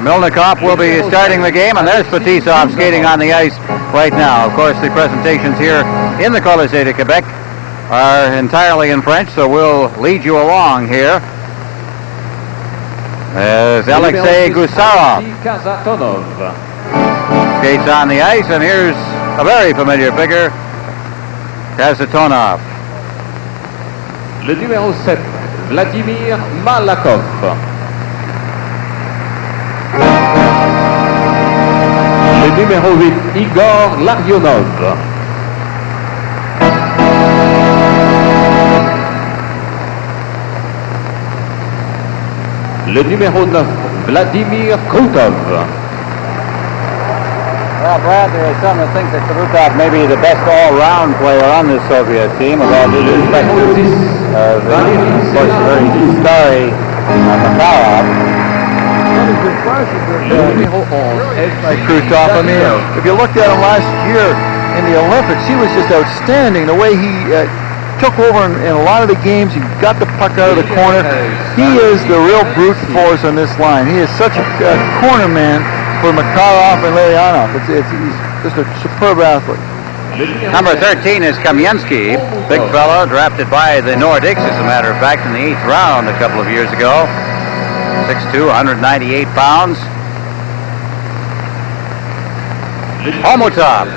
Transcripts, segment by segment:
Milnikov will be starting the game, and there's Fetisov skating on the ice right now. Of course, the presentations here in the Colisée de Quebec are entirely in French, so we'll lead you along here. There's Alexei Gusarov skates on the ice, and here's a very familiar figure, Kazatonov. Le numéro 7, Vladimir Malakov. Le numéro 8, Igor Larionov. Le numéro 9, Vladimir Krutov. Well, Brad, there are some that think that Krutov may be the best all-round player on this Soviet team, with all due respect to, of course, the very starry Makarov. Like Krutov, I mean, if you looked at him last year in the Olympics, he was just outstanding. The way he took over in a lot of the games, he got the puck out of the corner. He is the real brute force on this line. He is such a corner man for Makarov and Larionov. He's just a superb athlete. Number 13 is Kamensky, big fellow, drafted by the Nordics, as a matter of fact, in the 8th round a couple of years ago. 6'2", 198 pounds. Homotov,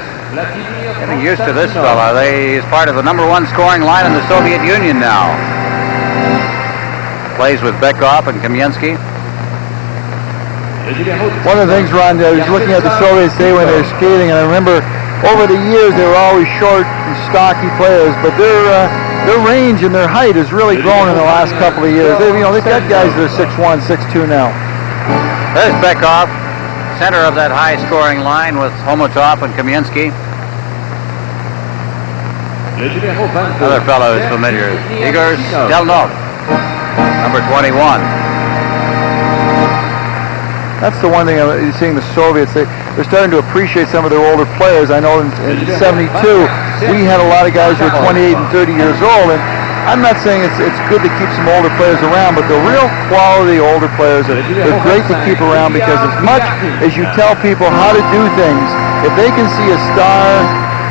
getting used to this fella. He's part of the #1 scoring line in the Soviet Union now. Plays with Bekov and Kamensky. One of the things, Ron, I was looking at the Soviets today when they were skating, and I remember over the years they were always short and stocky players, but their range and their height has really grown in the last couple of years. They've got guys that are 6'1", 6'2" now. There's Bekov, center of that high-scoring line with Homotov and Kamensky. Another fellow is familiar, Igor Stelnov, number 21. That's the one thing I'm seeing the Soviets. They're starting to appreciate some of their older players. I know in '72 we had a lot of guys who were 28 and 30 years old, and I'm not saying it's good to keep some older players around, but the real quality older players they're great to keep around, because as much as you tell people how to do things, if they can see a star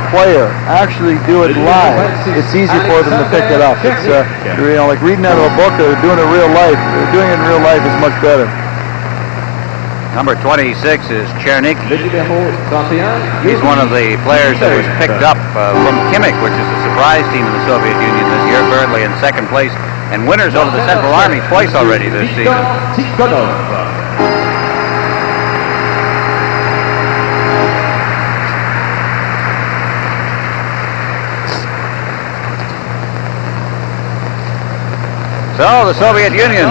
player actually do it live, it's easier for them to pick it up. It's like reading out of a book or doing it in real life. Doing it in real life is much better. Number 26 is Chernik. He's one of the players that was picked up from Kimmich, which is a surprise team in the Soviet Union this year, currently in second place, and winners over the Central Army twice already this season. So the Soviet Union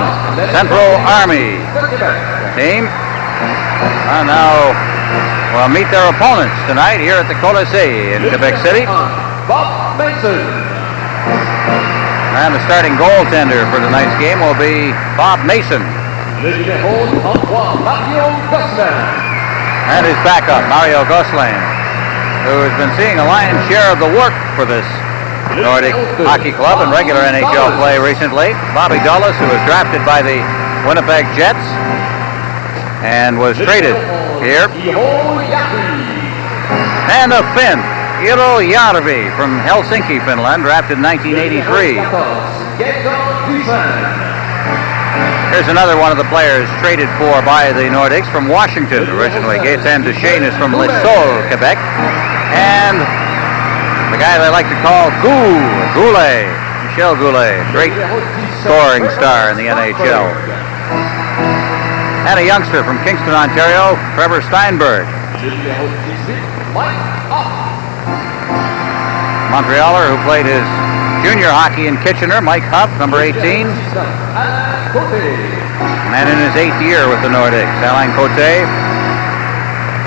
Central Army team now will meet their opponents tonight here at the Colisée in Quebec City. And the starting goaltender for tonight's game will be Bob Mason. And his backup, Mario Gosselin, who has been seeing a lion's share of the work for this Nordic Hockey Club in regular NHL play recently. Bobby Dulles, who was drafted by the Winnipeg Jets and was traded here. And a Finn, Iro Järvi from Helsinki, Finland, drafted in 1983. Here's another one of the players traded for by the Nordics from Washington originally. Gaëtan Duchesne is from Les Saules, Quebec. And the guy they like to call Goulet, Michel Goulet, great scoring star in the NHL. And a youngster from Kingston, Ontario, Trevor Steinberg. Montrealer who played his junior hockey in Kitchener, Mike Huff, number 18. And in his 8th year with the Nordics, Alain Côté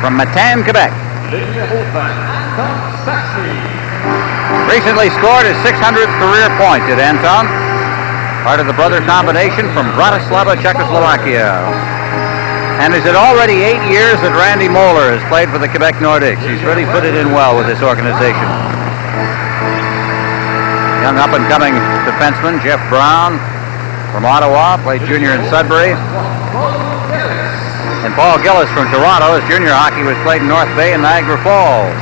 from Matane, Quebec. Recently scored his 600th career point at Anton, part of the brother combination from Bratislava, Czechoslovakia. And is it already 8 years that Randy Moeller has played for the QueckNordick? He's really put it in well with this organization. Young up-and-coming defenseman Jeff Brown from Ottawa, played junior in Sudbury. And Paul Gillis from Toronto. His junior hockey was played in North Bay and Niagara Falls.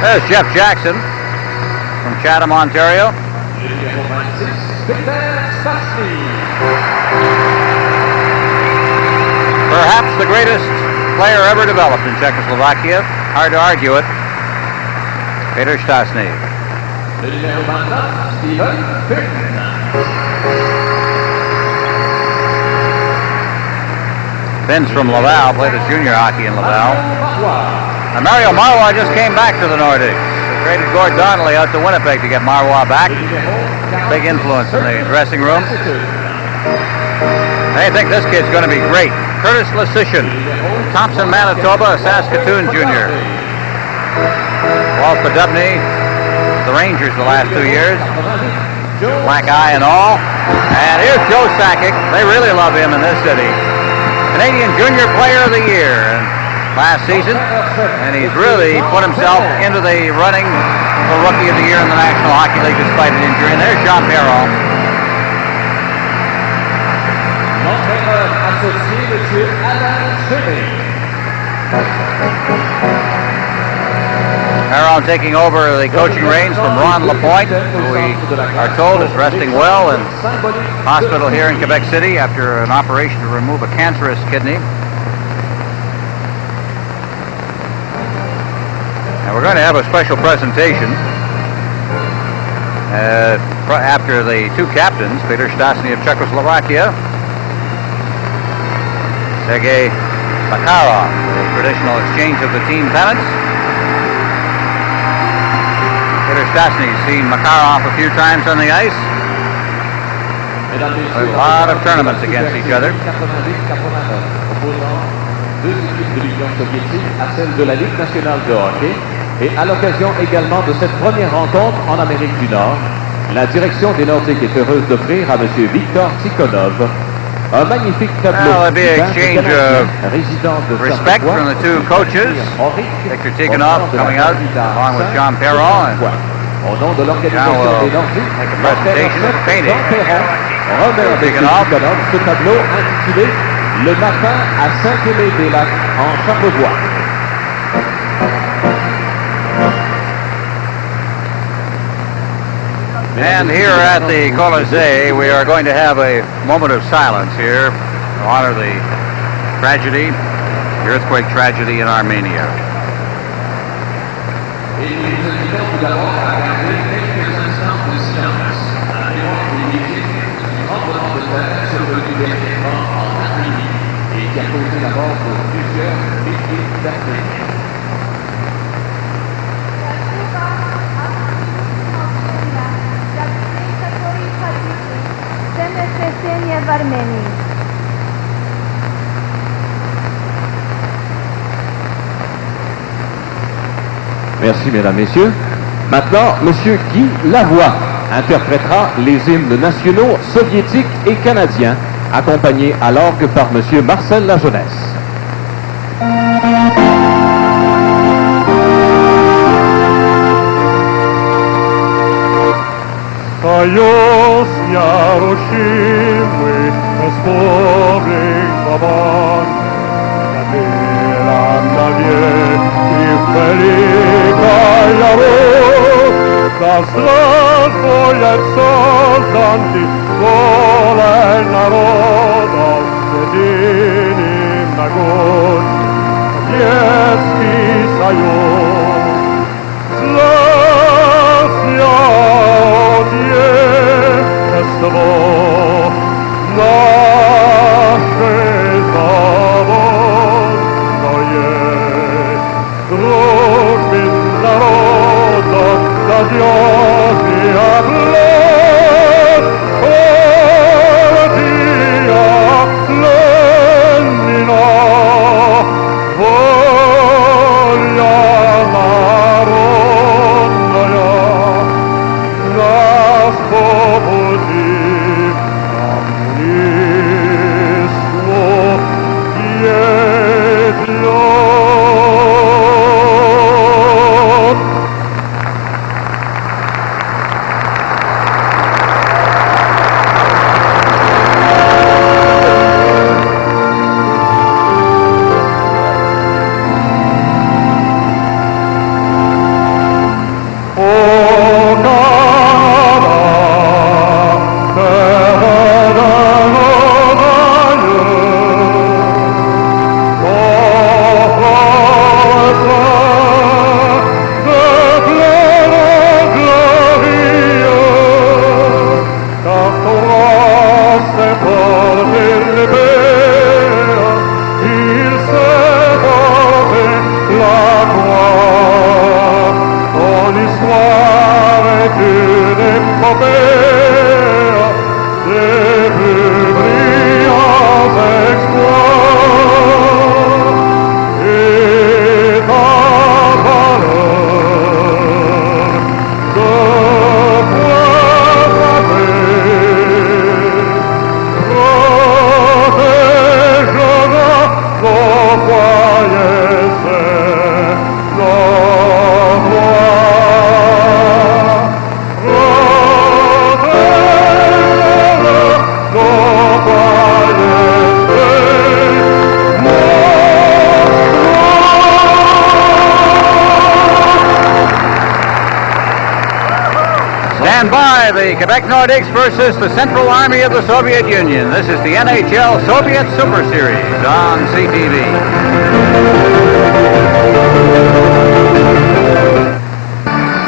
There's Jeff Jackson from Chatham, Ontario. Perhaps the greatest player ever developed in Czechoslovakia. Hard to argue it. Peter Stasny. Vince from Laval played his junior hockey in Laval. And Mario Marois just came back to the Nordics. They traded Gord Donnelly out to Winnipeg to get Marois back. Big influence in the dressing room. They think this kid's going to be great. Curtis Lesishin, Thompson, Manitoba, Saskatoon junior. Walt Podubny, the Rangers the last 2 years. Black eye and all. And here's Joe Sakic. They really love him in this city. Canadian Junior Player of the Year last season. And he's really put himself into the running for Rookie of the Year in the National Hockey League despite an injury. And there's Jean Perron. Perron taking over the coaching reins from Ron Lapointe, who we are told is resting well in hospital here in Quebec City after an operation to remove a cancerous kidney. And we're going to have a special presentation after the two captains, Peter Stasny of Czechoslovakia, Sergei Makarov, the traditional exchange of the team pennants. Peter Stasny's seen Makarov a few times on the ice. A lot of tournaments against each other. Deux équipes de l'Union soviétique à celle de la Ligue nationale de hockey. Et à l'occasion également de cette première rencontre en Amérique du Nord, la direction des Nordiques est heureuse d'offrir à M. Victor Tikhonov un magnifique tableau. Well, there'll be an exchange of respect from the two coaches. Victor Tikhonov coming out along with Jean Perron. Au nom de l'organisation des Nordiques, make a presentation of painting. remet avec Tikhonov ce tableau intitulé Le matin à Saint-Aimé-des-Lacs en Charlevoix. And here at the Colisée, we are going to have a moment of silence here to honor the tragedy, the earthquake tragedy in Armenia. W Armenii. Merci, mesdames, messieurs. Maintenant, Monsieur Guy Lavoie interprétera les hymnes nationaux soviétiques et canadiens, accompagnés à l'orgue par Monsieur Marcel Lajeunesse. Volia the QuebeckNordics versus the Central Army of the Soviet Union. This is the NHL Soviet Super Series on CTV.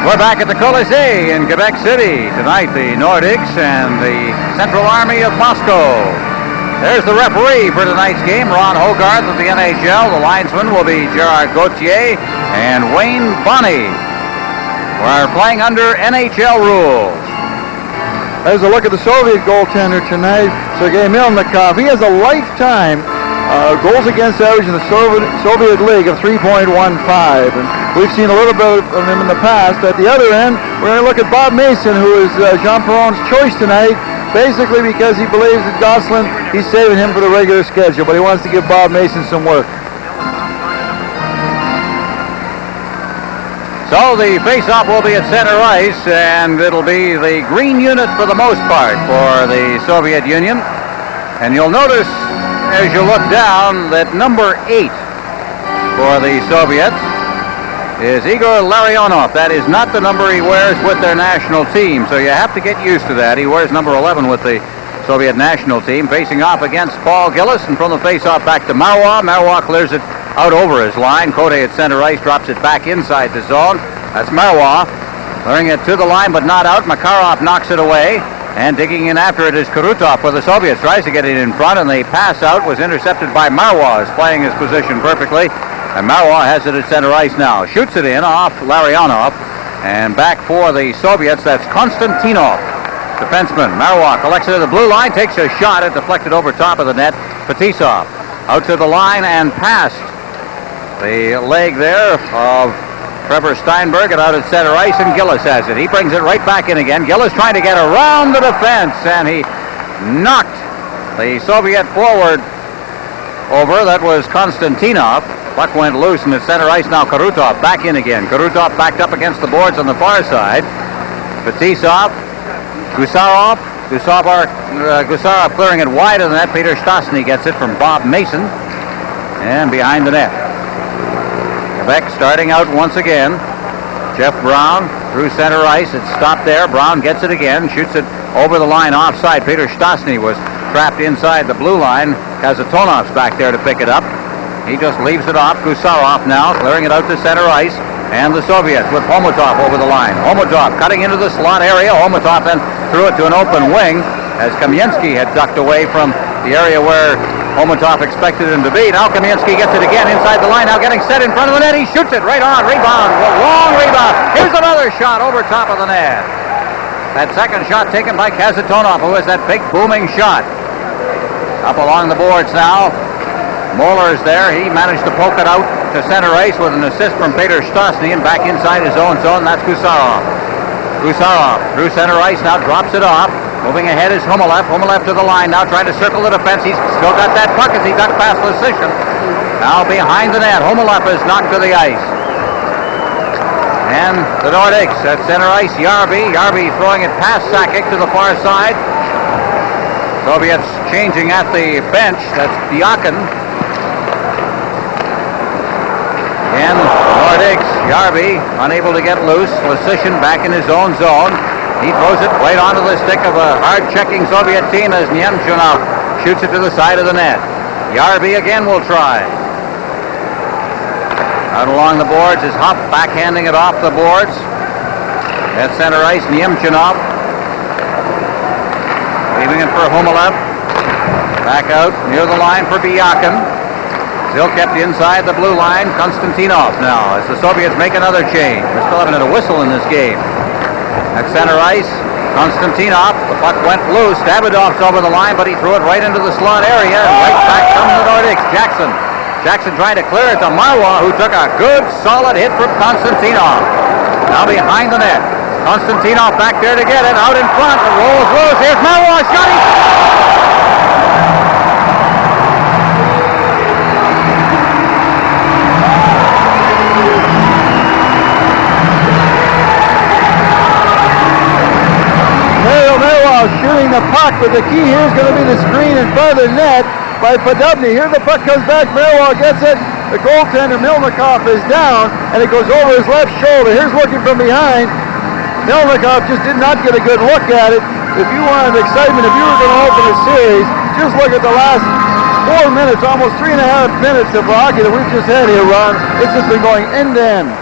We're back at the Colisée in Quebec City. Tonight, the Nordics and the Central Army of Moscow. There's the referee for tonight's game, Ron Hogarth of the NHL. The linesman will be Gerard Gauthier and Wayne Bonney. We're playing under NHL rules. There's a look at the Soviet goaltender tonight, Sergei Milnikov. He has a lifetime goals against average in the Soviet League of 3.15. And we've seen a little bit of him in the past. At the other end, we're going to look at Bob Mason, who is Jean Perron's choice tonight, basically because he believes that Gosselin, he's saving him for the regular schedule, but he wants to give Bob Mason some work. So the face-off will be at center ice, and it'll be the green unit for the most part for the Soviet Union. And you'll notice as you look down that number 8 for the Soviets is Igor Larionov. That is not the number he wears with their national team, so you have to get used to that. He wears number 11 with the Soviet national team, facing off against Paul Gillis, and from the face-off back to Marois. Marois clears it out over his line. Cote at center ice drops it back inside the zone. That's Marois clearing it to the line, but not out. Makarov knocks it away, and digging in after it is Kurutov for the Soviets. Tries to get it in front, and the pass out was intercepted by Marois, playing his position perfectly. And Marois has it at center ice now. Shoots it in off Larionov. And back for the Soviets, that's Konstantinov, defenseman. Marois collects it at the blue line, takes a shot. It deflected over top of the net. Fetisov out to the line and past the leg there of Trevor Steinberg, and out at center ice, and Gillis has it. He brings it right back in again. Gillis trying to get around the defense, and he knocked the Soviet forward over. That was Konstantinov. Puck went loose, and at center ice now Kurutov back in again. Kurutov backed up against the boards on the far side. Fetisov, Gusarov clearing it wide of the net. Peter Stastny gets it from Bob Mason, and behind the net. Quebec starting out once again. Jeff Brown through center ice. It's stopped there. Brown gets it again. Shoots it over the line offside. Peter Stastny was trapped inside the blue line. Kazatonov's back there to pick it up. He just leaves it off. Gusarov now clearing it out to center ice. And the Soviets with Homotov over the line. Homotov cutting into the slot area. Homotov then threw it to an open wing as Kamensky had ducked away from the area where Homotov expected him to be. Now Kamensky gets it again inside the line. Now getting set in front of the net. He shoots it right on. Rebound. Long rebound. Here's another shot over top of the net. That second shot taken by Kazatonov, who has that big booming shot. Up along the boards now. Moeller's there. He managed to poke it out to center ice with an assist from Peter Stastny, and back inside his own zone. That's Gusarov. Gusarov through center ice now drops it off. Moving ahead is Humolev. Humolev to the line now, trying to circle the defense. He's still got that puck as he ducked past Lecision. Now behind the net. Humolev is knocked to the ice. And the Nordics at center ice. Yarby throwing it past Sakic to the far side. Soviets changing at the bench. That's Diakin. And Nordics, Yarby unable to get loose. Lecision back in his own zone. He throws it right onto the stick of a hard-checking Soviet team as Nemchunov shoots it to the side of the net. Yarby again will try. Out along the boards is Huff backhanding it off the boards. At center ice, Nemchunov. Leaving it for Humolev. Back out near the line for Diakin. Still kept inside the blue line. Konstantinov now as the Soviets make another change. We're still having a whistle in this game. At center ice, Konstantinov. The puck went loose. Davidov's over the line, but he threw it right into the slot area. And right back comes the Nordics. Jackson trying to clear it to Marois, who took a good, solid hit from Konstantinov. Now behind the net. Konstantinov back there to get it. Out in front. It rolls loose. Here's Marois. Shot. Shooting the puck, but the key here is going to be the screen in front of the net by Podubny. Here the puck comes back. Marois gets it. The goaltender Milnikov is down, and it goes over his left shoulder. Here's looking from behind. Melnikov just did not get a good look at it. If you wanted excitement, if you were going to open a series, just look at the last 4 minutes, almost 3.5 minutes of hockey that we've just had here, Ron. It's just been going end to end.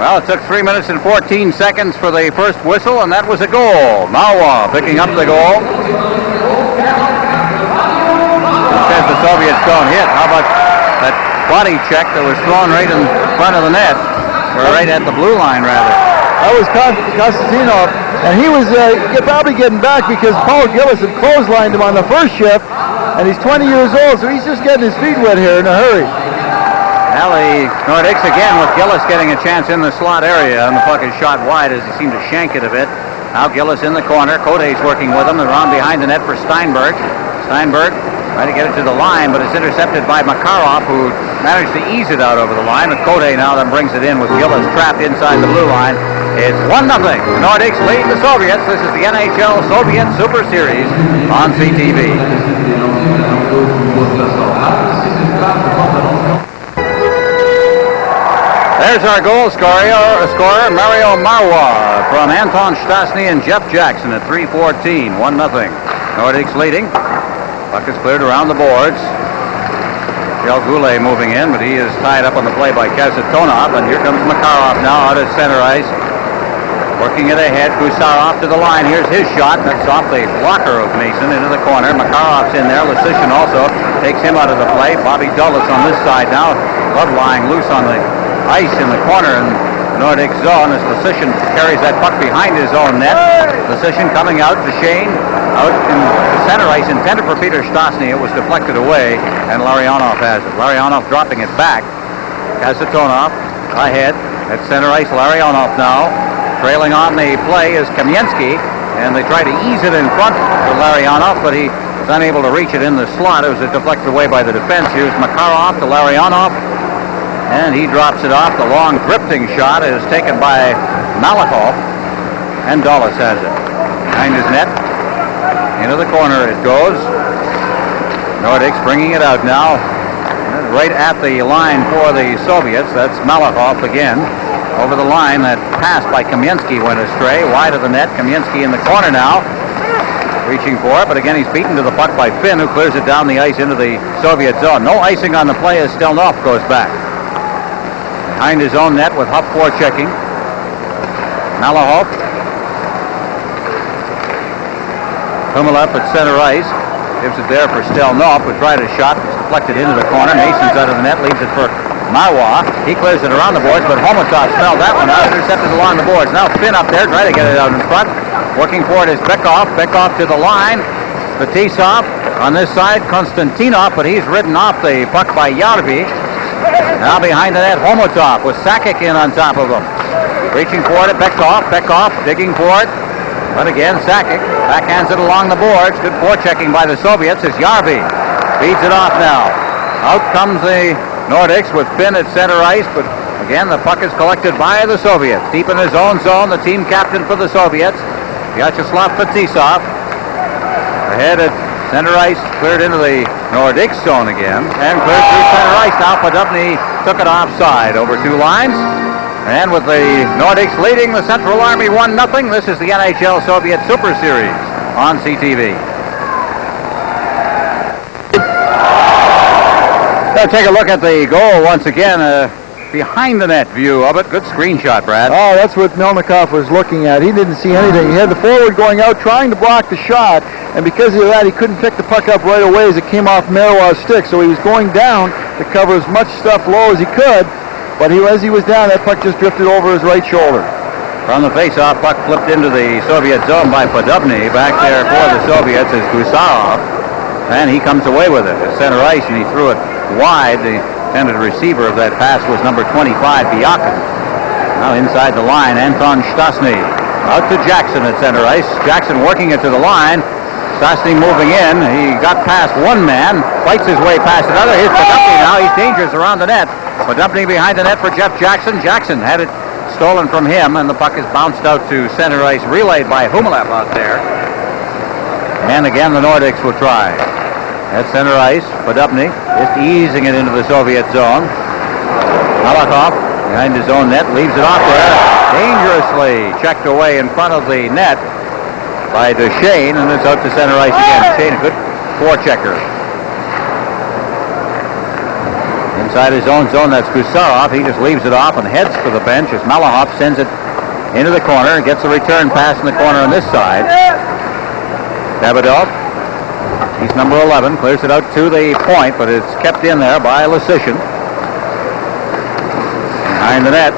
Well, it took 3 minutes and 14 seconds for the first whistle, and that was a goal. Marwa picking up the goal. Who says the Soviets don't hit? How about that body check that was thrown right in front of the net, or right at the blue line, rather? That was Konstantinov, and he was probably getting back because Paul Gillis had clotheslined him on the first shift, and he's 20 years old, so he's just getting his feet wet here in a hurry. Now the Nordics again with Gillis getting a chance in the slot area, and the puck is shot wide as he seemed to shank it a bit. Now Gillis in the corner. Cote's working with him around behind the net for Steinberg. Steinberg trying to get it to the line, but it's intercepted by Makarov, who managed to ease it out over the line. But Cote now then brings it in with Gillis trapped inside the blue line. It's 1-0. The Nordics lead the Soviets. This is the NHL Soviet Super Series on CTV. There's our goal scorer, Mario Marwa, from Anton Stasny and Jeff Jackson at 3:14. 1-0. Nordics leading. Puck is cleared around the boards. Shel Goulet moving in, but he is tied up on the play by Kasatonov, and here comes Makarov now out at center ice. Working it ahead, Gusarov to the line. Here's his shot. That's off the blocker of Mason into the corner. Makarov's in there. Lasishin also takes him out of the play. Bobby Dulles on this side now. Love lying loose on the ice in the corner in the Nordic zone as Lasishin carries that puck behind his own net. Lasishin coming out to Shane. Out in the center ice, intended for Peter Stastny. It was deflected away, and Larionov has it. Larionov dropping it back. Kasatonov ahead at center ice. Larionov now. Trailing on the play is Kamensky, and they try to ease it in front for Larionov, but he was unable to reach it in the slot. It was deflected away by the defense. Here's Makarov to Larionov, and he drops it off. The long drifting shot is taken by Malakov, and Dulles has it. Behind his net. Into the corner it goes. Nordics bringing it out now. Right at the line for the Soviets. That's Malakov again. Over the line, that pass by Kamensky went astray. Wide of the net. Kamensky in the corner now. Reaching for it, but again he's beaten to the puck by Finn, who clears it down the ice into the Soviet zone. No icing on the play as Stelnov goes back. Behind his own net with Huff forechecking. Malahov. Humelep at center ice. Gives it there for Stelnov, who tried a shot. It's deflected into the corner. Mason's out of the net. Leaves it for Marwa. He clears it around the boards, but Homotov smelled that one out. Intercepted along the boards. Now Finn up there, trying to get it out in front. Working for it is Bekov. Bekov to the line. Fetisov on this side. Konstantinov, but he's ridden off the puck by Yarby. Now behind the net, Homotov with Sakic in on top of him. Reaching for it at Bekov. Bekov digging for it. But again, Sakic backhands it along the boards. Good forechecking by the Soviets as Yarby feeds it off now. Out comes the Nordics with Finn at center ice, but again the puck is collected by the Soviets. Deep in his own zone, the team captain for the Soviets, Vyacheslav Fetisov. Ahead at center ice, cleared into the Nordics zone again, and cleared through center ice. Now Podubny took it offside over two lines. And with the Nordics leading the Central Army 1-0, this is the NHL Soviet Super Series on CTV. Now take a look at the goal once again. Behind the net view of it. Good screenshot, Brad. Oh, that's what Melnikov was looking at. He didn't see anything. He had the forward going out trying to block the shot, and because of that, he couldn't pick the puck up right away as it came off Marwa's stick. So he was going down to cover as much stuff low as he could, but as he was down, that puck just drifted over his right shoulder. From the face-off, puck flipped into the Soviet zone by Podubny. Back there for the Soviets is Gusarov, and he comes away with it at center ice, and he threw it wide. The intended receiver of that pass was number 25, Biakin. Now inside the line, Anton Stasny. Out to Jackson at center ice. Jackson working it to the line. Stasny moving in. He got past one man, fights his way past another. Here's Podubny now. He's dangerous around the net. Podubny behind the net for Jeff Jackson. Jackson had it stolen from him, and the puck is bounced out to center ice, relayed by Humelep out there. And again, the Nordics will try. At center ice, Podubny just easing it into the Soviet zone. Malakov behind his own net, leaves it off there. dangerously checked away in front of the net by Duchesne, and it's out to center ice again. Duchesne, a good forechecker. Inside his own zone, that's Gusarov. He just leaves it off and heads for the bench as Malahoff sends it into the corner and gets a return pass in the corner on this side. Davidoff, he's number 11, clears it out to the point, but it's kept in there by Lesishin. Behind the net,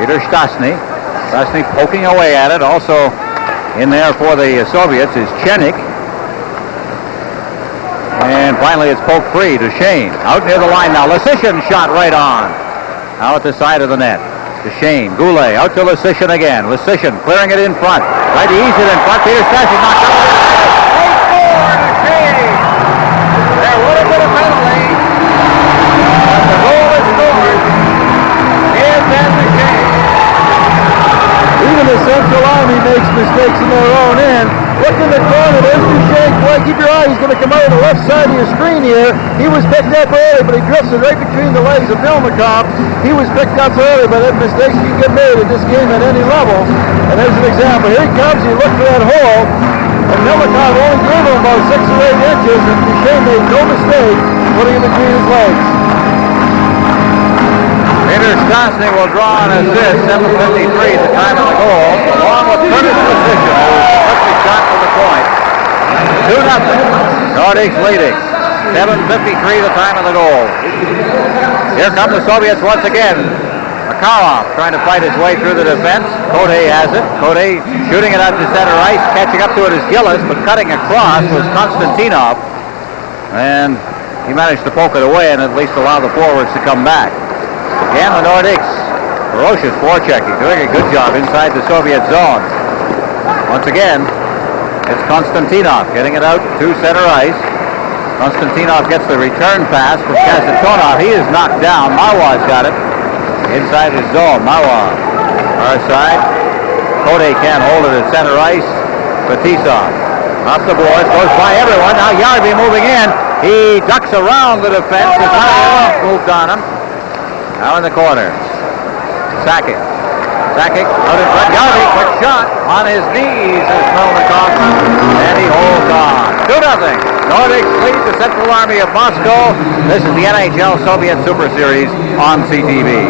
Peter Stastny. Stastny poking away at it. Also in there for the Soviets is Chenik. And finally it's poked free to Shane. Out near the line now. Lesishin shot right on. Now at the side of the net. To Shane. Goulet out to Lesishin again. Lesishin clearing it in front. Right to ease it in front. Peter Stastny knocked out. 8-4 to Shane. There would have been a penalty. But the goal is scored. Here's Dan Duchesne. Even the Central Army makes mistakes in their own end. Look in the corner, there's Duchesne. Boy, keep your eye, he's going to come out of the left side of your screen here. He was picked up early, but he drifts it right between the legs of Milnikov. He was picked up early, but mistakes can get made in this game at any level. And there's an example. Here he comes, he looked for that hole, and Milnikov only gave him about 6 or 8 inches, and Duchesne made no mistake putting it between his legs. Peter Stastny will draw an assist, 7:53 the time of the goal, along with Curtis Lesishin, who quickly shot for the point. 2-0. Nordics leading. 7:53 the time of the goal. Here come the Soviets once again. Makarov trying to fight his way through the defense. Kote has it. Kote shooting it out to center ice. Catching up to it is Gillis, but cutting across was Konstantinov. And he managed to poke it away and at least allow the forwards to come back. Again, the Nordics, ferocious forechecking, doing a good job inside the Soviet zone. Once again, it's Konstantinov getting it out to center ice. Konstantinov gets the return pass from Kasatonov. He is knocked down. Marwaz's got it inside his zone. Marwaz, our side. Kote can't hold it at center ice. Fetisov off the boards, goes by everyone. Now Yarby moving in. He ducks around the defense. His high moved on him. Now in the corner. Sakic. Sakic out in front. Yarby, quick shot on his knees as Melnikov. And he holds on. 2-0. Nordics lead the Central Army of Moscow. This is the NHL Soviet Super Series on CTV.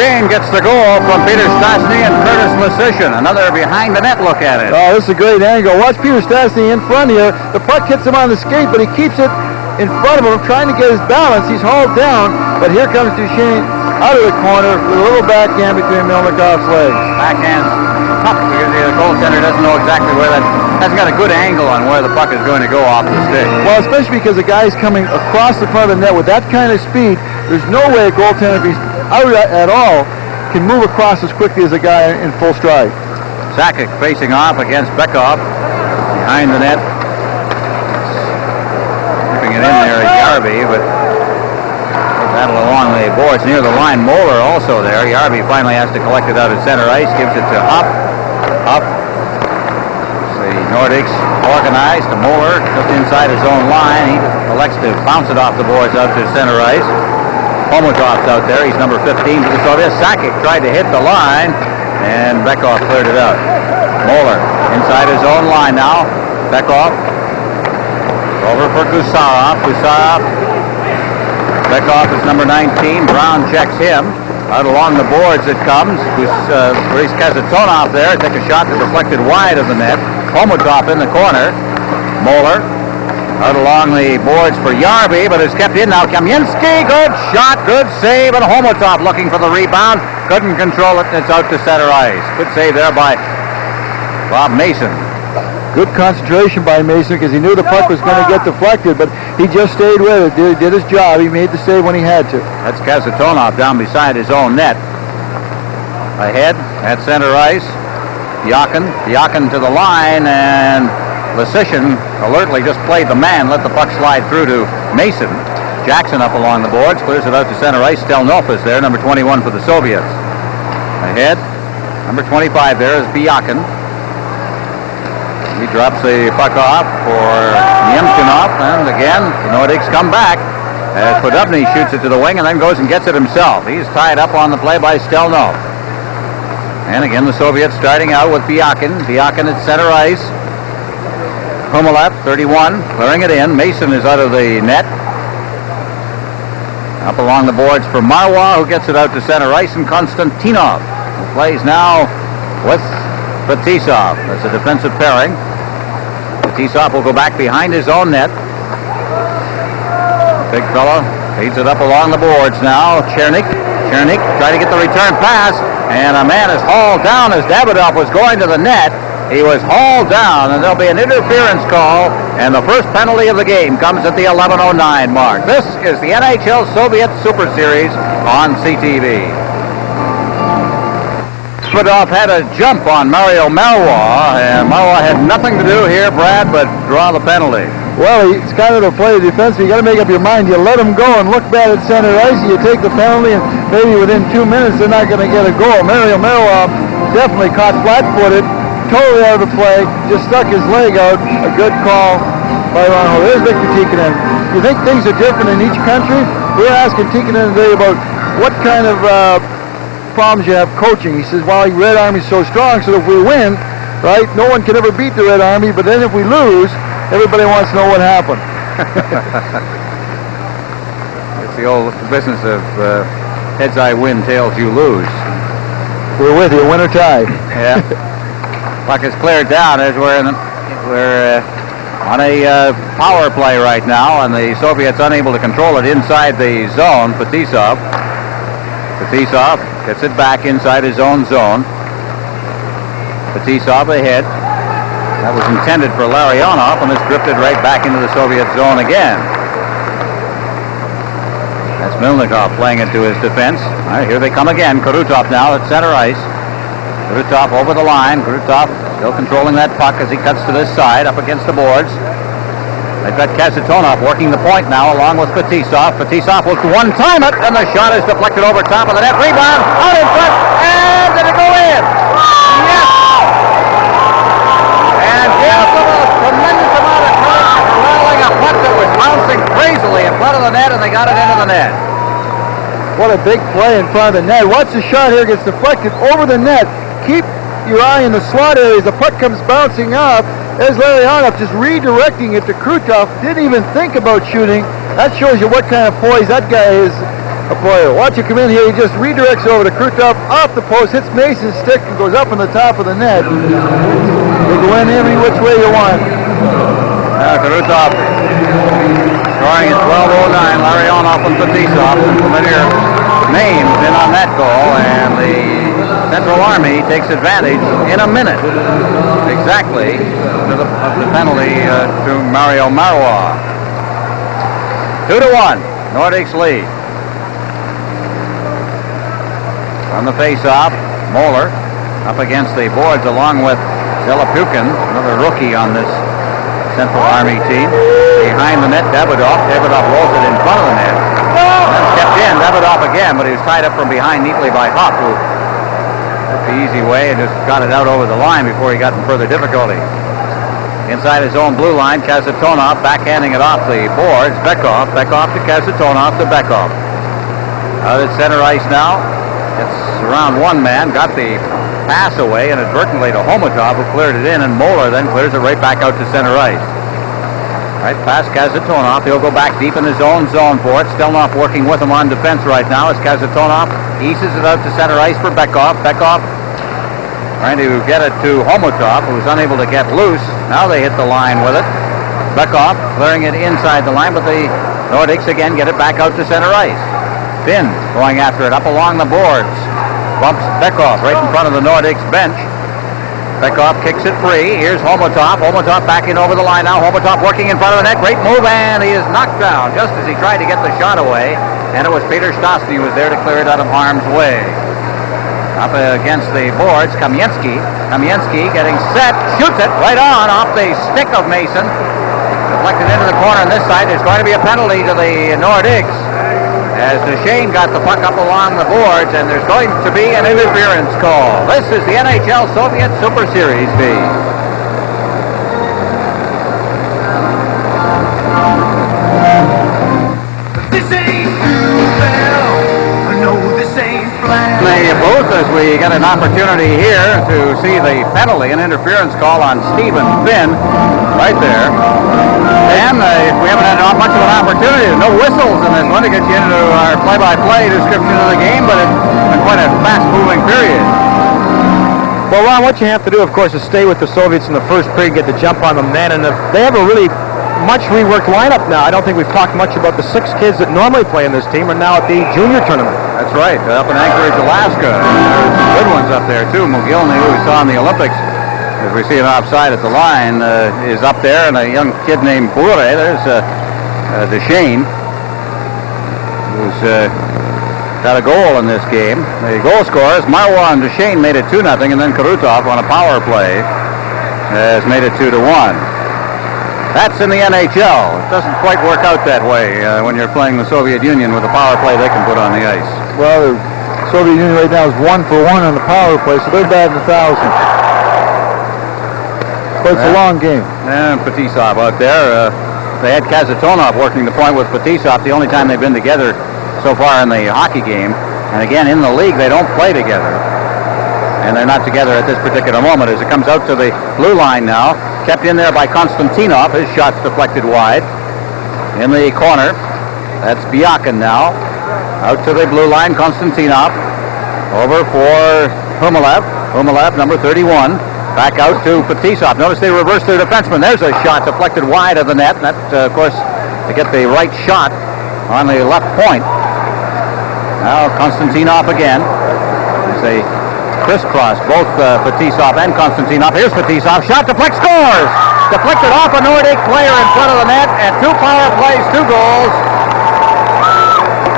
Dane gets the goal from Peter Stastny and Curtis Lesishin. Another behind the net look at it. Oh, this is a great angle. Watch Peter Stastny in front here. The puck hits him on the skate, but he keeps it in front of him, trying to get his balance. He's hauled down, but here comes Duchesne out of the corner with a little backhand between Milnikov's legs. Backhand tough because the goaltender doesn't know exactly where that, hasn't got a good angle on where the puck is going to go off the stick. Well, especially because the guy's coming across the front of the net with that kind of speed. There's no way a goaltender, if he's out at all, can move across as quickly as a guy in full stride. Sakic facing off against Bekov behind the net. Keeping it in there at Yarby, but battle along the boards near the line. Moeller also there. Yarby finally has to collect it out at center ice. Gives it to Up. The Nordics organized to Moeller just inside his own line. He elects to bounce it off the boards out to center ice. Homotov's out there. He's number 15 for the Soviets. Sakic tried to hit the line, and Bekov cleared it out. Moeller inside his own line now. Bekov over for Gusarov. Bekov is number 19. Brown checks him. Out along the boards it comes. Boris Kasatonov there. Take a shot that deflected wide of the net. Homotov in the corner. Moeller out along the boards for Yarby, but it's kept in now. Kamensky, good shot, good save, and Homotov looking for the rebound. Couldn't control it, and it's out to center ice. Good save there by Bob Mason. Good concentration by Mason because he knew the puck was going to get deflected, but he just stayed with it, did his job. He made the save when he had to. That's Kasatonov down beside his own net. Ahead at center ice, Diakin to the line, and Lesishin alertly just played the man, let the puck slide through to Mason. Jackson up along the boards, clears it out to center ice. Stelnov is there, number 21 for the Soviets. Ahead, number 25 there is Diakin. He drops the puck off for Niemchinov, and again, the Nordics come back. as Podobny shoots it to the wing and then goes and gets it himself. He's tied up on the play by Stelnov. And again, the Soviets starting out with Biakin. Biakin at center ice. Humelap, 31, clearing it in. Mason is out of the net. Up along the boards for Marwa, who gets it out to center ice, and Konstantinov, who plays now with Fetisov. That's a defensive pairing. Fetisov will go back behind his own net. Big fellow feeds it up along the boards now. Chernik trying to get the return pass, and a man is hauled down as Davidoff was going to the net. He was hauled down, and there'll be an interference call, and the first penalty of the game comes at the 11:09 mark. This is the NHL Soviet Super Series on CTV. Davidoff had a jump on Mario Marwa, and Marwa had nothing to do here, Brad, but draw the penalty. Well, it's kind of the play of defense. You got to make up your mind. You let them go and look bad at center ice. You take the penalty, and maybe within 2 minutes they're not going to get a goal. Mario Marwa definitely caught flat-footed, totally out of the play, just stuck his leg out. A good call by Ron Ho. There's Victor Tikkanen. You think things are different in each country? We were asking Tikkanen today about what kind of problems you have coaching. He says, well, Red Army's so strong, so if we win, right, no one can ever beat the Red Army, but then if we lose, everybody wants to know what happened. It's the old business of heads I win, tails you lose. We're with you, win or tie. Yeah. Puck is cleared down as we're on a power play right now, and the Soviets unable to control it inside the zone. Fetisov gets it back inside his own zone. Fetisov ahead. That was intended for Larionov, and it's drifted right back into the Soviet zone again. That's Milnikov playing it to his defense. All right, here they come again. Krutov now at center ice. Krutov over the line. Krutov still controlling that puck as he cuts to this side up against the boards. They've got Kasatonov working the point now along with Fetisov. Fetisov will one-time it, and the shot is deflected over top of the net. Rebound out in front, and did it go in? Yes! And gives them a tremendous amount of credit for rallying a puck that was bouncing crazily in front of the net, and they got it into the net. What a big play in front of the net. Watch the shot here, gets deflected over the net. Keep your eye in the slot areas. The puck comes bouncing up. There's Larionov just redirecting it to Krutov. Didn't even think about shooting. That shows you what kind of poise that guy is a player. Watch it come in here. He just redirects over to Krutov, off the post, hits Mason's stick, and goes up on the top of the net. They go in every which way you want. Krutov scoring at 12:09. Larionov and Fetisov, familiar names in on that goal, and the Central Army takes advantage in a minute, exactly, of the penalty to Mario Marwa. 2-1, Nordics lead. On the face-off, Moeller up against the boards along with Zelapukin, another rookie on this Central Army team. Behind the net, Davidoff. Davidoff rolls it in front of the net. That's kept in, Davidoff again, but he was tied up from behind neatly by Hopp, who took the easy way and just got it out over the line before he got in further difficulty. Inside his own blue line, Kasatonov backhanding it off the boards. Bekov to Kasatonov to Bekov. Out at center ice now. It's around one man, got the pass away inadvertently to Homotov, who cleared it in, and Moeller then clears it right back out to center ice. Right past Kasatonov. He'll go back deep in his own zone for it. Stelnov working with him on defense right now as Kasatonov eases it out to center ice for Bekov. Bekov trying to get it to Homotov, who's unable to get loose. Now they hit the line with it. Bekov clearing it inside the line, but the Nordics again get it back out to center ice. Finn going after it up along the boards. Bumps Bekov right in front of the Nordics bench. Bekov kicks it free. Here's Homotov. Homotov backing over the line now. Homotov working in front of the net. Great move, and he is knocked down just as he tried to get the shot away. And it was Peter Stastny who was there to clear it out of harm's way. Up against the boards, Kamensky. Kamensky getting set. Shoots it right on off the stick of Mason. Deflected into the corner on this side. There's going to be a penalty to the Nordics, as Duchesne got the puck up along the boards, and there's going to be an interference call. This is the NHL Soviet Super Series feed. This get an opportunity here to see the penalty, an interference call on Stephen Finn, right there. And we haven't had much of an opportunity. No whistles in this one to get you into our play-by-play description of the game, but it's been quite a fast-moving period. Well, Ron, what you have to do, of course, is stay with the Soviets in the first period, get the jump on them then, and if they have a really much reworked lineup now. I don't think we've talked much about the 6 kids that normally play in this team are now at the junior tournament. That's right, up in Anchorage, Alaska. There's some good ones up there, too. McGillney, who we saw in the Olympics, as we see an offside at the line, is up there, and a young kid named Bure. There's Deshane, who's got a goal in this game. The goal scorers, Marwa and Deshane, made it 2-0, and then Karutov on a power play has made it 2-1. That's in the NHL. It doesn't quite work out that way when you're playing the Soviet Union with a power play they can put on the ice. Well, the Soviet Union right now is 1-for-1 on the power play, so they're batting 1,000. But it's a long game. And Fetisov out there. They had Kazatonov working the point with Fetisov, the only time they've been together so far in the hockey game. And again, in the league, they don't play together. And they're not together at this particular moment as it comes out to the blue line now. Kept in there by Konstantinov. His shot's deflected wide. In the corner, that's Biakin now. Out to the blue line, Konstantinov. Over for Humalev. Humalev, number 31. Back out to Fetisov. Notice they reversed their defenseman. There's a shot deflected wide of the net. And that, of course, to get the right shot on the left point. Now Konstantinov again. There's a crisscross, both Fetisov and Konstantinov. Here's Fetisov. Shot deflects, scores! Deflected off a Nordic player in front of the net, and 2 power plays, 2 goals.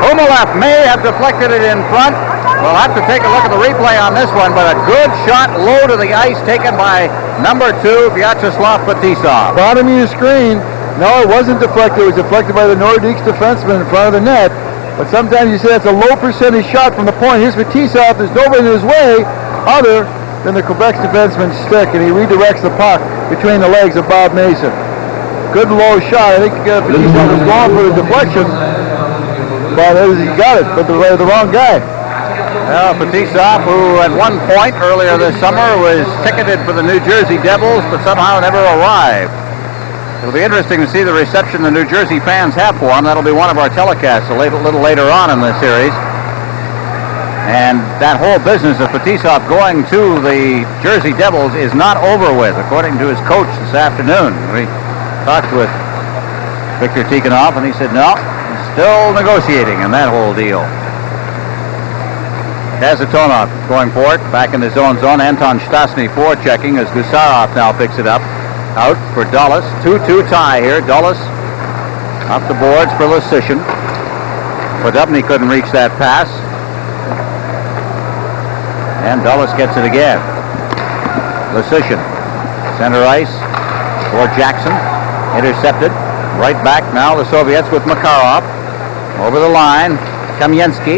Humalev may have deflected it in front. We'll have to take a look at the replay on this one, but a good shot low to the ice taken by number 2, Vyacheslav Fetisov. Bottom of your screen. No, it wasn't deflected. It was deflected by the Nordiques defenseman in front of the net. But sometimes you say that's a low percentage shot from the point. Here's Fetisov. There's nobody in his way other than the Quebec's defenseman's stick, and he redirects the puck between the legs of Bob Mason. Good low shot. I think Fetisov was going for the deflection, but he got it, but the wrong guy. Well, Fetisov, who at one point earlier this summer was ticketed for the New Jersey Devils, but somehow never arrived. It'll be interesting to see the reception the New Jersey fans have for him. That'll be one of our telecasts a little later on in this series. And that whole business of Fetisov going to the Jersey Devils is not over with, according to his coach this afternoon. We talked with Victor Tikhonov, and he said, no, he's still negotiating in that whole deal. Kazatonov going for it, back in the zone. Anton Stasny forechecking as Gusarov now picks it up. Out for Dulles. 2-2 tie here. Dulles off the boards for Lasician. Podubny couldn't reach that pass. And Dulles gets it again. Lasician. Center ice for Jackson. Intercepted. Right back now the Soviets with Makarov. Over the line. Kamensky.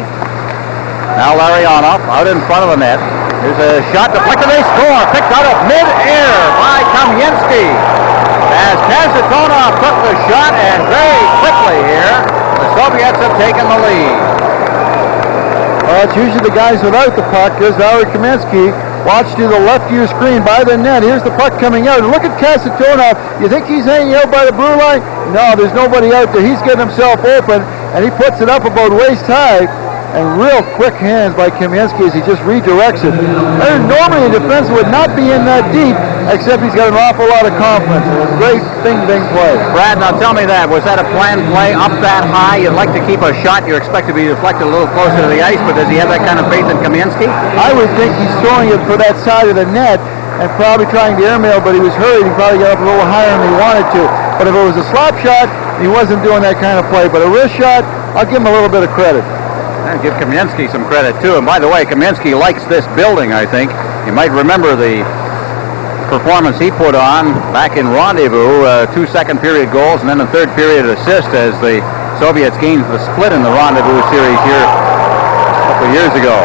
Now Larionov out in front of the net. There's a shot deflected. They score. Picked out of mid-air by Kamensky. As Kazatonov took the shot, and very quickly here, the Soviets have taken the lead. Well, it's usually the guys without the puck. Here's Valery Kamensky. Watch to the left of your screen by the net. Here's the puck coming out. And look at Kazatonov. You think he's hanging out by the blue line? No, there's nobody out there. He's getting himself open, and he puts it up about waist high. And real quick hands by Kamensky as he just redirects it. And normally a defense would not be in that deep, except he's got an awful lot of confidence. It was a great bing-bing play. Brad, now tell me that. Was that a planned play up that high? You'd like to keep a shot. You expect to be deflected a little closer to the ice, but does he have that kind of faith in Kamensky? I would think he's throwing it for that side of the net and probably trying to airmail, but he was hurried. He probably got up a little higher than he wanted to. But if it was a slap shot, he wasn't doing that kind of play. But a wrist shot, I'll give him a little bit of credit. And give Kamensky some credit, too. And by the way, Kamensky likes this building, I think. You might remember the performance he put on back in Rendezvous, 2 second-period goals and then a third-period assist as the Soviets gained the split in the Rendezvous series here a couple of years ago.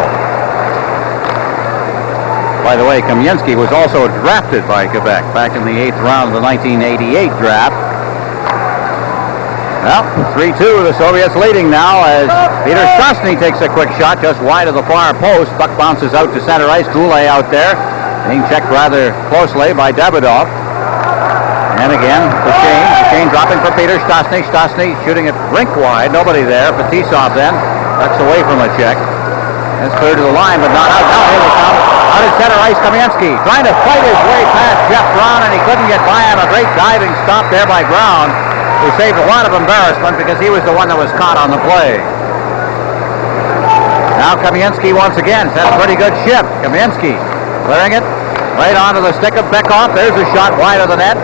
By the way, Kamensky was also drafted by Quebec back in the 8th round of the 1988 draft. Well, 3-2, the Soviets leading now as Peter Stosny takes a quick shot just wide of the far post. Puck bounces out to center ice. Goulet out there, being checked rather closely by Davidoff. And again, Duchesne dropping for Peter Stosny. Stosny shooting it rink wide. Nobody there. Fetisov then ducks away from a check. That's clear to the line, but not out. Now here they come. Out at center ice, Kamensky trying to fight his way past Jeff Brown, and he couldn't get by him. A great diving stop there by Brown, who saved a lot of embarrassment because he was the one that was caught on the play. Now Kamensky once again. That's a pretty good shift. Kamensky clearing it right onto the stick of Bekhoff. There's a shot wide of the net.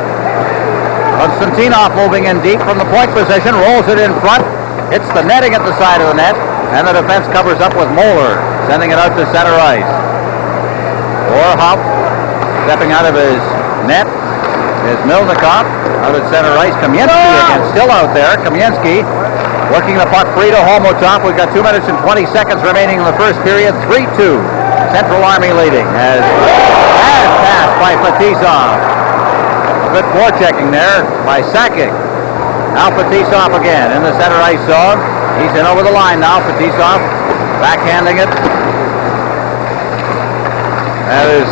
Konstantinov moving in deep from the point position, rolls it in front, hits the netting at the side of the net, and the defense covers up with Moeller, sending it out to center ice. Orhoff stepping out of his net is Milnikov out at center ice. Kamensky again, still out there. Kamensky working the puck free to Homotov. We've got 2 minutes and 20 seconds remaining in the first period. 3-2. Central Army leading as pass by Fetisov. Good forechecking there by Sakic. Now Fetisov again in the center ice zone. He's in over the line now. Fetisov backhanding it. That is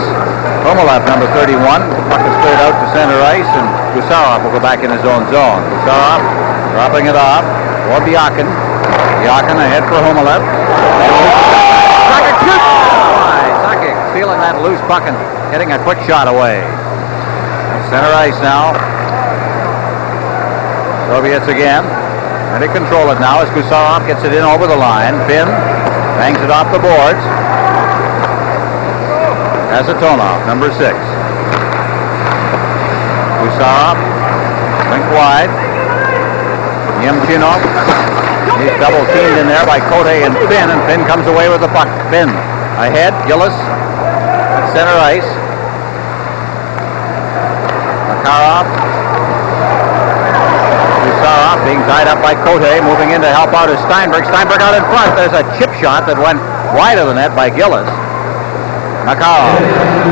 Komolev, number 31. The puck is cleared out to center ice, and Gusarov will go back in his own zone. Gusarov dropping it off for Byakin. Byakin ahead for Komolev. Sakic shoots! Sakic stealing that loose puck and getting a quick shot away. Center ice now. Soviets again. And they control it now as Gusarov gets it in over the line. Finn bangs it off the boards. Kasatonov, number 6. Gusarov, link wide. Yemchinov. He's double teamed in there by Cote and Finn comes away with the puck. Finn ahead. Gillis at center ice. Makarov. Gusarov being tied up by Cote, moving in to help out as Steinberg. Steinberg out in front. There's a chip shot that went wide of the net by Gillis. Makarov.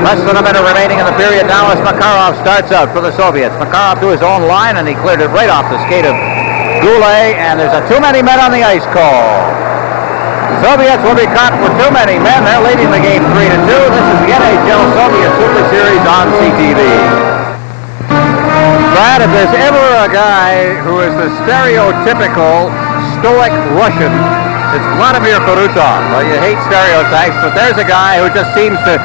Less than a minute remaining in the period now as Makarov starts out for the Soviets. Makarov to his own line, and he cleared it right off the skate of Goulet, and there's a too many men on the ice call. The Soviets will be caught for too many men. They're leading the game 3-2. This is the NHL Soviet Super Series on CTV. Brad, if there's ever a guy who is the stereotypical stoic Russian, it's Vladimir Kurutov. Well, you hate stereotypes, but there's a guy who just seems to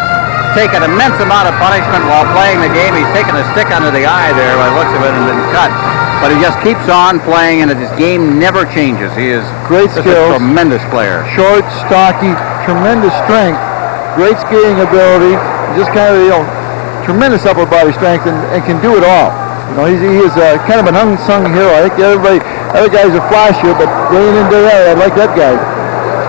take an immense amount of punishment while playing the game. He's taken a stick under the eye there by the looks of it and been cut. But he just keeps on playing, and his game never changes. He is great skills, a tremendous player. Short, stocky, tremendous strength, great skating ability, just kind of, tremendous upper body strength, and can do it all. He is kind of an unsung hero. I think other guys are flashier, but day in and day out, I like that guy.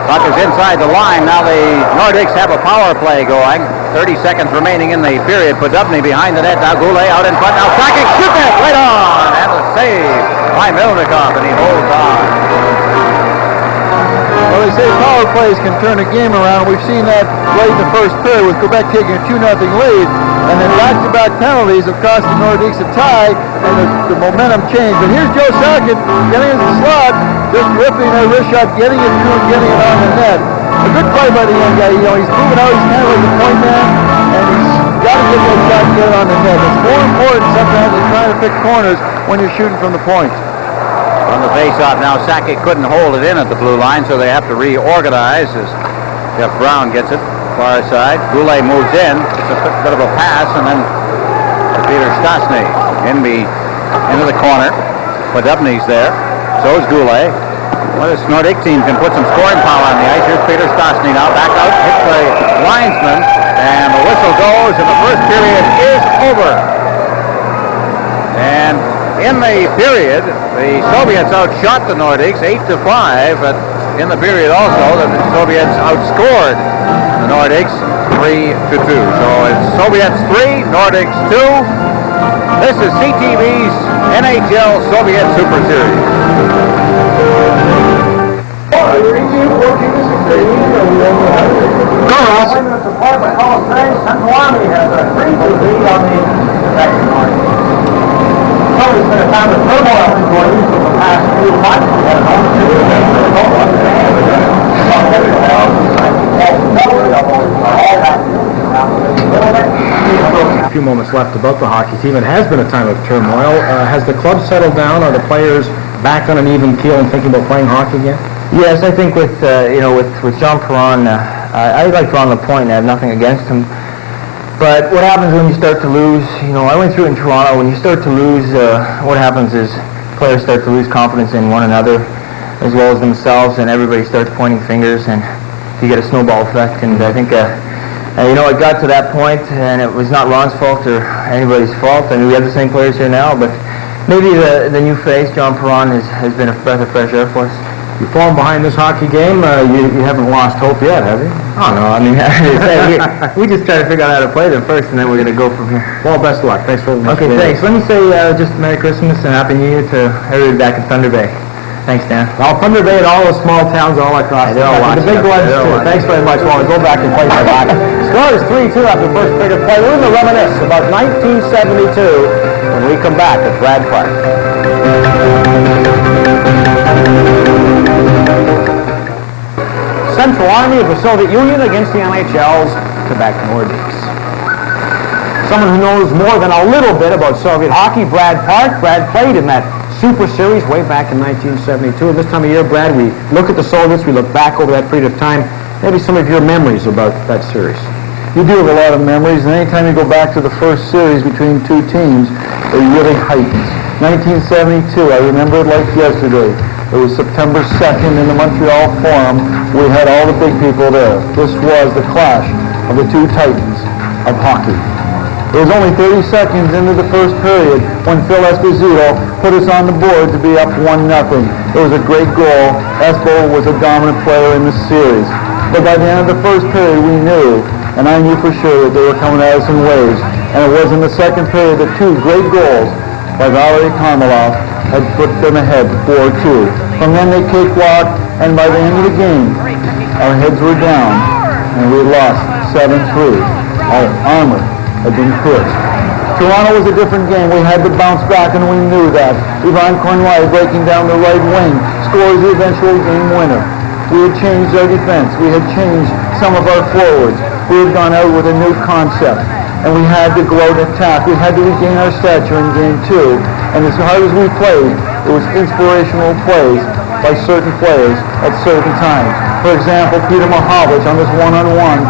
Puck is inside the line. Now the Nordics have a power play going. 30 seconds remaining in the period. Podubny behind the net. Now Goulet out in front. Now Sakic shoots it right on. And the save by Milnikov, and he holds on. Well, they say power plays can turn a game around. We've seen that late in the first period with Quebec taking a 2-0 lead. And then back-to-back penalties have cost the Nordiques a tie, and the momentum changed. But here's Joe Sakic getting his slot, just ripping a wrist shot, getting it through and getting it on the net. A good play by the young guy. He's moving out. He's kind of like the point man, and he's got to get that shot and get it on the net. It's more important sometimes than trying to pick corners when you're shooting from the point. On the face-off now, Sakic couldn't hold it in at the blue line, so they have to reorganize as Jeff Brown gets it. Far side. Goulet moves in. It's a bit of a pass, and then Peter Stosny into the corner. Podubny's there. So is Goulet. Well, this Nordic team can put some scoring power on the ice. Here's Peter Stosny now. Back out. Hits the linesman. And the whistle goes, and the first period is over. And in the period, the Soviets outshot the Nordics 8-5. But in the period also, the Soviets outscored the Nordics 3-2. So it's Soviets 3, Nordics 2. This is CTV's NHL Soviet Super Series. Central Army has a 3-2 lead on the second one. So it's been a time of turmoil in the Northeast over the past A few moments left about the hockey team. It has been a time of turmoil. Has the club settled down? Are the players back on an even keel and thinking about playing hockey again? Yes, I think with John Perron, I like Ron LaPointe. I have nothing against him. But what happens when you start to lose? I went through it in Toronto. When you start to lose, what happens is players start to lose confidence in one another as well as themselves, and everybody starts pointing fingers, and you get a snowball effect. And I think, it got to that point, and it was not Ron's fault or anybody's fault. I mean, we have the same players here now, but maybe the new face, John Perron, has been a breath of fresh air for us. You've fallen behind this hockey game. You haven't lost hope yet, have you? Oh, no. I mean, we just try to figure out how to play them first, and then we're going to go from here. Well, best of luck. Thanks very much. Okay, thanks. Let me say just Merry Christmas and Happy New Year to everybody back in Thunder Bay. Thanks, Dan. Well, Thunder Bay and all the small towns all across the country. The big ones, too. Thanks very much. Well, we'll go back and play some hockey. Score is 3-2 after the first period of play. We're going to reminisce about 1972 when we come back at Brad Park. Central Army of the Soviet Union against the NHL's QuebeckNordick. Someone who knows more than a little bit about Soviet hockey, Brad Park. Brad played in that Super Series way back in 1972. And this time of year, Brad, we look at the Soviets, we look back over that period of time. Maybe some of your memories about that series. You do have a lot of memories, and anytime you go back to the first series between two teams, it really heightens. 1972, I remember it like yesterday. It was September 2nd in the Montreal Forum. We had all the big people there. This was the clash of the two titans of hockey. It was only 30 seconds into the first period when Phil Esposito put us on the board to be up 1-0. It was a great goal. Espo was a dominant player in the series. But by the end of the first period, we knew, and I knew for sure, that they were coming at us in waves. And it was in the second period that two great goals by Valery Karmelov had put them ahead 4-2. From then they cakewalked, and by the end of the game, our heads were down, and we lost 7-3. Our armor had been crushed. Toronto was a different game. We had to bounce back, and we knew that. Ivan Kornwai breaking down the right wing scores the eventual game winner. We had changed our defense. We had changed some of our forwards. We had gone out with a new concept, and we had to go out and attack. We had to regain our stature in game two, and as hard as we played, it was inspirational plays by certain players at certain times. For example, Peter Mahovlich on this one-on-one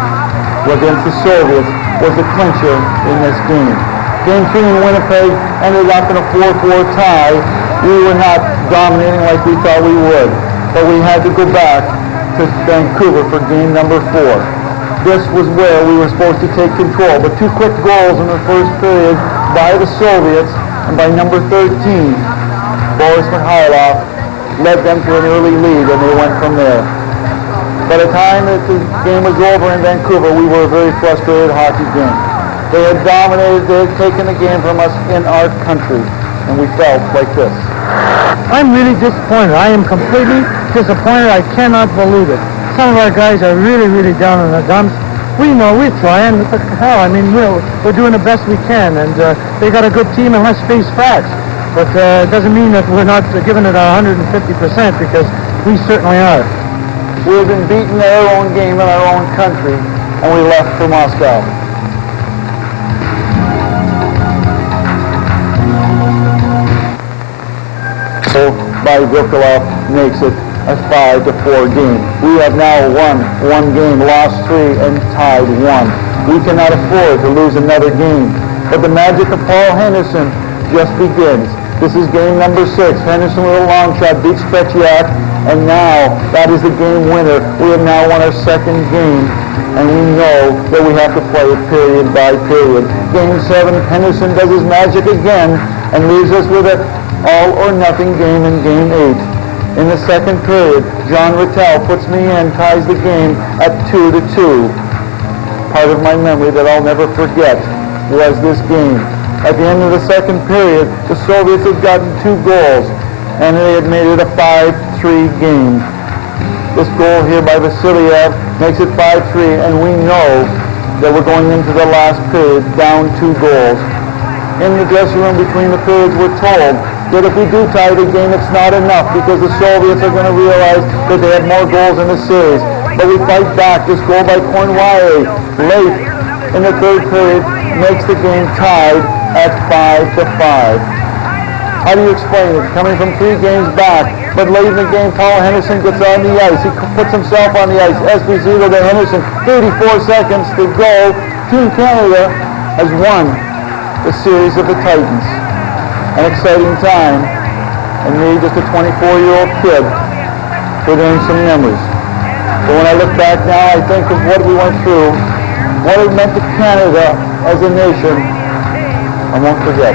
against the Soviets was the clincher in this game. Game 3 in Winnipeg ended up in a 4-4 tie. We were not dominating like we thought we would, but we had to go back to Vancouver for game number 4. This was where we were supposed to take control, but two quick goals in the first period by the Soviets, and by number 13, Boris Mikhailov, led them to an early lead, and they went from there. By the time that the game was over in Vancouver, we were a very frustrated hockey game. They had dominated, they had taken the game from us in our country, and we felt like this. I'm really disappointed. I am completely disappointed. I cannot believe it. Some of our guys are really, really down in the dumps. We know we're trying. What the hell? I mean, we're doing the best we can, and they got a good team, and let's face facts. But it doesn't mean that we're not giving it 150%, because we certainly are. We have been beaten in our own game in our own country, and we left for Moscow. So, by Vikolov makes it a 5-4 game. We have now won one game, lost 3, and tied 1. We cannot afford to lose another game. But the magic of Paul Henderson just begins. This is game number 6. Henderson with a long shot beats Petyak, and now that is the game winner. We have now won our second game, and we know that we have to play it period by period. Game 7, Henderson does his magic again and leaves us with an all-or-nothing game in game 8. In the second period, John Rattel puts me in, ties the game at 2-2. Part of my memory that I'll never forget was this game. At the end of the second period, the Soviets had gotten 2 goals, and they had made it a 5-3 game. This goal here by Vasiliev makes it 5-3, and we know that we're going into the last period down 2 goals. in the dressing room between the periods were told that if we do tie the game, it's not enough because the Soviets are going to realize that they have more goals in the series. But we fight back. This goal by Cornwire late in the third period makes the game tied at 5-5. How do you explain it? Coming from 3 games back, but late in the game, Paul Henderson gets on the ice. He puts himself on the ice. Esposito to Henderson. 34 seconds to go. Team Canada has won the series of the Titans. An exciting time. And me, just a 24-year-old kid, putting some memories. But when I look back now, I think of what we went through, what it meant to Canada as a nation. I won't forget.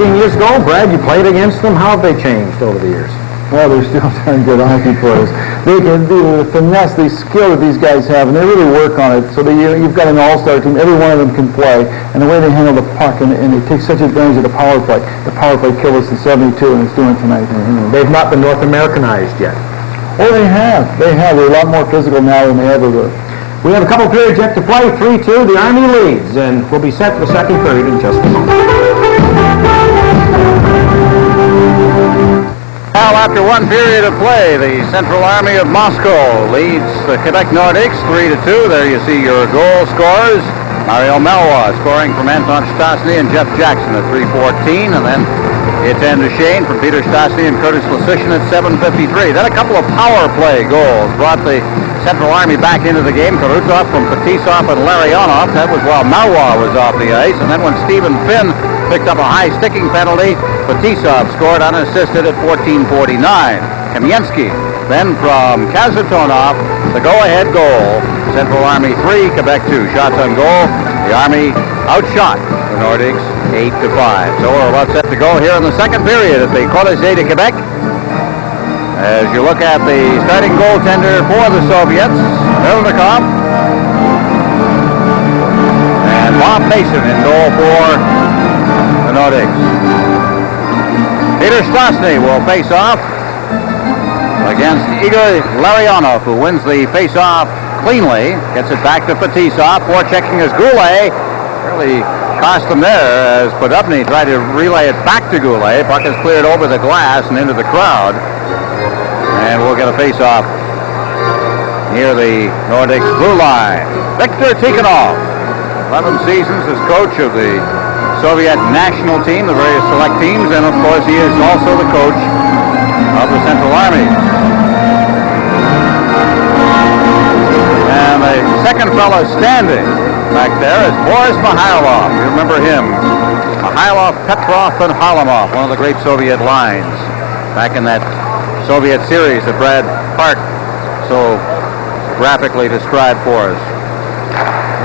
Years ago, Brad, you played against them. How have they changed over the years? Well, they're still darn good hockey players. They can do the finesse, the skill that these guys have, and they really work on it. So you've got an all-star team. Every one of them can play, and the way they handle the puck, and they take such advantage of the power play. The power play killed us in '72, and it's doing tonight. Mm-hmm. They've not been North Americanized yet. Oh, they have. They have. They're a lot more physical now than they ever were. We have a couple periods yet to play. 3-2. The Army leads, and we'll be set for the second period in just a moment. Well, after one period of play, the Central Army of Moscow leads the QuebeckNordics 3-2. There you see your goal scorers. Mario Melwa scoring from Anton Stastny and Jeff Jackson at 3:14, and then Etienne Duchesne from Peter Stastny and Curtis Lasishin at 7:53. Then a couple of power play goals brought the Central Army back into the game. Karutov from Fetisov and Larionov. That was while Melwa was off the ice. And then when Stephen Finn picked up a high sticking penalty, Fetisov scored unassisted at 14:49. Kamensky then from Kazatonov, the go-ahead goal. Central Army 3, Quebec 2. Shots on goal. The Army outshot the Nordics 8-5. So we're about set to go here in the second period at the Colisée de Quebec. As you look at the starting goaltender for the Soviets, Milnikov, and Bob Mason in goal for the Nordics. Peter Stastny will face off against Igor Larionov, who wins the face-off cleanly, gets it back to Fetisov. Forechecking is Goulet. Really cost them there as Podubny tried to relay it back to Goulet. Puck is cleared over the glass and into the crowd. And we'll get a face-off near the Nordics blue line. Viktor Tikhonov, 11 seasons as coach of the Soviet national team, the various select teams, and of course he is also the coach of the Central Army. And the second fellow standing back there is Boris Mikhailov. You remember him. Mikhailov, Petrov, and Harlamov, one of the great Soviet lines back in that Soviet series that Brad Park so graphically described for us.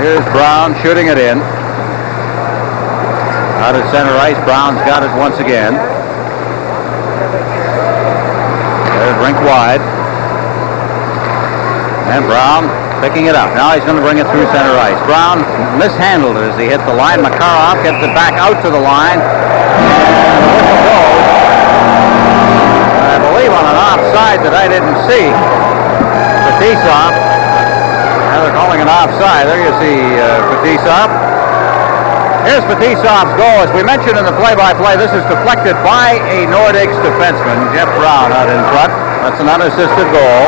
Here's Brown shooting it in. Out at center ice, Brown's got it once again. There's rink wide. And Brown picking it up. Now he's going to bring it through center ice. Brown mishandled it as he hit the line. Makarov gets it back out to the line. And the whistle goes. I believe on an offside that I didn't see. Fetisov. Now they're calling an offside. There you see Fetisov. Here's Fetisov's goal. As we mentioned in the play-by-play, this is deflected by a Nordics defenseman, Jeff Brown, out in front. That's an unassisted goal.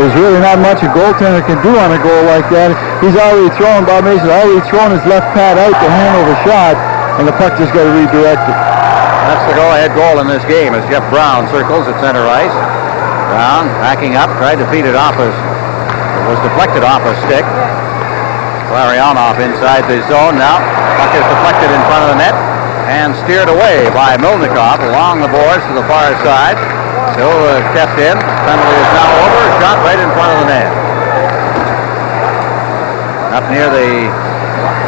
There's really not much a goaltender can do on a goal like that. He's already thrown, Bob Mason already thrown his left pad out to handle the shot, and the puck just got redirected. That's the go-ahead goal in this game as Jeff Brown circles at center ice. Brown backing up, tried to feed it off it was deflected off a stick. Larionov inside the zone now. Puck is deflected in front of the net and steered away by Milnikov along the boards to the far side. Still kept in. Penalty is now over. Shot right in front of the net. Up near the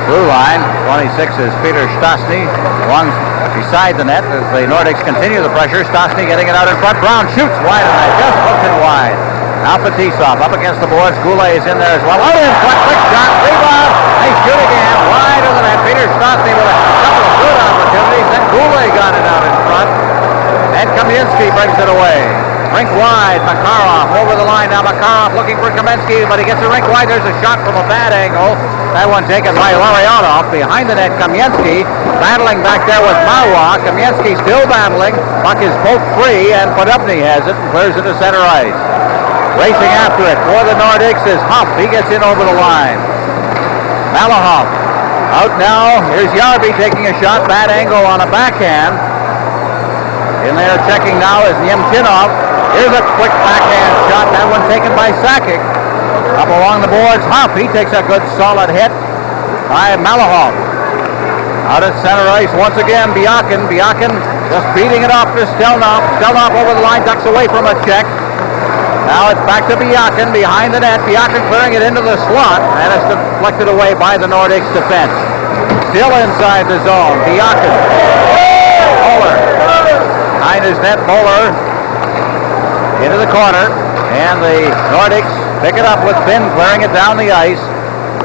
blue line, 26 is Peter Stastny. One beside the net as the Nordics continue the pressure. Stastny getting it out in front. Brown shoots wide, and I just hooked it wide. Now Fetisov up against the boards. Goulet is in there as well. Out in front, quick shot, rebound. They shoot again, wide of the net. Peter Stastny with a couple of good opportunities. Then Goulet got it out in front. And Kamiensky brings it away. Rink wide, Makarov over the line. Now Makarov looking for Kamiensky, but he gets a rink wide. There's a shot from a bad angle. That one taken by Larionov. Behind the net, Kamiensky battling back there with Marois. Kamiensky still battling. Puck is poked free, and Podobny has it and clears it to center ice. Racing after it for the Nordics is Huff. He gets in over the line. Malahoff out now. Here's Yarby taking a shot. Bad angle on a backhand. In there checking now is Nemchinov. Here's a quick backhand shot. That one taken by Sakic. Up along the boards, Huff. He takes a good solid hit by Malahoff. Out at center ice once again, Biakin. Biakin just beating it off to Stelnov. Stelnov over the line, ducks away from a check. Now it's back to Biakin behind the net. Biakin clearing it into the slot, and it's deflected away by the Nordics defense. Still inside the zone. Biakin. Bowler. Behind his net, Bowler. Into the corner, and the Nordics pick it up with Finn clearing it down the ice,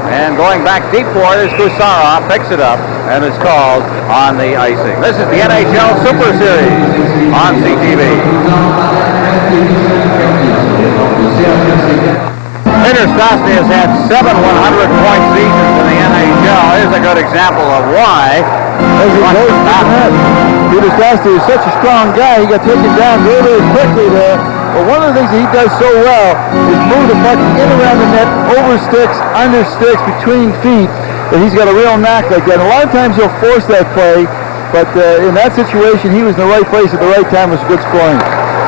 and going back deep for it is Gusarov, picks it up, and is called on the icing. This is the NHL Super Series on CTV. Peter Stastny has had 7 100-point seasons in the NHL. Here's a good example of why. Peter Stastny is such a strong guy. He got taken down very, very quickly there. But one of the things that he does so well is move the puck in around the net, over sticks, under sticks, between feet. And he's got a real knack like that. And a lot of times he'll force that play, but in that situation, he was in the right place at the right time. It was good scoring.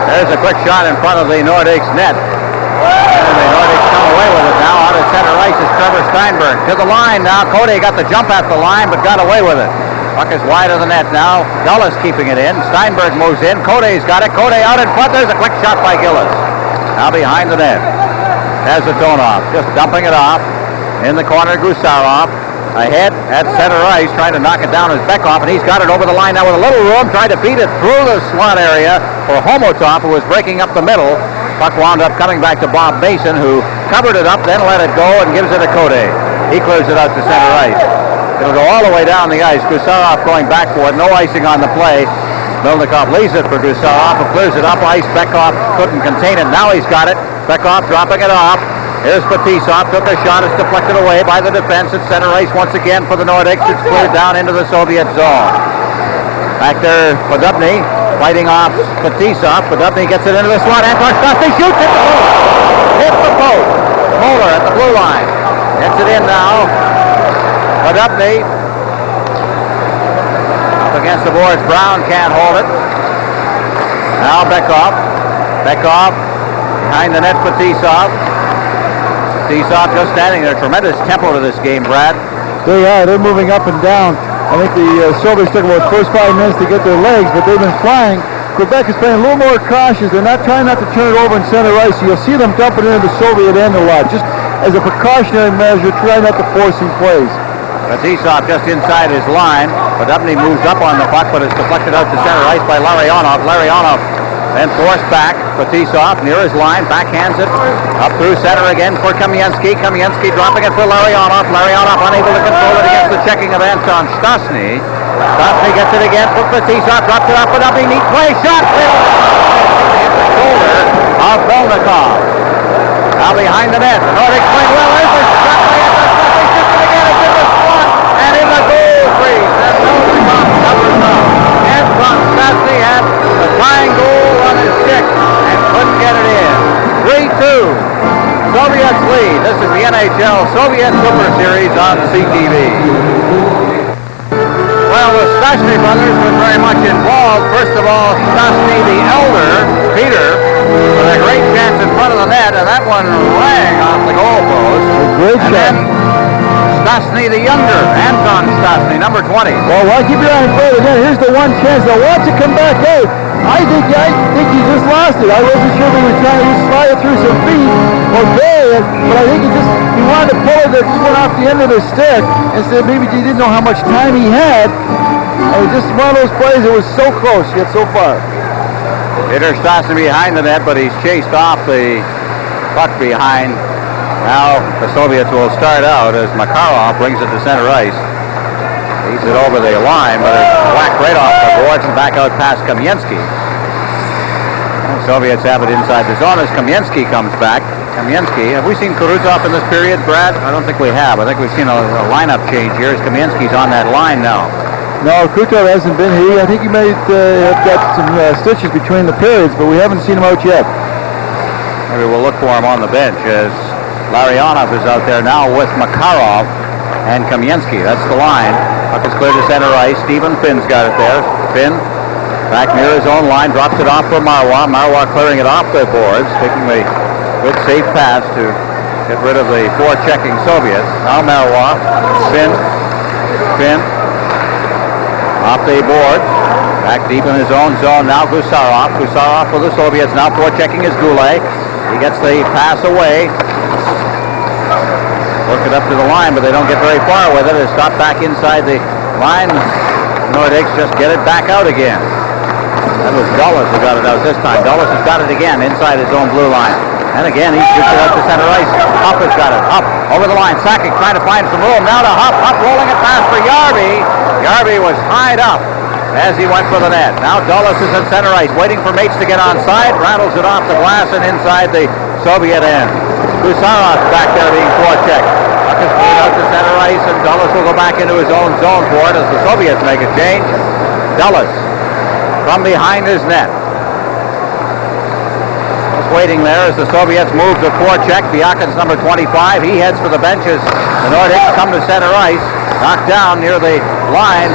There's a quick shot in front of the Nordics net. And the Nordics come away with it now. Out at center ice is Trevor Steinberg. To the line now. Cody got the jump at the line, but got away with it. Puck is wide of the net now. Gillis keeping it in. Steinberg moves in. Cody's got it. Cody out in front. There's a quick shot by Gillis. Now behind the net. Has the Tonov. Just dumping it off. In the corner, Gusarov. Ahead at center ice, trying to knock it down is Beckhoff, and he's got it over the line now with a little room. Tried to beat it through the slot area for Homotov, who was breaking up the middle. Puck wound up coming back to Bob Mason, who covered it up, then let it go and gives it to Cody. He clears it out to center ice. It'll go all the way down the ice. Gusarov going back for it. No icing on the play. Milnikov leaves it for Gusarov, who clears it up ice. Beckhoff couldn't contain it. Now he's got it. Beckhoff dropping it off. Here's Fetisov. Took a shot. It's deflected away by the defense at center ice once again for the Nordics. It's cleared down into the Soviet zone. Back there, Podobny fighting off Fetisov. Podobny gets it into the slot. Anton Stastny shoots it. Hit the post. Moeller at the blue line. Gets it in now. Podobny up against the boards. Brown can't hold it. Now Beckhoff. Beckhoff behind the net. Fetisov. Fetisov just standing there. Tremendous tempo to this game, Brad. They are. They're moving up and down. I think the Soviets took about the first 5 minutes to get their legs, but they've been flying. Quebec is playing a little more cautious. They're not trying not to turn it over in center ice. So you'll see them dump it into the Soviet end a lot. Just as a precautionary measure, try not to force some plays. Fetisov just inside his line. Podobny moves up on the puck, but it's deflected out to center ice by Larionov. Larionov then forced back. Fetisov near his line, backhands it up through center again for Kamiensky. Kamiensky dropping it for Larionov. Larionov unable to control it against the checking of Anton Stastny. Stastny gets it again for Fetisov. Drops it off. Podobny, neat play, shot. Hit the shoulder of Milnikov. Now behind the net. The Nordics playing well. There's a shot by Anton Stastny. Shoots it again. It's in the slot and in the goal crease. And Milnikov covers up. Anton Stastny had the tying goal on his stick and couldn't get it in. 3-2. Soviets lead. This is the NHL Soviet Super Series on CTV. Well, the Stastny brothers were very much involved. First of all, Stastny the elder, Peter, with a great chance in front of the net, and that one rang off the goal post. A great and shot. Then Stastny the younger, Anton Stastny, number 20. Well, why keep your eye on play again? Here's the one chance. Now watch it come back out. I think he just lost it. I wasn't sure if he was trying to just slide it through some feet or bury it, but I think he wanted to pull it that just went off the end of the stick instead maybe he didn't know how much time he had. It was just one of those plays that was so close yet so far. Peter Stastny behind the net, but he's chased off the puck behind. Now the Soviets will start out as Makarov brings it to center ice. He's it over the line, but it's whacked right off the boards and back out past Kamiensky. Soviets have it inside the zone as Kamensky comes back. Kamensky, have we seen Kurutov in this period, Brad? I don't think we have. I think we've seen a lineup change here as Kamensky's on that line now. No, Kurutov hasn't been here. I think he may have got some stitches between the periods, but we haven't seen him out yet. Maybe we'll look for him on the bench as Larionov is out there now with Makarov and Kamensky. That's the line. Puck is clear to center ice. Stephen Finn's got it there. Finn back near his own line, drops it off for Marwa. Marwa clearing it off the boards, taking the good safe pass to get rid of the forechecking Soviets. Now Marwa, Finn, off the board, back deep in his own zone. Now Gusarov for the Soviets. Now forechecking is Goulet. He gets the pass away. Work it up to the line, but they don't get very far with it. It's stopped back inside the line. Nordics just get it back out again. That was Dulles who got it out this time. Dulles has got it again inside his own blue line. And again, he shoots it out to center ice. Hupp has got it. Hupp over the line. Sakic trying to find some room. Now to Hupp. Hupp rolling it past for Yarby. Yarby was tied up as he went for the net. Now Dulles is at center ice, waiting for Mates to get on side. Rattles it off the glass and inside the Soviet end. Gusarov's back there being forechecked. Puck is played out to center ice, and Dulles will go back into his own zone for it as the Soviets make a change. Dulles from behind his net. Just waiting there as the Soviets move to forecheck. Biakin's number 25. He heads for the benches. The Nordics come to center ice. Knocked down near the line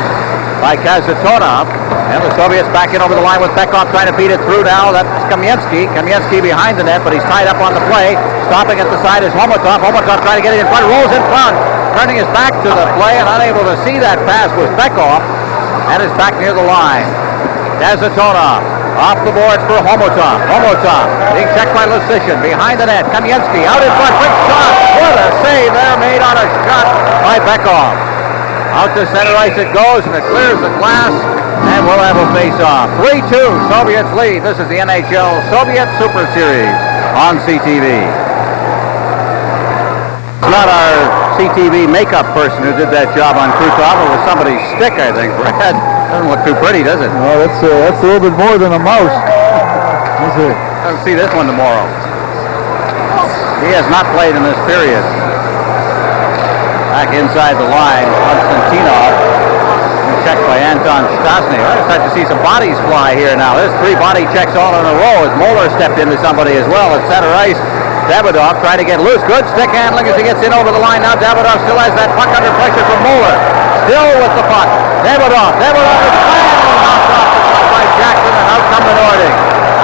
by Kazatonov. And the Soviets back in over the line with Bekov trying to beat it through now. That's Kamensky. Kamensky behind the net, but he's tied up on the play. Stopping at the side is Homotov. Homotov trying to get it in front. Rolls in front. Turning his back to the play and unable to see that pass was Bekov. And is back near the line. Kazatonov off the boards for Homotov. Homotov being checked by Lucian. Behind the net. Kamensky out in front. Quick shot. What a save there made on a shot by Bekov. Out to center ice it goes, and it clears the glass, and we'll have a face-off. 3-2, Soviets lead. This is the NHL Soviet Super Series on CTV. It's not our CTV makeup person who did that job on Krutov. It was somebody's stick, I think, Brad. Doesn't look too pretty, does it? No, that's a little bit more than a mouse. I'll see this one tomorrow. He has not played in this period. Back inside the line, Konstantinov, checked by Anton Stasny. I start to see some bodies fly here now. There's 3 body checks all in a row as Moeller stepped into somebody as well at center ice. Davidoff trying to get loose. Good stick handling as he gets in over the line. Now Davidoff still has that puck under pressure from Moeller. Still with the puck. Davidoff is slammed knocked off the puck by Jackson, and out come the Nordics.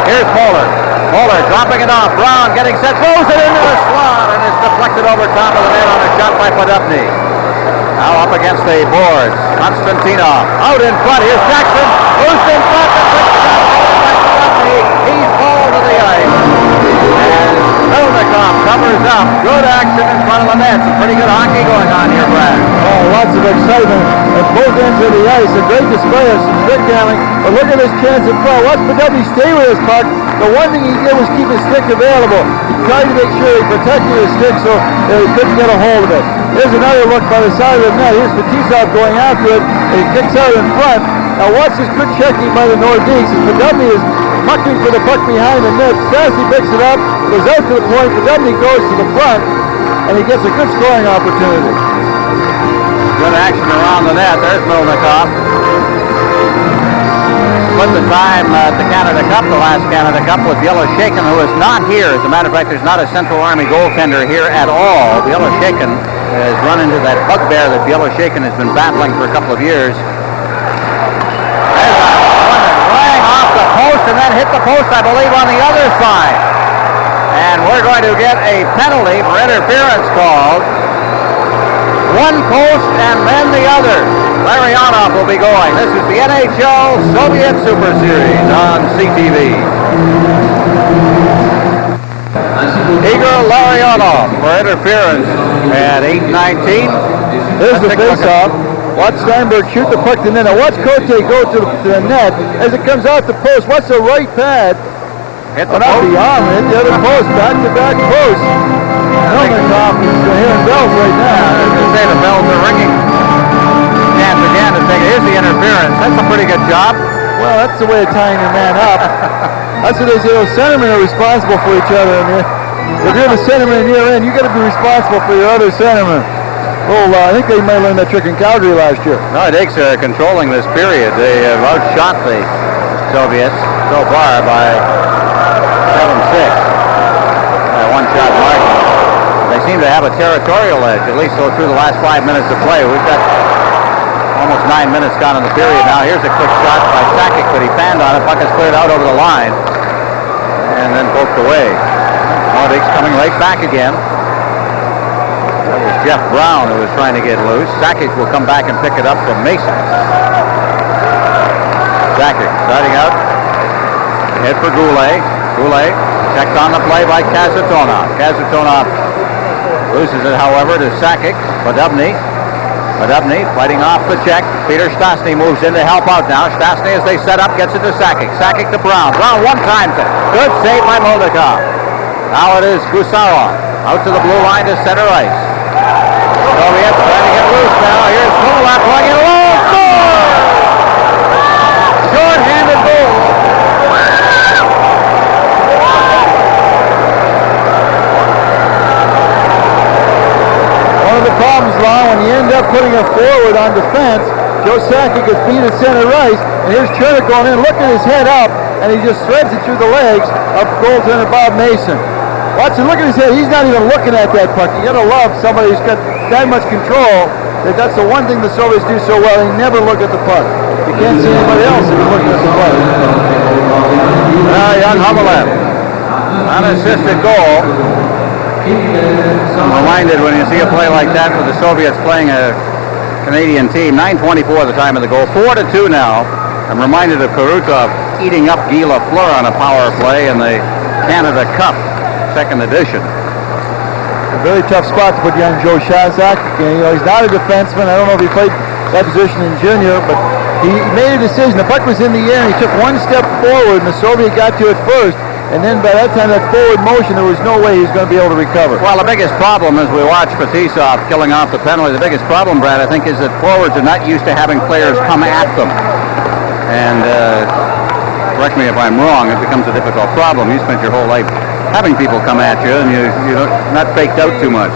Here's Moeller. Moeller dropping it off. Brown getting set. Throws it into the slot and is deflected over top of the net on a shot by Podupny. Now up against the boards. Konstantinov out in front. Here's Jackson. Loose in front. The quick shot by Podupny. He's fallen to the ice. And Melnikov covers up. Good action in front of the net. Some pretty good hockey going on here, Brad. Oh, lots of excitement at both ends of the ice. A great display of some stick handling. But look at this chance in front. Watch Podupny stay with his puck. The one thing he did was keep his stick available. He tried to make sure he protected his stick so he couldn't get a hold of it. Here's another look by the side of the net. Here's Fetisov going after it, and he kicks out in front. Now watch this good checking by the Nordiques as Podupny is mucking for the puck behind the net. Stasny picks it up, goes out to the point. Podupny goes to the front, and he gets a good scoring opportunity. Good action around the net. There's Melnikov. Split the time at the Canada Cup, the last Canada Cup, with Bieloshakin, who is not here. As a matter of fact, there's not a Central Army goaltender here at all. Bieloshakin has run into that bugbear that Bieloshakin has been battling for a couple of years. There's one that rang off the post and then hit the post, I believe, on the other side. And we're going to get a penalty for interference called. One post and then the other. Larionov will be going. This is the NHL Soviet Super Series on CTV. Igor Larionov for interference at 8:19. Here's the face-off. Watch Steinberg shoot the puck to the net. Now watch Cote go to the net as it comes out the post. Watch the right pad. Hit the not post. the arm, hit the other post. Back-to-back post. Melnikov is hearing bells right now. I was going to say the bells are ringing. Chance again to take it. Here's the interference. That's a pretty good job. Well, that's the way of tying your man up. That's what they say. Those centermen are responsible for each other. And if you're the centerman in your end, you got to be responsible for your other centerman. Well, I think they might learn that trick in Calgary last year. Nordics are controlling this period. They have outshot the Soviets so far by 7-6. By a one-shot margin. They seem to have a territorial edge, at least through the last 5 minutes of play. We've got almost 9 minutes gone in the period now. Here's a quick shot by Sakic, but he panned on it. Puck is cleared out over the line and then poked away. Nordics coming right back again. That was Jeff Brown who was trying to get loose. Sakic will come back and pick it up from Mason. Sakic starting out. Head for Goulet. Goulet checked on the play by Kasatonov. Kasatonov loses it, however, to Sakic. Podubny fighting off the check. Peter Stastny moves in to help out now. Stastny, as they set up, gets it to Sakic. Sakic to Brown. Brown one-time. Good save by Moldikov. Now it is Gusarov. Out to the blue line to center ice. Soviets trying to get loose now. Here's Kulak going in low. Score! Short-handed goal. One of the problems, Lon, when you end up putting a forward on defense, Joe Sakic gets beat at center ice, and here's Chernick going in. Look at his head up, and he just threads it through the legs of goaltender Bob Mason. Watch it, look at his head. He's not even looking at that puck. You gotta love somebody who's got that much control. That's the one thing the Soviets do so well. They never look at the puck. You can't see anybody else if you're looking at the puck. Jan Humelev, unassisted goal. I'm reminded when you see a play like that with the Soviets playing a Canadian team. 9:24 the time of the goal. 4-2 now. I'm reminded of Karutov eating up Guy Lafleur on a power play in the Canada Cup, second edition. A very tough spot to put young Joe Shazak. He's not a defenseman. I don't know if he played that position in junior, but he made a decision. The puck was in the air, and he took one step forward, and the Soviet got to it first. And then by that time, that forward motion, there was no way he was going to be able to recover. Well, the biggest problem as we watch Fetisov killing off the penalty, the biggest problem, Brad, I think, is that forwards are not used to having players come at them. And correct me if I'm wrong, it becomes a difficult problem. You spent your whole life having people come at you, and you're not faked out too much.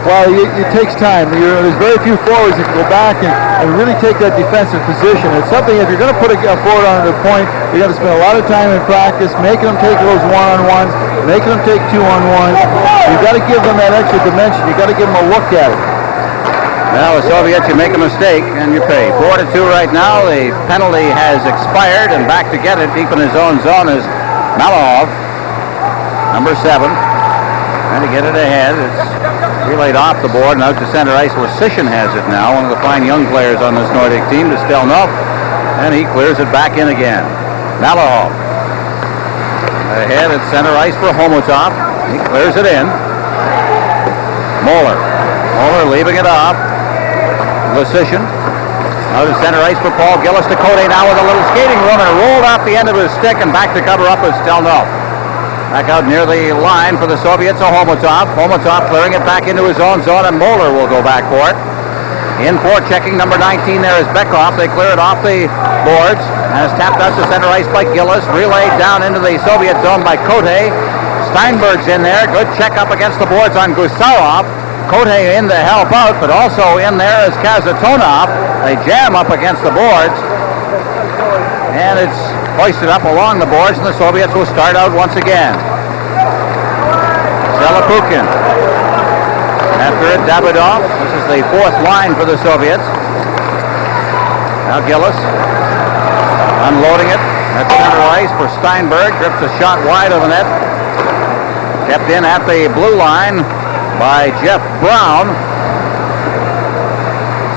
Well, it takes time. There's very few forwards that can go back and really take that defensive position. It's something, if you're going to put a forward on the point, you got to spend a lot of time in practice, making them take those one-on-ones, making them take two-on-ones. You've got to give them that extra dimension. You've got to give them a look at it. Well, the Soviets, you make a mistake and you pay. 4-2 right now. The penalty has expired, and back to get it deep in his own zone is Malahov, number 7. Trying to get it ahead. It's relayed off the board and out to center ice. Lesishin has it now, one of the fine young players on this Nordic team, to Stelnov, and he clears it back in again. Malahov ahead at center ice for Homotov. He clears it in. Moeller leaving it off. Lesishin out to center ice for Paul Gillis. to Cote now with a little skating room, and rolled off the end of his stick and back to cover up with Stelnov. Back out near the line for the Soviets, Homotov. Homotov clearing it back into his own zone, and Moeller will go back for it. In for checking number 19 there is Beckhoff. They clear it off the boards. As tapped out to center ice by Gillis. Relayed down into the Soviet zone by Cote. Steinberg's in there. Good check up against the boards on Gusarov. Cote in to help out, but also in there is Kasatonov. They jam up against the boards. And it's hoisted up along the boards, and the Soviets will start out once again. Zelepukin. After it, Davidov. This is the fourth line for the Soviets. Now Gillis unloading it at center ice for Steinberg. Drips a shot wide of the net. Kept in at the blue line by Jeff Brown.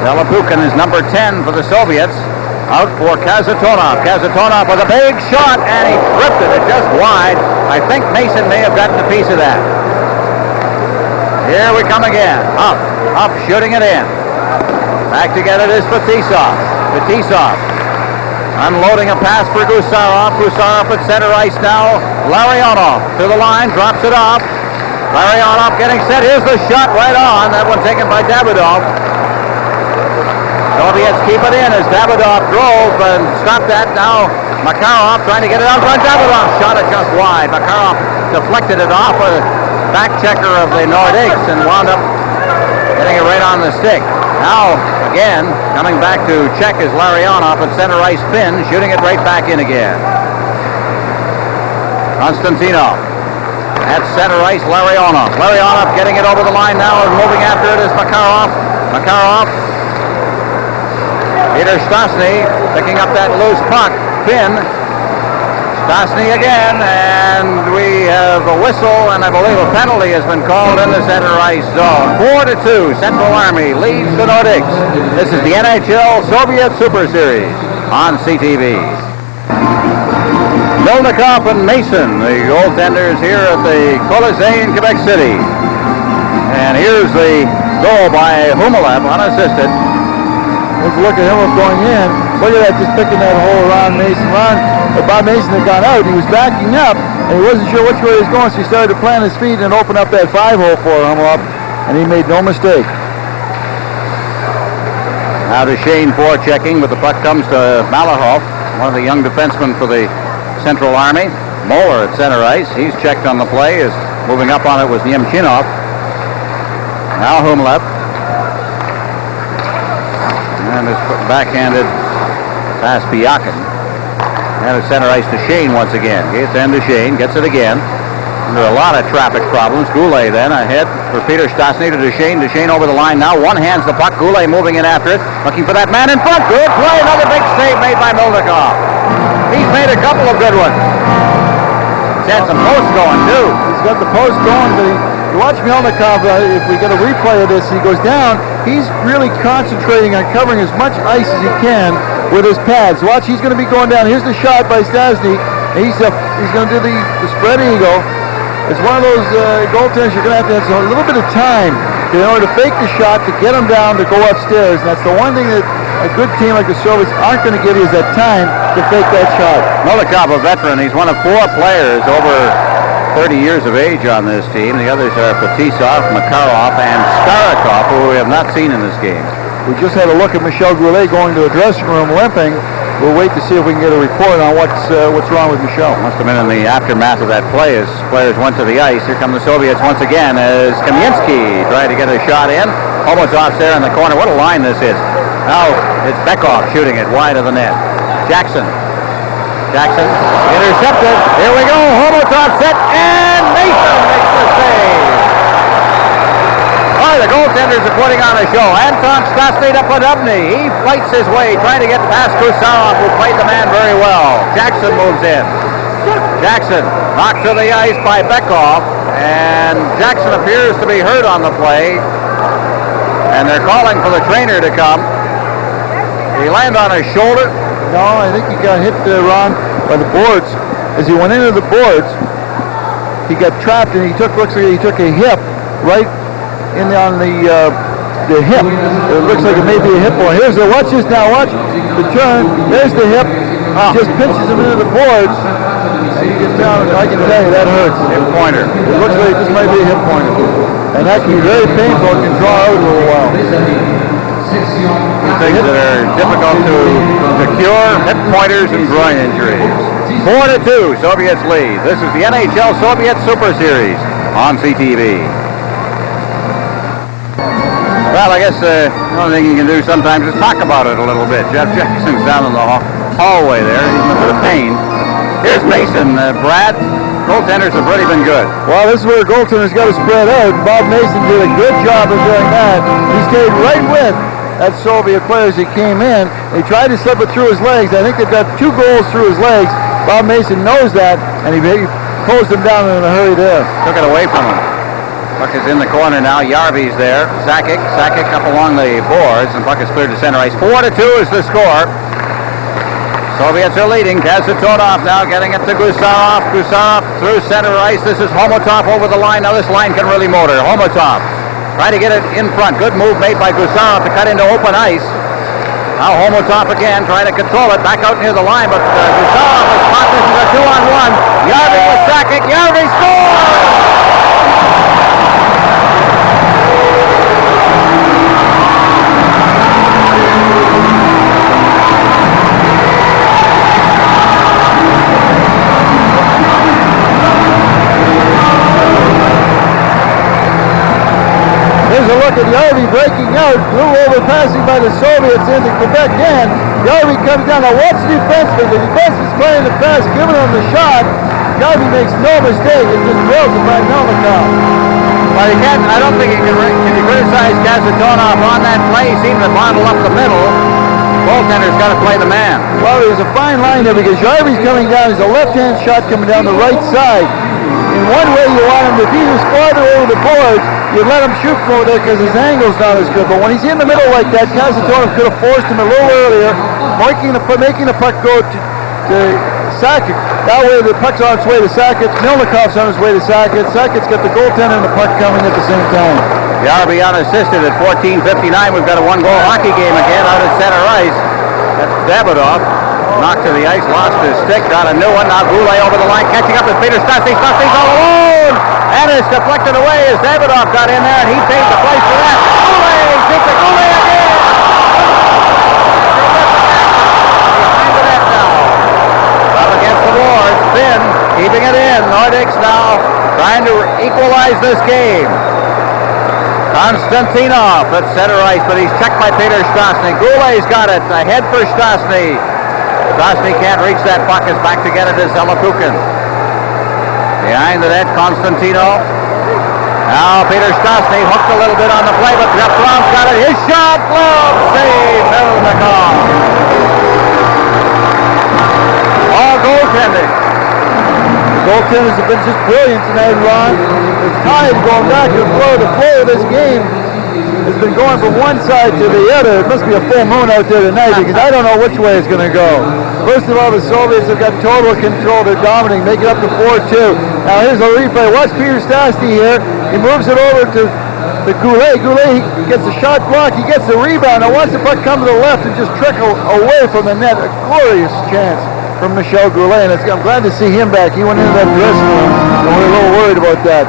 Zelepukin is number 10 for the Soviets. Out for Kasatonov. Kasatonov with a big shot, and he tripped it just wide. I think Mason may have gotten a piece of that. Here we come again. Up, shooting it in. Back to get it is Fetisov. Fetisov unloading a pass for Gusarov. Gusarov at center ice now. Larionov to the line, drops it off. Larionov getting set. Here's the shot right on. That one taken by Davidov. Soviets keep it in as Davidov drove and stopped that. Now Makarov trying to get it out front. Davidoff shot it just wide. Makarov deflected it off a back checker of the Nordics and wound up getting it right on the stick. Now, again, coming back to check is Larionov at center ice pin, shooting it right back in again. Konstantinov at center ice, Larionov. Larionov getting it over the line now and moving after it is Makarov. Makarov. Peter Stastny picking up that loose puck. Pin. Stastny again, and we have a whistle, and I believe a penalty has been called in the center ice zone. 4-2, Central Army leads the Nordics. This is the NHL Soviet Super Series on CTV. Milnikov and Mason, the goaltenders here at the Colisée in Quebec City. And here's the goal by Humalev, unassisted. Let's look at him going in. Look at that, just picking that hole around Mason. Bob Mason had gone out. He was backing up, and he wasn't sure which way he was going, so he started to plant his feet and open up that 5-hole for him up, and he made no mistake. Now to Shane forechecking, but the puck comes to Malahov, one of the young defensemen for the Central Army. Moeller at center ice. He's checked on the play. Is moving up on it was Nemchinov. Now Humalev. And it's backhanded past Biakin. And it's center ice to Shane once again. Gets end to Shane. Gets it again. Under a lot of traffic problems. Goulet then ahead for Peter Stastny to Duchesne. Duchesne over the line now. One hands the puck. Goulet moving in after it. Looking for that man in front. Good play. Another big save made by Milnikov. He's made a couple of good ones. He's had some posts going too. He's got the post going, but you watch Milnikov, if we get a replay of this, he goes down. He's really concentrating on covering as much ice as he can with his pads. Watch, he's going to be going down. Here's the shot by Stastny. He's going to do the spread eagle. It's one of those goaltenders you're going to have a little bit of time in order to fake the shot, to get him down, to go upstairs. And that's the one thing that a good team like the Soviets aren't going to give you, is that time to fake that shot. Milnikov, a veteran. He's one of 4 players over 30 years of age on this team. The others are Fetisov, Makarov, and Starikov, who we have not seen in this game. We just had a look at Michel Goulet going to the dressing room limping. We'll wait to see if we can get a report on what's wrong with Michel. Must have been in the aftermath of that play as players went to the ice. Here come the Soviets once again as Kamensky tried to get a shot in. Almost off there in the corner. What a line this is. Now it's Bekov shooting it wide of the net. Jackson intercepted. Here we go. Homotov set, and Mason makes the save. Oh, the goaltenders are putting on a show. Anton Stastny to Podobny. He fights his way, trying to get past Kusarov, who played the man very well. Jackson moves in. Jackson knocked to the ice by Bekov, and Jackson appears to be hurt on the play, and they're calling for the trainer to come. He landed on his shoulder. No, I think he got hit, Ron, by the boards. As he went into the boards, he got trapped, and looks like he took a hip right in on the hip. It looks like it may be a hip ball. Here's the, watch this now, watch the turn. There's the hip. Just pinches him into the boards. And he gets down, and I can tell you that hurts. Hip pointer. It looks like this might be a hip pointer. And that can be very painful. It can draw out a little while. Things that are difficult to cure, hip pointers and groin injuries. 4-2, Soviets lead. This is the NHL Soviet Super Series on CTV. Well, I guess the only thing you can do sometimes is talk about it a little bit. Jeff Jackson's down in the hallway there. He's in a bit of pain. Here's Mason. Brad, goaltenders have really been good. Well, this is where the goaltender's got to spread out. Bob Mason did a good job of doing that. He stayed right with that Soviet player as he came in. He tried to slip it through his legs. I think they've got 2 goals through his legs. Bob Mason knows that, and he closed him down in a hurry there. Took it away from him. Puck is in the corner now. Yarby's there. Sakic up along the boards, and puck is cleared to center ice. 4-2 is the score. Soviets are leading. Kazatonov now getting it to Gusarov. Gusarov through center ice. This is Homotov over the line. Now this line can really motor. Homotov trying to get it in front. Good move made by Gusarov to cut into open ice. Now Homotov again trying to control it. Back out near the line, but Gusarov is caught. This is a 2-on-1. Yarby with Sakic. Yarby scores! look at Yarby breaking out, blew over, passing by the Soviets into Quebec end. Yarby comes down. Now watch the defenseman. The defense is playing the pass, giving him the shot. Yarby makes no mistake. It just drills it by Melnikov. Well, you can't, I don't think you can criticize Kasatonov on that play. He seemed to bottle up the middle. Goaltender's got to play the man. Well, there's a fine line there because Yarby's coming down. There's a left-hand shot coming down the right side. In one way, you want him to be farther over the boards. You let him shoot from over there because his angle's not as good. But when he's in the middle like that, Kasatonov could have forced him a little earlier, making the puck go to Sakic. That way, the puck's on its way to Sakic. Milnikov's on his way to Sakic. Sakic's got the goaltender and the puck coming at the same time. Yarby unassisted at 14:59. We've got a one-goal hockey game again out at center ice. That's Davidoff. Knocked to the ice, lost his stick, got a new one. Now Goulet over the line, catching up with Peter Stastny. Stastny's all alone! And it's deflected away as Davidoff got in there, and he paid the price for that. Goulet! Shoots it! Goulet again! Behind the net now. Up against the boards. Finn keeping it in. Nordick's now trying to equalize this game. Konstantinov at center ice, but he's checked by Peter Stastny. Goulet's got it. Ahead for Stastny. Stastny can't reach that puck. Is back to get it is Zelapukin. Behind the net, Konstantinov. Now Peter Stastny hooked a little bit on the play, but Jeff Brown's got it. His shot, glove, save, Melnikov. All goaltending. The goaltenders have been just brilliant tonight, Ron. The tide going back and forth. The flow of this game has been going from one side to the other. It must be a full moon out there tonight because I don't know which way it's going to go. First of all, the Soviets have got total control. They're dominating, make it up to 4-2. Now here's a replay. Watch Peter Stastny here. He moves it over to Goulet. Goulet, he gets the shot blocked. He gets the rebound. Now watch the puck come to the left and just trickle away from the net. A glorious chance from Michel Goulet. And I'm glad to see him back. He went into that dressing room, and we're a little worried about that.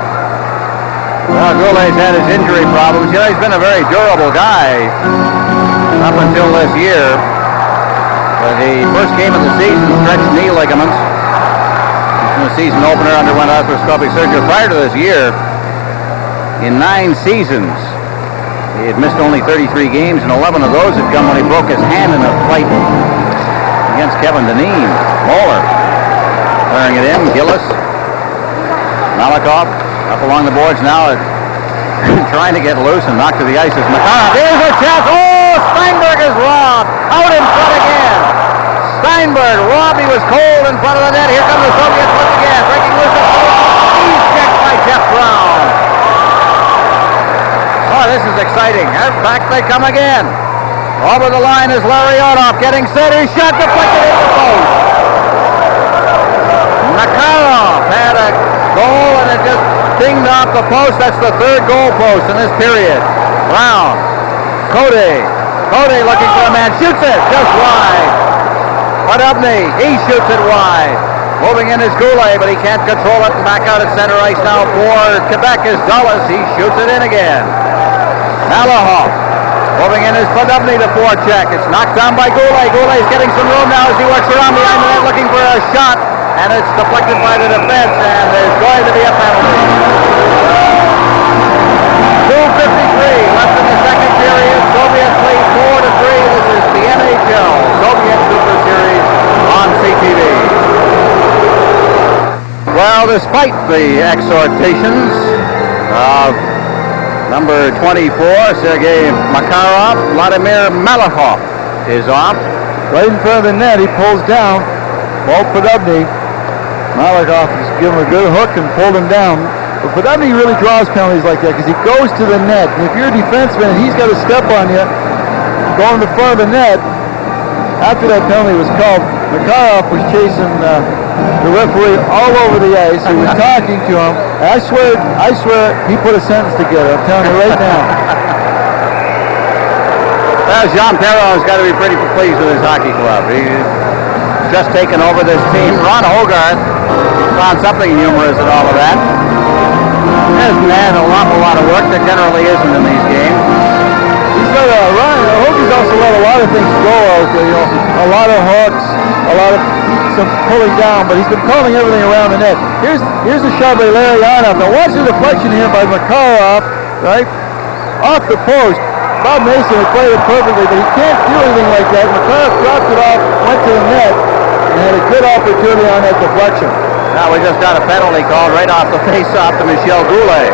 Well, Goulet's had his injury problems. You know, he's been a very durable guy up until this year. But the first game of the season, stretched knee ligaments. In the season opener, underwent arthroscopic surgery. Prior to this year, in 9 seasons, he had missed only 33 games, and 11 of those had come when he broke his hand in a fight against Kevin Dineen. Moeller clearing it in. Gillis. Malikov up along the boards now, trying to get loose and knocked to the ice is Makarov. Here's a chance. Oh, Steinberg is robbed. Out in front again. Steinberg robbed. He was cold in front of the net. Here comes the Soviets once again. Breaking loose. He's checked by Jeff Brown. Oh, this is exciting. Back they come again. Over the line is Larionov getting set. His shot deflected into the post. Makarov had a goal and it just dinged off the post. That's the third goal post in this period. Brown. Cody looking for a man. Shoots it just wide. Podubny, he shoots it wide. Moving in is Goulet, but he can't control it. And back out at center ice now for Quebec is Dulles. He shoots it in again. Malahoff. Moving in is Podubny to forecheck. It's knocked down by Goulet. Goulet's getting some room now as he works around behind the net looking for a shot. And it's deflected by the defense, and there's going to be a penalty. 2:53 left in the second period. Soviets lead 4-3. This is the NHL Soviet Super Series on CTV. Well, despite the exhortations of number 24, Sergei Makarov, Vladimir Malakhov is off. Right in front of the net, he pulls down. Walt Podubny. Malakhov has given him a good hook and pulled him down. But Podubny really draws penalties like that because he goes to the net. And if you're a defenseman and he's got to step on you, going to the front of the net, after that penalty was called, Makarov was chasing the referee all over the ice. He was talking to him. And I swear, he put a sentence together. I'm telling you right now. Well, Jean Perron's got to be pretty pleased with his hockey club. He's just taken over this team. Ron Hogarth found something humorous in all of that. Hasn't had an awful lot of work. There generally isn't in these games. He's let Hogarth's also let a lot of things go out there. You know, a lot of hooks, a lot of some pulling down, but he's been calling everything around the net. Here's a shot by Larionov. Now watch the deflection here by Makarov, right? off the post. Bob Mason had played it perfectly, but he can't do anything like that. McCarthy dropped it off, went to the net, and had a good opportunity on that deflection. Now we just got a penalty called right off the face-off to Michel Goulet.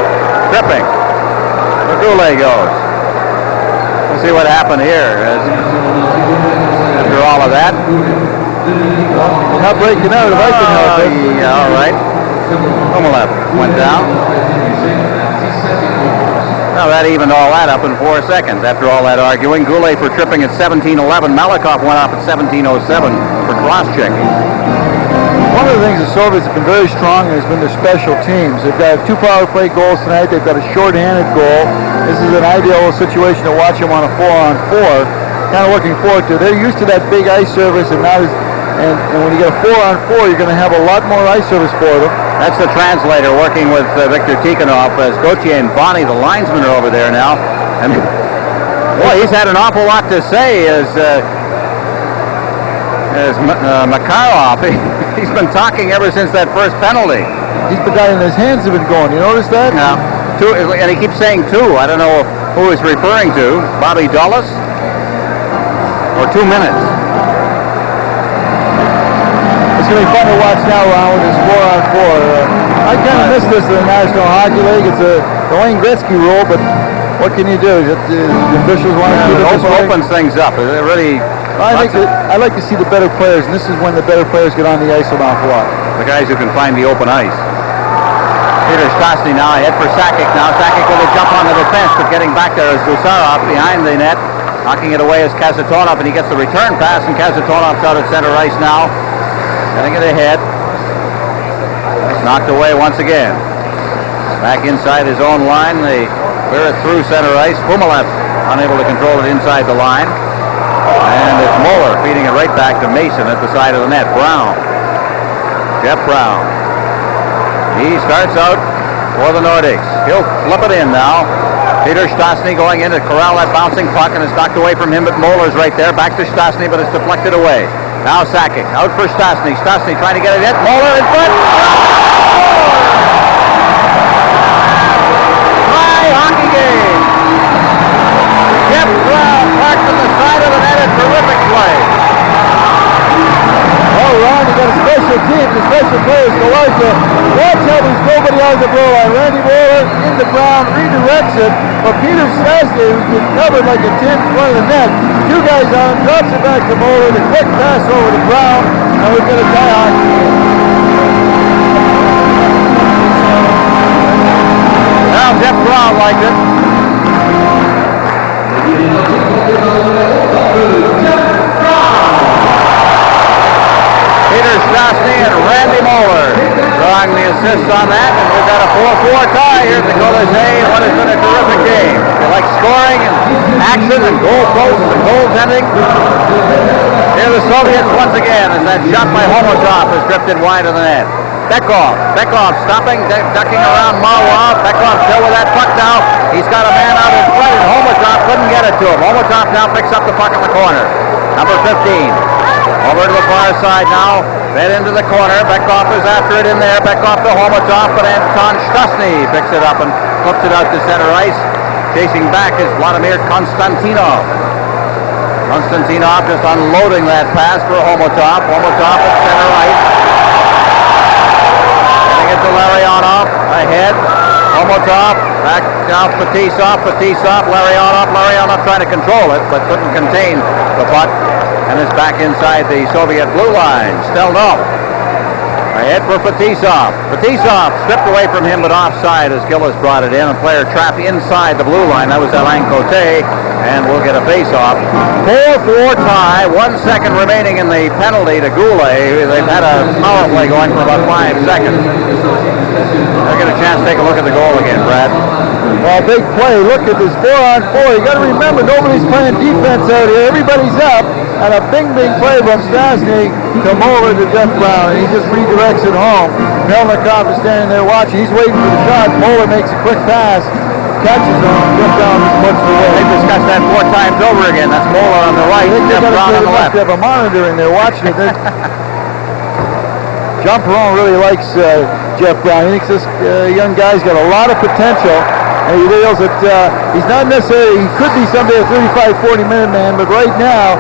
Tripping. Where Goulet goes. We'll see what happened here. After all of that. Not breaking out if I can help it. Yeah, all right. Hummelev went down. Now that evened all that up in 4 seconds. After all that arguing, Goulet for tripping at 17:11. Malikov went off at 17:07 for cross-checking. One of the things the Soviets have been very strong in has been their special teams. They've got 2 power play goals tonight. They've got a short-handed goal. This is an ideal situation to watch them on a 4-on-4. Kind of looking forward to it. They're used to that big ice service, and not as, and when you get a 4-on-4, you're going to have a lot more ice service for them. That's the translator working with Viktor Tikhonov as Gauthier and Bonnie, the linesmen, are over there now. And boy, he's had an awful lot to say as Makarov. He's been talking ever since that first penalty. He's been dying, his hands have been going. You notice that? Yeah. And he keeps saying 2. I don't know who he's referring to. Bobby Dulles? Or 2 minutes? It's going to be fun to watch now, Ron, with this 4-on-4. I kind of miss this in the National Hockey League. It's the Wayne Gretzky rule, but what can you do? The officials want to keep it this way. Opens things up. It really... I like to see the better players, and this is when the better players get on the ice an awful lot. The guys who can find the open ice. Peter Stastny now ahead for Sakic now. Sakic with a jump on the defense, but getting back there is Gusarov behind the net. Knocking it away is Kasatonov, and he gets the return pass, and Kasatonov's out at center ice now. Getting it ahead. It's knocked away once again. Back inside his own line. They clear it through center ice. Hummelev unable to control it inside the line. And it's Moeller feeding it right back to Mason at the side of the net. Brown. Jeff Brown. He starts out for the Nordics. He'll flip it in now. Peter Stastny going in to corral that bouncing puck, and it's knocked away from him, but Moeller's right there. Back to Stastny, but it's deflected away. Now Sakic out for Stastny. Stastny trying to get it in. Moeller in front. High hockey game. Jeff Brown parked on the side of the net. A terrific play. Oh, Ron, you got a special team. The special players go out there. Watch how there's nobody on the blue line. Randy Moeller into Brown, redirects it, but Peter Stastny, who's been covered like a tin in front of the net, 2 guys on, drops it back to Moeller, the quick pass over to Brown, and we've got a tie hockey game. Now Jeff Brown liked it. Peter Stastny and Randy Moeller drawing the assists on that, and we've got a 4-4 tie here at the Colisée in what has been a terrific game. If you like scoring and action and goal posts and goaltending, here the Soviets once again as that shot by Homotov is drifted wide of the net. Bekov stopping, ducking around Marwov. Bekov still with that puck now. He's got a man out in front, and Homotov couldn't get it to him. Homotov now picks up the puck in the corner. Number 15. Over to the far side now. Fed into the corner. Bekov is after it in there. Bekov to Homotov, but Anton Stastny picks it up and flips it out to center ice. Chasing back is Vladimir Konstantinov. Konstantinov just unloading that pass for Homotov. Homotov at center ice. Getting it to Larionov. Ahead. Homotov. Back now Fetisov. Larionov trying to control it, but couldn't contain the puck. And it's back inside the Soviet blue line. Stelnov. Ahead for Fetisov. Fetisov stripped away from him, but offside as Gillis brought it in. A player trapped inside the blue line. That was Alain Cote. And we'll get a face-off. 4-4 tie. 1 second remaining in the penalty to Goulet. They've had a power play going for about 5 seconds. I'll get a chance to take a look at the goal again, Brad. Well, big play. Look at this 4-on-4. You got to remember, nobody's playing defense out here. Everybody's up. And a bing play from Stastny to Moeller to Jeff Brown. And he just redirects it home. Melnikov is standing there watching. He's waiting for the shot. Moeller makes a quick pass. Catches him. Jeff Brown just puts it away. They've discussed that 4 times over again. That's Moeller on the right. Jeff Brown on the left. They have a monitor in there watching it. John Perron really likes Jeff Brown. He thinks this young guy's got a lot of potential. And he feels that he's not necessarily, he could be someday a 35, 40-minute man, but right now,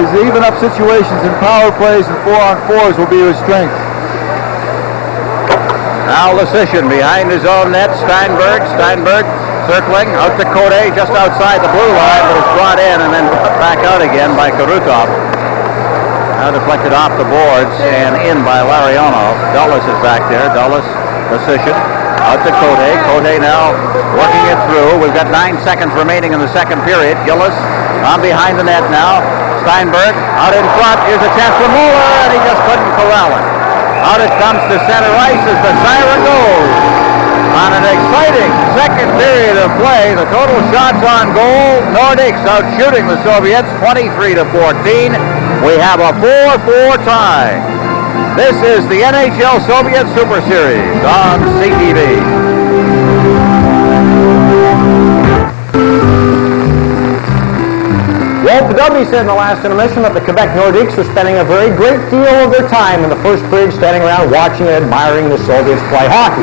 his even-up situations in power plays and 4-on-4s will be his strength. Now Lecition behind his own net. Steinberg circling out to Code just outside the blue line, but it's brought in and then brought back out again by Karutov. Now deflected off the boards and in by Larionov. Dulles is back there. Dulles, Lecition, out to Code. Code now working it through. We've got 9 seconds remaining in the second period. Gillis on behind the net now. Steinberg out in front. Here's a chance for Mueller, and he just couldn't corral it. Out it comes to center ice as the siren goes. On an exciting second period of play, the total shots on goal, Nordics out shooting the Soviets 23-14. We have a 4-4 tie. This is the NHL Soviet Super Series on CTV. Well, Pudovny said in the last intermission that the Quebec Nordiques were spending a very great deal of their time in the first period standing around watching and admiring the Soviets play hockey.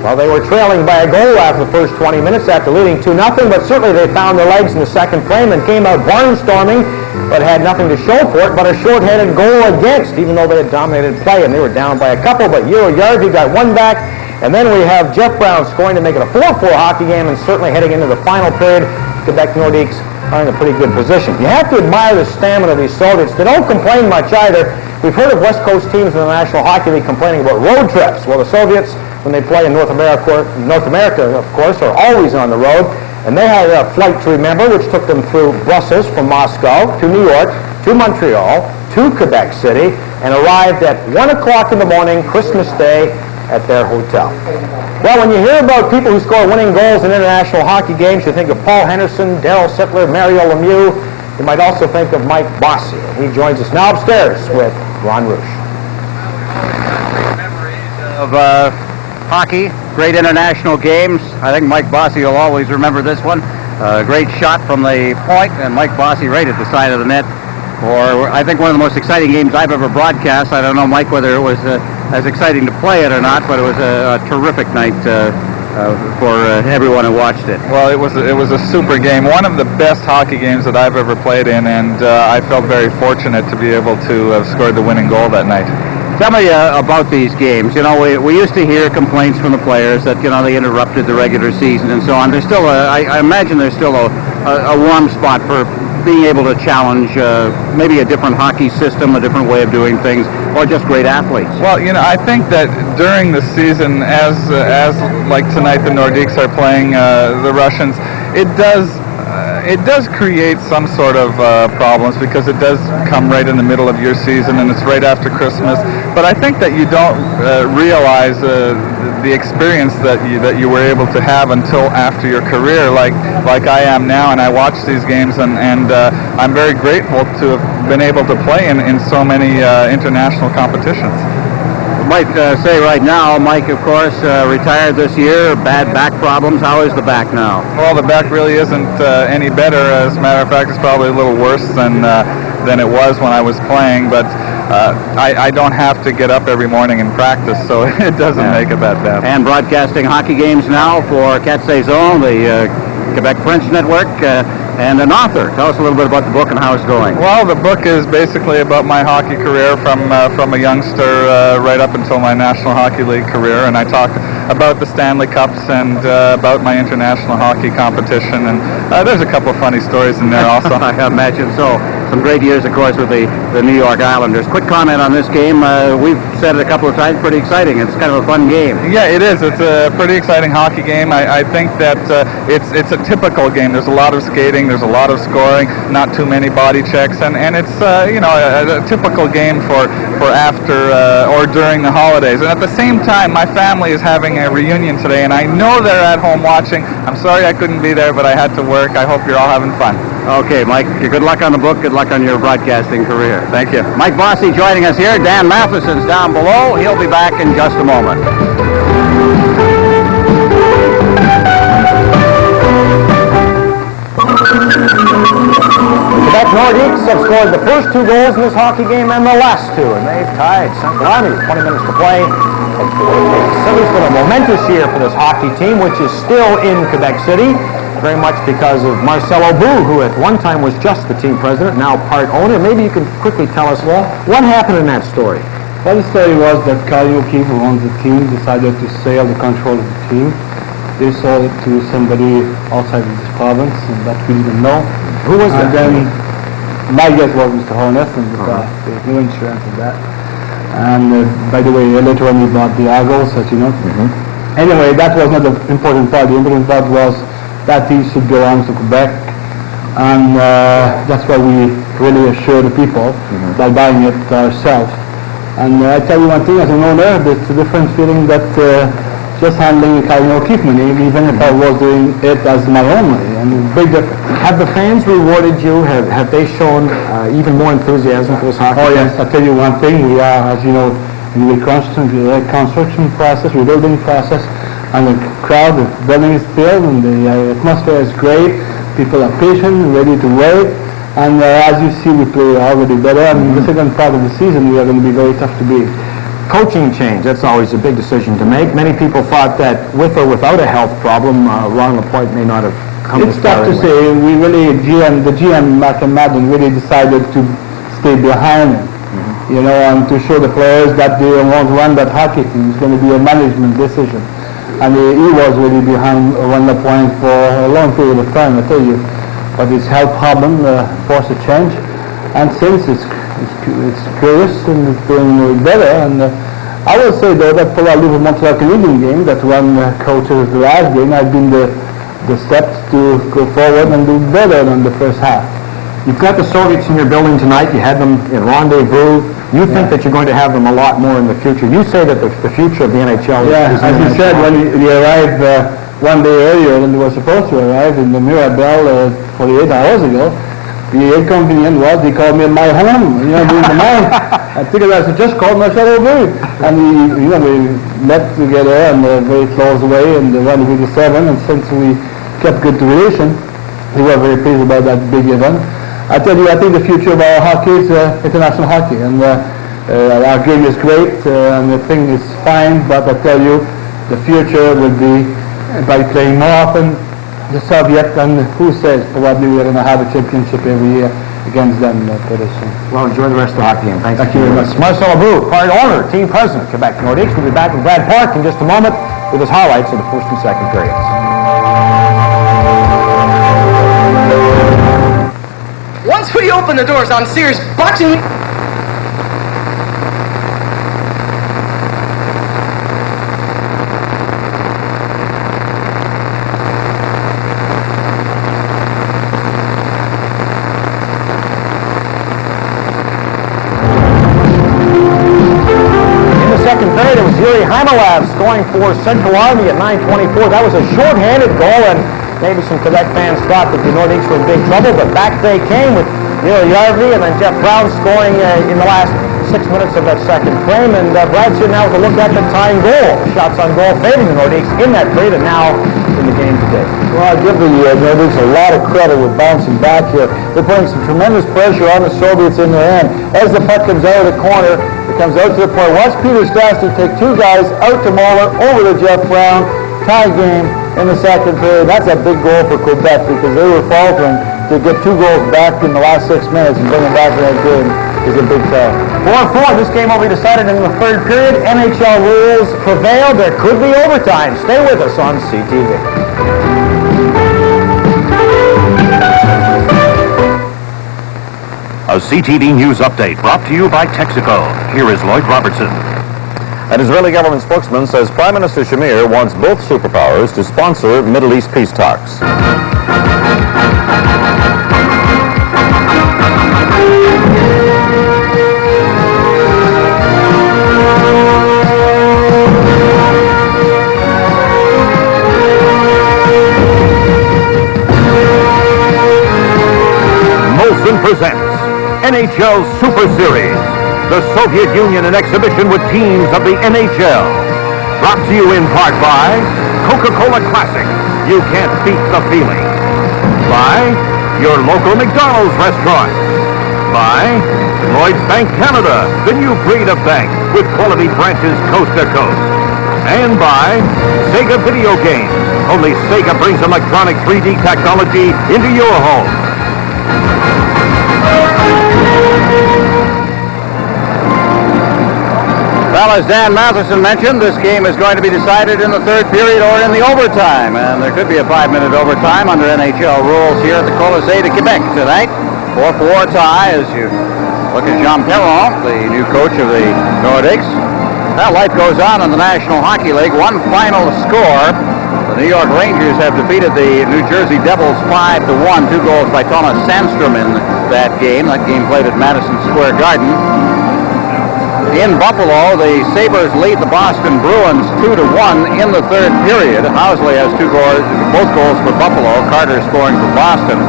Well, they were trailing by a goal after the first 20 minutes after leading 2-0, but certainly they found their legs in the second frame and came out barnstorming, but had nothing to show for it but a shorthanded goal against, even though they had dominated play and they were down by a couple, but Euro Yarvi got one back, and then we have Jeff Brown scoring to make it a 4-4 hockey game, and certainly heading into the final period, Quebec Nordiques are in a pretty good position. You have to admire the stamina of these Soviets. They don't complain much either. We've heard of West Coast teams in the National Hockey League complaining about road trips. Well, the Soviets, when they play in North America, of course, are always on the road. And they had a flight to remember, which took them through Brussels from Moscow to New York, to Montreal, to Quebec City, and arrived at 1 o'clock in the morning, Christmas Day, at their hotel. Well, when you hear about people who score winning goals in international hockey games, you think of Paul Henderson, Darryl Sittler, Mario Lemieux. You might also think of Mike Bossy. He joins us now upstairs with Ron Roosh. Of hockey, great international games. I think Mike Bossy will always remember this one. Great shot from the point, and Mike Bossy right at the side of the net. Or I think one of the most exciting games I've ever broadcast. I don't know, Mike, whether it was as exciting to play it or not, but it was a terrific night for everyone who watched it. Well, it was a super game, one of the best hockey games that I've ever played in, and I felt very fortunate to be able to have scored the winning goal that night. Tell me about these games. You know, we used to hear complaints from the players that, you know, they interrupted the regular season and so on. There's still I imagine there's still a warm spot for being able to challenge maybe a different hockey system, a different way of doing things, or just great athletes. Well, you know, I think that during the season, as like tonight the Nordiques are playing the Russians, it does create some sort of problems because it does come right in the middle of your season and it's right after Christmas. But I think that you don't realize the experience that you were able to have until after your career, like I am now, and I watch these games, and I'm very grateful to have been able to play in so many international competitions. Might say right now, Mike, of course, retired this year, bad back problems. How is the back now? Well, the back really isn't any better. As a matter of fact, it's probably a little worse than it was when I was playing, but I don't have to get up every morning and practice, so it doesn't make it that bad. And broadcasting hockey games now for Quatre Saisons, the Quebec French Network, and an author. Tell us a little bit about the book and how it's going. Well, the book is basically about my hockey career from a youngster right up until my National Hockey League career, and I talk about the Stanley Cups and about my international hockey competition, and there's a couple of funny stories in there also. I imagine so. Some great years, of course, with the New York Islanders. Quick comment on this game. We've said it a couple of times, pretty exciting. It's kind of a fun game. Yeah, it is. It's a pretty exciting hockey game. I think that it's a typical game. There's a lot of skating, there's a lot of scoring, not too many body checks, and it's a typical game for after or during the holidays. And at the same time, my family is having a reunion today, and I know they're at home watching. I'm sorry I couldn't be there, but I had to work. I hope you're all having fun. Okay, Mike, good luck on the book. Good luck on your broadcasting career. Thank you. Mike Bossy joining us here. Dan Matheson's down below. He'll be back in just a moment. The Quebec Nordiques have scored the first 2 goals in this hockey game and the last 2, and they've tied Central Army with 20 minutes to play. of 4. So it's been a momentous year for this hockey team, which is still in Quebec City, very much because of Marcelo Bou, who at one time was just the team president, now part owner. Maybe you can quickly tell us what happened in that story. Well, the story was that Carly O'Keefe, who owns the team, decided to sell the control of the team. They sold it to somebody outside of this province, and that we didn't know. Who was that? And then my guess was Mr. Horness, and there's no insurance in that. And by the way, later on we bought the Argos, as you know. Anyway, that was not the important part. The important part was that he should go on to Quebec, and that's why we really assure the people by buying it ourselves. And I tell you one thing, as an owner, it's a different feeling that just handling the Carly O'Keefe money, even if I was doing it as my own money, and big difference. Have the fans rewarded you? Have they shown even more enthusiasm for this hockey? Oh yes, I'll tell you one thing, we are, as you know, in the reconstruction process, rebuilding process, and the crowd, the building is filled, and the atmosphere is great, people are patient, ready to wait, and as you see, we play already better, and the second part of the season, we are going to be very tough to beat. Coaching change, that's always a big decision to make. Many people thought that with or without a health problem, Ron Lapointe may not have come It's tough to say. We really, the GM, Mark and Madden, really decided to stay behind him, you know, and to show the players that they won't run that hockey team. It's going to be a management decision. And he was really behind Ron Lapointe for a long period of time, I tell you. But his health problem forced a change. And since it's curious and it's doing better. And I will say though that for our Liverpool Montreal Canadian game, that one coaches the last game, I've been the steps to go forward and do better than the first half. You've got the Soviets in your building tonight. You had them in rendezvous. You think that you're going to have them a lot more in the future. You say that the future of the NHL is as you said, when he arrived one day earlier than he was supposed to arrive in the Mirabel 48 hours ago, the inconvenience was he called me in my home, you know, during the night. I figured I should just call Marcelo Bou. And we met together and very close way in the rendezvous 7, and since we kept good relation, we were very pleased about that big event. I tell you, I think the future of our hockey is international hockey, and our game is great, and the thing is fine, but I tell you, the future will be by playing more often the Soviet, and who says probably we're going to have a championship every year against them pretty soon. Well, enjoy the rest of the hockey game. Thank you very much. Marcelo Bou, part owner, team president, Quebec Nordiques. We'll be back with Brad Park in just a moment with his highlights of the first and second periods. Once we open the doors on Sears Boxing... It was Yuri Heimelab scoring for Central Army at 9:24. That was a short-handed goal, and maybe some Quebec fans thought that the Nordiques were in big trouble, but back they came with Yuri Yarvi and then Jeff Brown scoring in the last 6 minutes of that second frame. And Brad's here now to look at the tying goal. Shots on goal favoring the Nordiques in that period and now in the game today. Well, I give the Nordiques a lot of credit with bouncing back here. They're putting some tremendous pressure on the Soviets in their end. As the puck comes out of the corner, it comes out to the point. Watch Peter Stastny take two guys out to Moller, over to Jeff Brown, tie game in the second period. That's a big goal for Quebec because they were faltering. To get 2 goals back in the last 6 minutes and bring them back in that game is a big tell. 4-4. This game will be decided in the third period. NHL rules prevail. There could be overtime. Stay with us on CTV. A CTV News update brought to you by Texaco. Here is Lloyd Robertson. An Israeli government spokesman says Prime Minister Shamir wants both superpowers to sponsor Middle East peace talks. Presents NHL Super Series, the Soviet Union in exhibition with teams of the NHL. Brought to you in part by Coca-Cola Classic, you can't beat the feeling. By your local McDonald's restaurant. By Lloyd's Bank Canada, the new breed of bank with quality branches coast to coast. And by Sega Video Games. Only Sega brings electronic 3D technology into your home. Well, as Dan Matheson mentioned, this game is going to be decided in the third period or in the overtime. And there could be a 5-minute overtime under NHL rules here at the Colisée de Quebec tonight. 4-4 tie as you look at Jean Perron, the new coach of the Nordics. Well, life goes on in the National Hockey League. One final score. The New York Rangers have defeated the New Jersey Devils 5-1. 2 goals by Thomas Sandstrom in that game. That game played at Madison Square Garden. In Buffalo, the Sabres lead the Boston Bruins 2-1 in the third period. Housley has both goals for Buffalo. Carter scoring for Boston.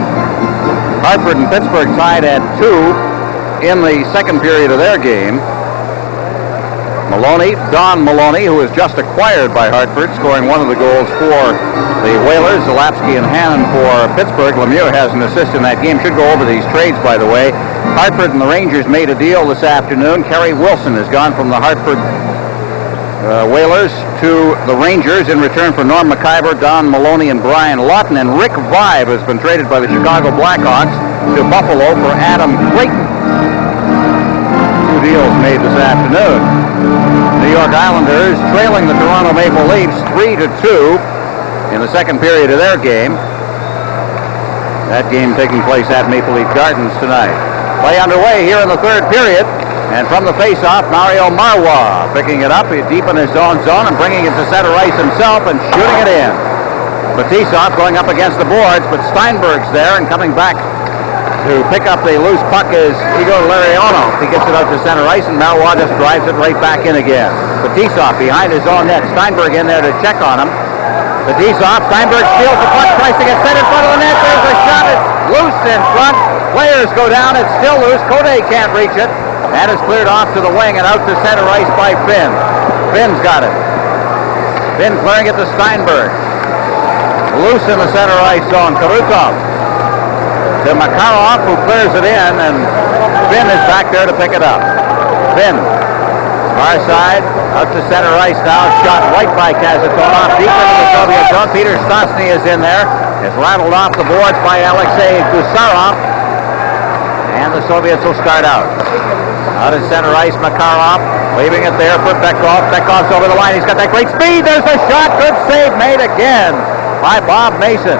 Hartford and Pittsburgh tied at 2 in the second period of their game. Don Maloney, who was just acquired by Hartford, scoring one of the goals for the Whalers. Zalapsky and Hannon for Pittsburgh. Lemieux has an assist in that game. Should go over these trades, by the way. Hartford and the Rangers made a deal this afternoon. Kerry Wilson has gone from the Hartford Whalers to the Rangers in return for Norm McIver, Don Maloney, and Brian Lawton. And Rick Vibe has been traded by the Chicago Blackhawks to Buffalo for Adam Clayton. 2 deals made this afternoon. New York Islanders trailing the Toronto Maple Leafs 3-2 in the second period of their game. That game taking place at Maple Leaf Gardens tonight. Play underway here in the third period. And from the face-off, Mario Marwa picking it up deep in his own zone and bringing it to center ice himself and shooting it in. Fetisov going up against the boards, but Steinberg's there and coming back to pick up the loose puck is Igor Larionov. He gets it out to center ice, and Marwa just drives it right back in again. Fetisov behind his own net. Steinberg in there to check on him. Fetisov, Steinberg steals the puck, tries to get set in front of the net. There's a shot. It's loose in front. Players go down. It's still loose. Code can't reach it. And it's cleared off to the wing and out to center ice by Finn. Finn's got it. Finn clearing it to Steinberg. Loose in the center ice zone. Karutov to Makarov, who clears it in, and Finn is back there to pick it up. Finn, far side, out to center ice now. Shot right by Kazatonov, deep into the Soviet zone. Peter Stastny is in there. It's rattled off the boards by Alexei Gusarov. And the Soviets will start out. Out at center ice, Makarov, leaving it there for Bekov. Bekov's over the line. He's got that great speed. There's a shot. Good save made again by Bob Mason.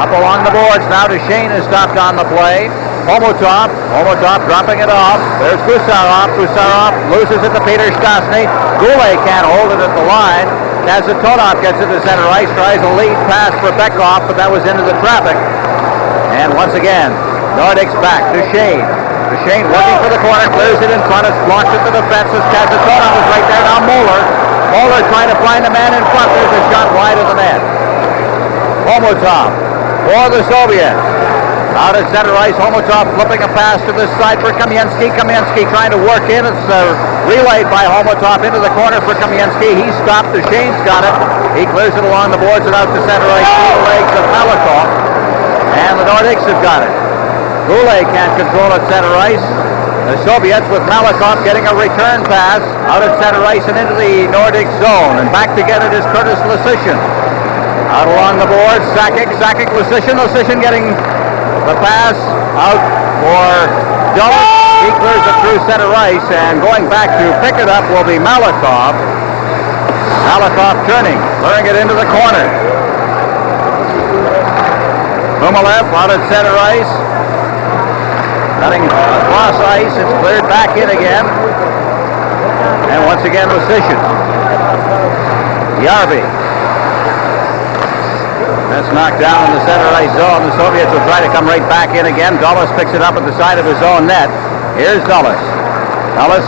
Up along the boards now. Duchesne is stopped on the play. Homotov dropping it off. There's Gusarov. Gusarov loses it to Peter Stastny. Goulet can't hold it at the line. Kazatonov gets it to center ice. Tries a lead pass for Bekov, but that was into the traffic. And once again, Nordick's back. Duchesne working for the corner, clears it in front, it's blocked at the defense as Kazatonov is right there. Now Moeller trying to find a man in front. There's a shot wide of the net. Homotov for the Soviets. Out at center ice, Homotov flipping a pass to the side for Kamensky. Kamensky trying to work in. It's relayed by Homotov into the corner for Kamensky. He stopped. Duchesne's got it. He clears it along the boards and out to center ice. Through the legs of Malikov. And the Nordics have got it. Goulet can't control at center ice. The Soviets with Malikov getting a return pass out at center ice and into the Nordic zone. And back to get it is Curtis Lasishin. Out along the boards, Sakic, Lasishin getting the pass out for Dulles. He clears it through center ice, and going back to pick it up will be Malikov. Malikov turning, clearing it into the corner. Kumalev out at center ice. Cutting across ice, it's cleared back in again. And once again, Lasishin. Yarby. That's knocked down in the center ice zone. The Soviets will try to come right back in again. Dulles picks it up at the side of his own net. Here's Dulles. Dulles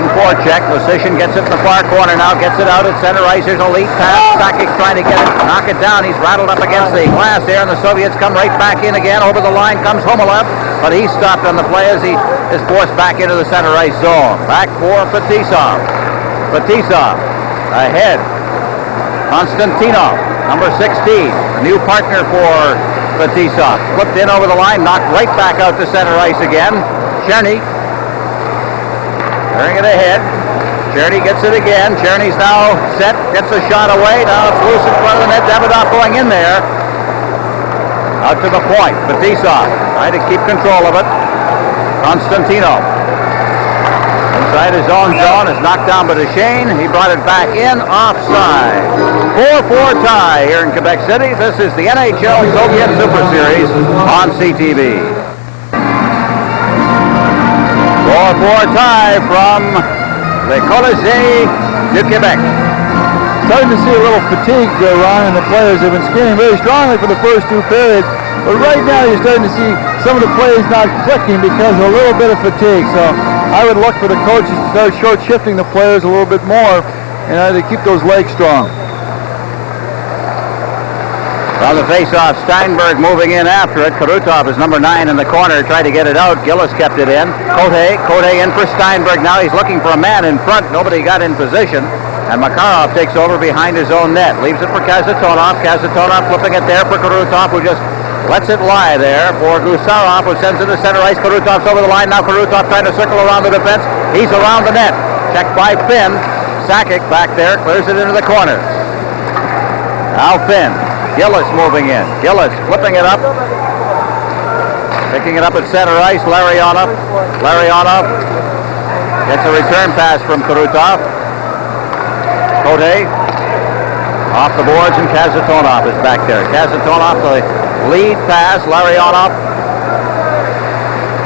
in forecheck. Lasishin gets it in the far corner now. Gets it out at center ice. There's a lead pass. Sakic trying to get it, knock it down. He's rattled up against the glass there, and the Soviets come right back in again. Over the line comes Homolev, but he's stopped on the play as he is forced back into the center ice zone. Back for Fetisov. Fetisov ahead. Konstantinov, number 16, a new partner for Fetisov. Flipped in over the line, knocked right back out to center ice again. Cherny. Turning it ahead. Cherny gets it again. Cherny's now set, gets a shot away. Now it's loose in front of the net. Davidoff going in there. Out to the point. Fetisov trying to keep control of it. Constantino. Inside his own zone is knocked down by Duchesne. He brought it back in, offside. 4-4 tie here in Quebec City. This is the NHL Soviet Super Series on CTV. 4-4 tie from Le Colisée de Quebec. Starting to see a little fatigue, Ron, and the players have been skating very strongly for the first two periods. But right now you're starting to see some of the plays not clicking because of a little bit of fatigue. So I would look for the coaches to start short-shifting the players a little bit more and to keep those legs strong. On the face-off, Steinberg moving in after it. Karutov is number 9 in the corner, tried to get it out. Gillis kept it in. Cote in for Steinberg. Now he's looking for a man in front. Nobody got in position. And Makarov takes over behind his own net. Leaves it for Kazatonov. Kazatonov flipping it there for Karutov, who just lets it lie there for Gusarov, who sends it to center ice. Karutov's over the line. Now Karutov trying to circle around the defense. He's around the net. Checked by Finn. Sakic back there. Clears it into the corner. Now Finn. Gillis moving in. Gillis flipping it up. Picking it up at center ice. Larionov. Larionov gets a return pass from Karutov. Cote off the boards, and Kazatonov is back there. Kazatonov, the lead pass. Larionov.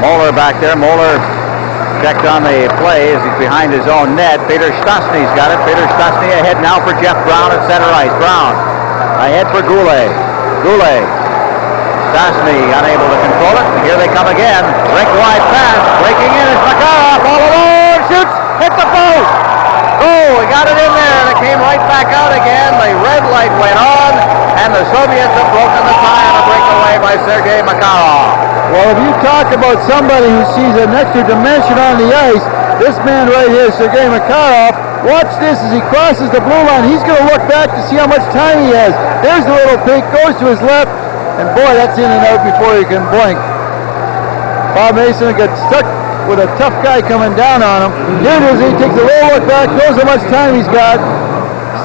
Moeller back there. Moeller checked on the play as he's behind his own net. Peter Stastny's got it. Peter Stastny ahead now for Jeff Brown at center ice. Brown ahead for Goulet. Goulet. Stastny unable to control it. Here they come again. Rink wide pass. Breaking in is Makarov. All alone. Shoots. Hit the post. Oh, he got it in there, and it came right back out again. The red light went on, and the Soviets have broken the tie on a breakaway by Sergei Makarov. Well, if you talk about somebody who sees an extra dimension on the ice, this man right here, Sergei Makarov, watch this as he crosses the blue line. He's going to look back to see how much time he has. There's the little peak, goes to his left, and boy, that's in and out before you can blink. Bob Mason gets stuck with a tough guy coming down on him. Here it is, he takes a little look back, knows how much time he's got,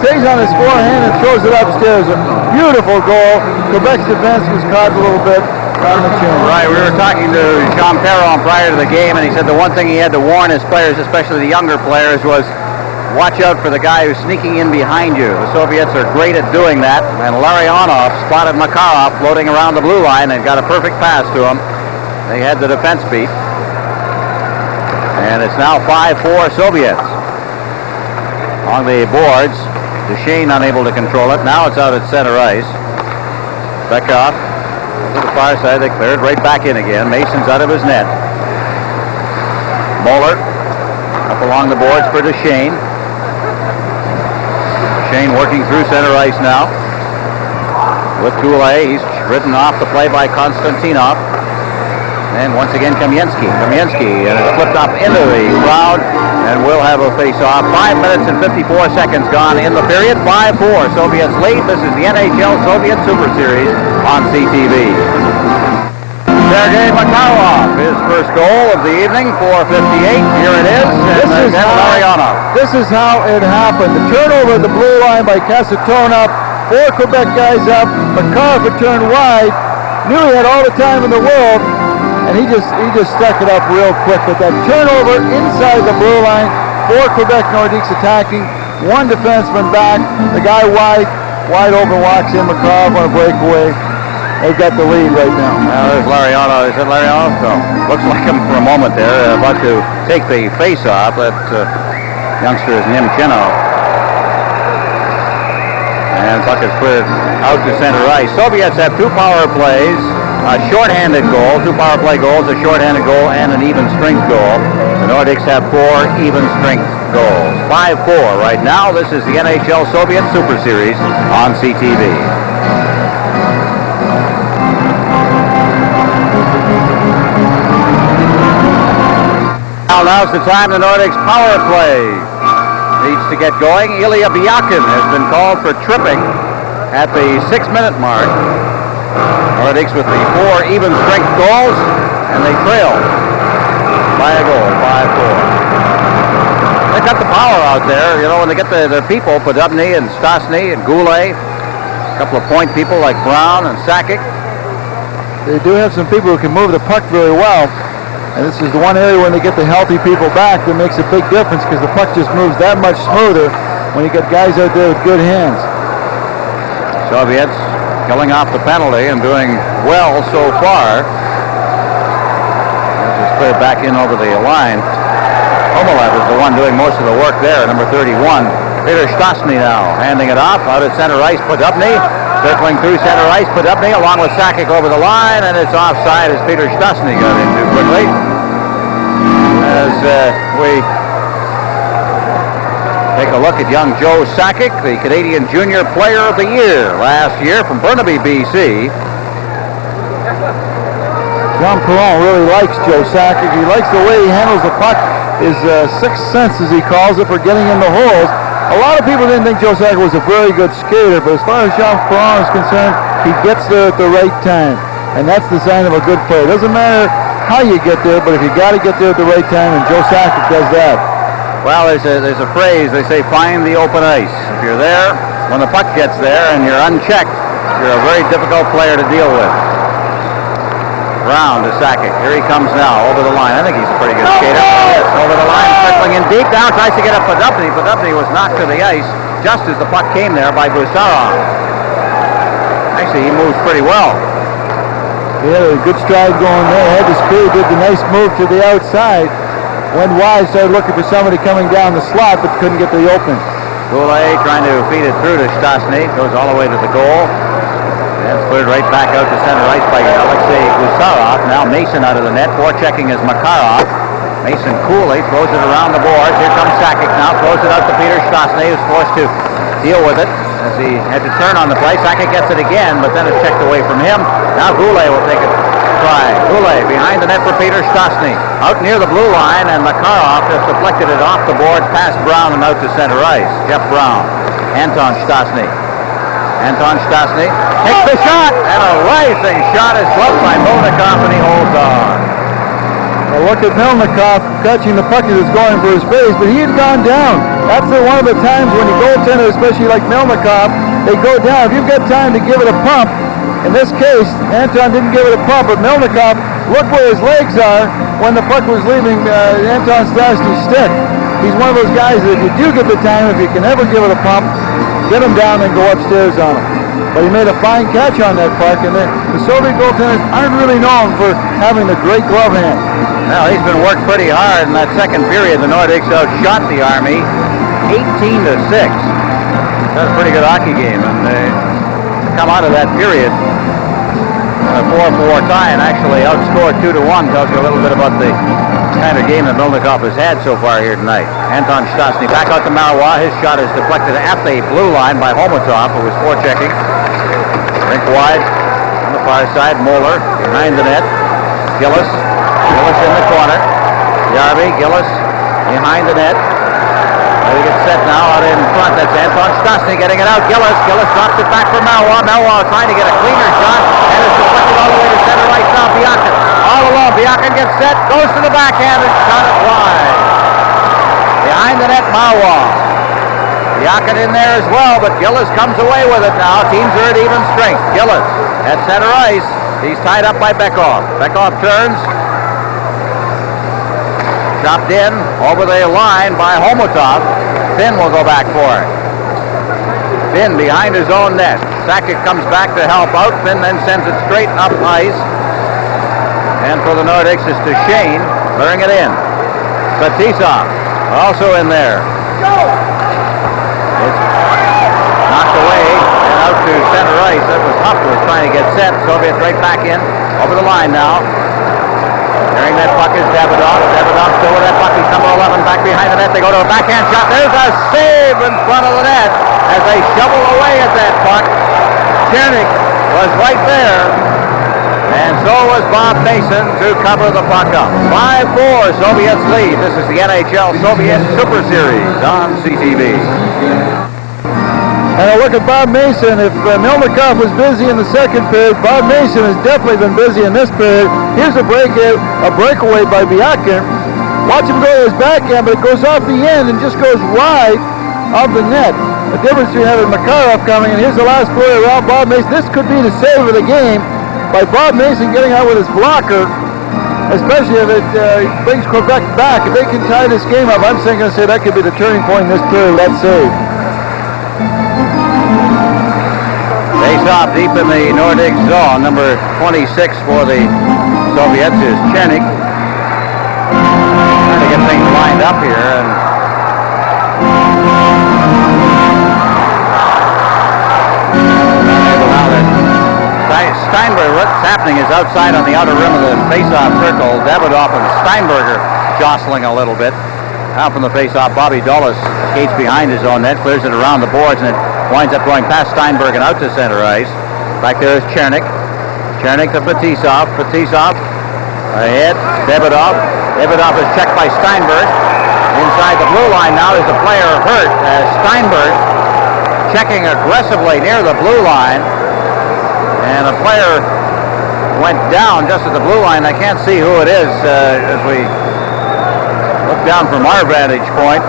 stays on his forehand and throws it upstairs. A beautiful goal. Quebec's defense was caught a little bit on the chin. Right, we were talking to Jean Perron prior to the game, and he said the one thing he had to warn his players, especially the younger players, was watch out for the guy who's sneaking in behind you. The Soviets are great at doing that, and Larionov spotted Makarov floating around the blue line and got a perfect pass to him. They had the defense beat. And it's now 5-4 Soviets. On the boards, Duchesne unable to control it. Now it's out at center ice. Bekov to the far side. They cleared right back in again. Mason's out of his net. Moeller up along the boards for Duchesne. Duchesne working through center ice now. With Goulet. He's ridden off the play by Konstantinov. And once again, Kamensky. Kamensky flipped up into the crowd, and we'll have a face-off. 5 minutes and 54 seconds gone in the period. 5-4, Soviets lead. This is the NHL Soviet Super Series on CTV. Sergei Makarov, his first goal of the evening, 4:58. Here it is. This is how it happened. The turnover at the blue line by Kasatonov. 4 Quebec guys up. Makarov returned wide. Knew he had all the time in the world. And he just stuck it up real quick with that turnover inside the blue line. 4 QuebeckNordick's attacking, 1 defenseman back. The guy wide open walks in. Makarov on a breakaway. They've got the lead right now. Now there's Larionov. Is it Larionov? So looks like him for a moment there, about to take the face-off. That youngster is Nemchenov. And puck is cleared out to center ice. Soviets have 2 power plays. A shorthanded goal, 2 power play goals, a shorthanded goal, and an even strength goal. The Nordics have 4 even strength goals. 5-4 right now. This is the NHL Soviet Super Series on CTV. Now's the time the Nordics power play needs to get going. Ilya Byakin has been called for tripping at the 6-minute mark. Nordics with the 4 even strength goals, and they trail by a goal, 5-4. They got the power out there, you know, when they get their people, Podubny and Stastny and Goulet, a couple of point people like Brown and Sakic. They do have some people who can move the puck very well. And this is the one area when they get the healthy people back that makes a big difference because the puck just moves that much smoother when you get guys out there with good hands. Soviets killing off the penalty and doing well so far. This is cleared back in over the line. Omolev is the one doing most of the work there, number 31. Peter Stastny now handing it off out at center ice. Podubny circling through center ice. Podubny along with Sakic over the line, and it's offside as Peter Stastny got in too quickly. As we take a look at young Joe Sakic, the Canadian Junior Player of the Year last year from Burnaby, BC. John Perron really likes Joe Sakic. He likes the way he handles the puck. His sixth sense, as he calls it, for getting in the holes. A lot of people didn't think Joe Sakic was a very good skater, but as far as John Perron is concerned, he gets there at the right time. And that's the sign of a good player. It doesn't matter how you get there, but if you got to get there at the right time, and Joe Sakic does that. Well, there's a phrase, they say, find the open ice. If you're there, when the puck gets there and you're unchecked, you're a very difficult player to deal with. Brown to Sakic. Here he comes now over the line. I think he's a pretty good skater. Yes, over the line, circling in deep. Now tries to get up Podubny. Podubny was knocked to the ice just as the puck came there by Busarov. Actually, he moves pretty well. He had a good stride going there. Had the speed, did the nice move to the outside. Went wide, started looking for somebody coming down the slot, but couldn't get the opening. Goulet trying to feed it through to Stastny. Goes all the way to the goal. That's cleared right back out to center ice by Alexei Gusarov. Now Mason out of the net. Forechecking is Makarov. Mason coolly throws it around the boards. Here comes Sakic now. Throws it out to Peter Stastny, who's forced to deal with it as he had to turn on the play. Sakic gets it again, but then it's checked away from him. Now Goulet will take a try. Goulet behind the net for Peter Stastny. Out near the blue line, and Makarov just deflected it off the boards past Brown and out to center ice. Jeff Brown. Anton Stastny. Anton Stastny takes the shot, and a rising shot is gloved by Milnikov, and he holds on. Well, look at Milnikov catching the puck as it's going for his face, but he had gone down. That's one of the times when you goaltender, especially like Milnikov, they go down. If you've got time to give it a pump, in this case, Anton didn't give it a pump, but Milnikov, look where his legs are when the puck was leaving Anton Stastny's stick. He's one of those guys that if you do get the time, if you can ever give it a pump, get him down and go upstairs on him. But he made a fine catch on that puck, and the Soviet goaltenders aren't really known for having a great glove hand. Well, he's been worked pretty hard in that second period. The Nordics outshot the Army 18-6. That's a pretty good hockey game, and they come out of that period a 4-4 tie and actually outscored 2-1. Tells you a little bit about the kind of game that Milnikov has had so far here tonight. Anton Stastny back out to Marois. His shot is deflected at the blue line by Homotov, who was forechecking. Rink wide on the far side. Moeller behind the net. Gillis. Gillis in the corner. Yarby. Gillis behind the net. They get set now out in front. That's Anton Stastny getting it out. Gillis drops it back for Marois. Marois trying to get a cleaner shot, and it's deflected all the way to center right now. Biakin all alone. Biakin gets set, goes to the backhand, and shot it wide. Behind the net, Marois. Biakin in there as well, but Gillis comes away with it now. Teams are at even strength. Gillis at center ice. He's tied up by Bekov. Bekov turns. Chopped in over the line by Homotov. Finn will go back for it. Finn behind his own net. Sakic comes back to help out. Finn then sends it straight up ice. And for the Nordics is to Shane, clearing it in. Fetisov also in there. It's knocked away and out to center ice. That was Huff who was trying to get set. Soviets right back in. Over the line now. Carrying that puck is Davidoff. Davidoff still with that puck. He's number 11 back behind the net. They go to a backhand shot. There's a save in front of the net as they shovel away at that puck. Chernik was right there. And so was Bob Mason to cover the puck up. 5-4, Soviets lead. This is the NHL Soviet Super Series on CTV. And I look at Bob Mason. If Milnikov was busy in the second period, Bob Mason has definitely been busy in this period. Here's a breakaway by Biakin. Watch him go to his backhand, but it goes off the end and just goes wide of the net. The difference between having Makarov coming, and here's the last play around Bob Mason. This could be the save of the game by Bob Mason getting out with his blocker, especially if it brings Quebec back. If they can tie this game up, I'm going to say that could be the turning point in this period, that save. Face off deep in the Nordic zone. Number 26 for the Soviets is Chernik. Trying to get things lined up here. And Steinberg, what's happening is outside on the outer rim of the face-off circle. Davidoff and Steinberger jostling a little bit. Out from the face-off, Bobby Dulles skates behind his own net, clears it around the boards, and it winds up going past Steinberg and out to center ice. Back there is Chernik. Chernik to Fetisov. Fetisov ahead. Davidoff. Davidoff is checked by Steinberg. Inside the blue line now is a player hurt as Steinberg checking aggressively near the blue line. And a player went down just at the blue line. I can't see who it is as we look down from our vantage point.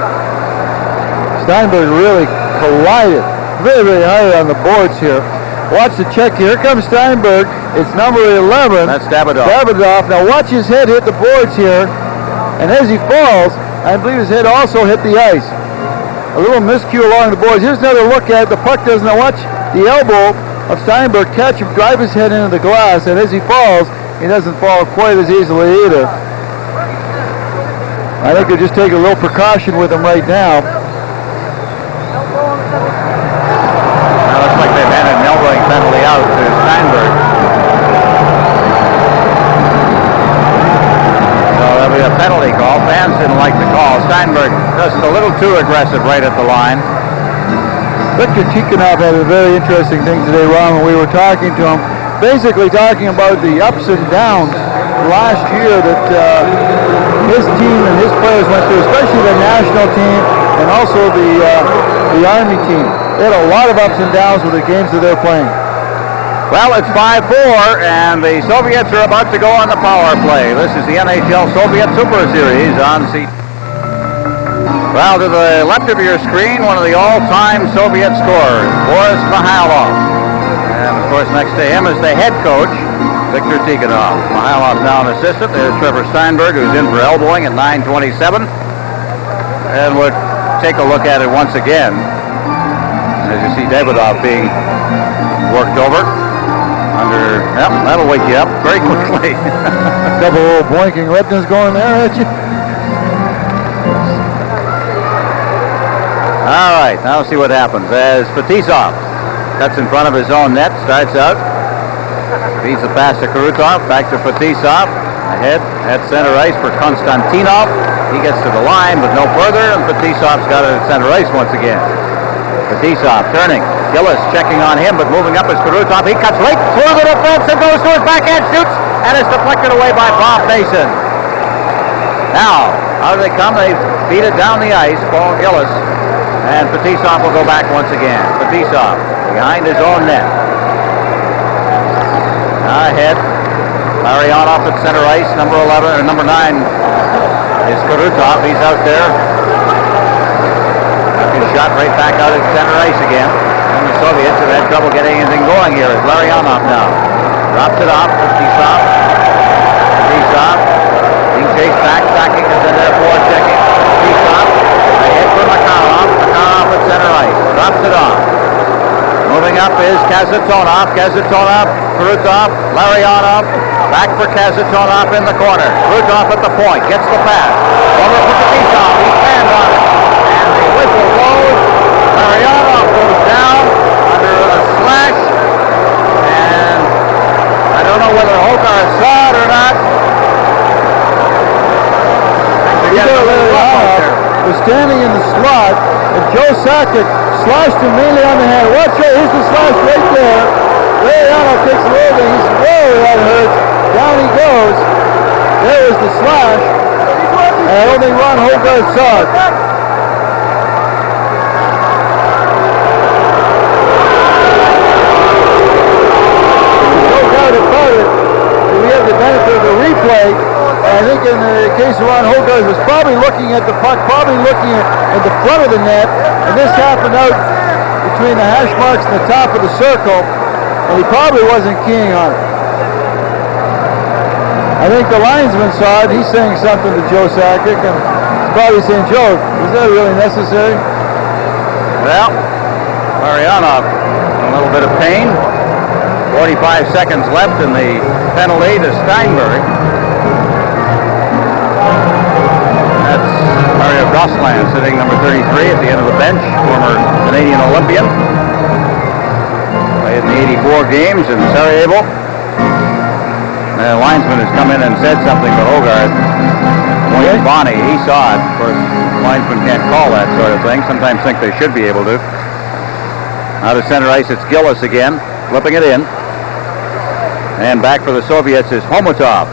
Steinberg really collided very, very high on the boards here. Watch the check here. Here comes Steinberg. It's number 11. That's Davidoff. Davidoff. Now watch his head hit the boards here. And as he falls, I believe his head also hit the ice. A little miscue along the boards. Here's another look at it. The puck doesn't watch the elbow of Steinberg catch him, drive his head into the glass, and as he falls, he doesn't fall quite as easily either. I think they're just taking a little precaution with him right now. Now looks like they've handed an elbowing penalty out to Steinberg. So there'll be a penalty call. Fans didn't like the call. Steinberg just a little too aggressive right at the line. Victor Tikhonov had a very interesting thing today, Ron, when we were talking to him, basically talking about the ups and downs last year that his team and his players went through, especially the national team and also the Army team. They had a lot of ups and downs with the games that they're playing. Well, it's 5-4, and the Soviets are about to go on the power play. This is the NHL Soviet Super Series on C. Well, to the left of your screen, one of the all-time Soviet scorers, Boris Mikhailov. And, of course, next to him is the head coach, Victor Tikhonov. Mikhailov now an assistant. There's Trevor Steinberg, who's in for elbowing at 9:27. And we'll take a look at it once again. As you see Davidoff being worked over. Yep, that'll wake you up very quickly. Couple of blinking retinas going there at you. All right, now we'll see what happens. As Fetisov cuts in front of his own net, starts out, feeds the pass to Krutov, back to Fetisov, ahead at center ice for Konstantinov. He gets to the line, but no further, and Fetisov's got it at center ice once again. Fetisov turning, Gillis checking on him, but moving up is Krutov. He cuts right through the defense and goes to his backhand, shoots, and is deflected away by Bob Mason. Now, how do they come? They beat it down the ice, Paul Gillis. And Fetisov will go back once again. Fetisov behind his own net. Ahead. Larionov at center ice. Number 11 or number 9 is Krutov. He's out there. Took his shot right back out at center ice again. And the Soviets have had trouble getting anything going here. It's Larionov now. Drops it off. Fetisov. Fetisov being chased back. Backing is in there for checking. Fetisov. Ahead for Makarov. Makarov at center ice. Drops it off. Moving up is Kazatonov. Kazatonov, Krutov, Larionov. Back for Kazatonov in the corner. Krutov at the point. Gets the pass. Over for Fetisov. He stands on it. And the whistle blows. Larionov goes down under a slash. And I don't know whether Hokar saw it or not. Was standing in the slot, and Joe Sakic slashed him mainly on the hand. Watch out, here's the slash right there. Larionov takes a little bit. He's whoa, that hurts. Down he goes. There was the slash. And I don't think Ron Hogarth saw it. No doubt about it. We have the benefit of the replay. And I think in the case of Ron Hogarth, was probably looking at the puck, probably looking at the front of the net, and this happened out between the hash marks and the top of the circle, and he probably wasn't keying on it. I think the linesman saw it. He's saying something to Joe Sakic, and he's probably saying, Joe, was that really necessary? Well, Larionov in a little bit of pain. 45 seconds left in the penalty to Steinberg. That's Mario Gosselin sitting number 33 at the end of the bench, former Canadian Olympian. Played in the 84 games in Sarajevo. The linesman has come in and said something to Hogarth. Wayne Bonney, he saw it. Of course, linesmen can't call that sort of thing. Sometimes think they should be able to. Out of center ice, it's Gillis again, flipping it in. And back for the Soviets is Homotov.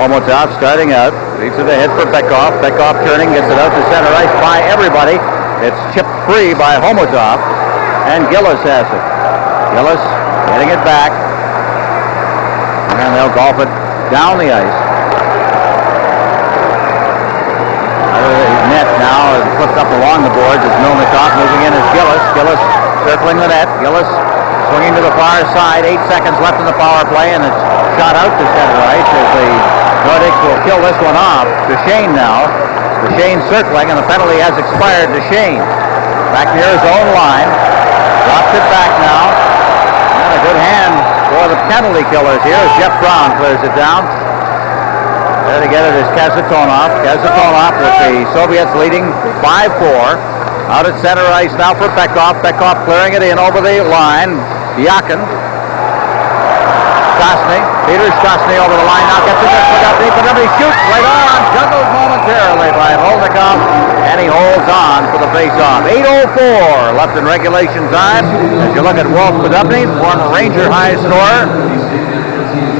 Homotov starting out, leads it ahead for Bekov. Bekov turning, gets it out to center ice by everybody. It's chipped free by Homotov, and Gillis has it. Gillis getting it back, and they'll golf it down the ice. Net now is flipped up along the boards as Milnikov moving in as Gillis. Gillis circling the net. Gillis swinging to the far side. 8 seconds left in the power play, and it's shot out to center ice as the Nordics will kill this one off. Duchesne now. Duchesne circling, and the penalty has expired. Duchesne back near his own line. Drops it back now. And a good hand for the penalty killers here as Jeff Brown clears it down. There to get it is Kazatonov. Kazatonov with the Soviets leading 5-4. Out at center ice now for Bekov. Bekov clearing it in over the line. Yakin. Stastny. Peter Stastny over the line now. Gets it for Podubny. Podubny shoots right on. Juggled momentarily by Volnikov. And he holds on for the face-off. 8:04 left in regulation time. As you look at Walt Podubny, former Ranger high scorer.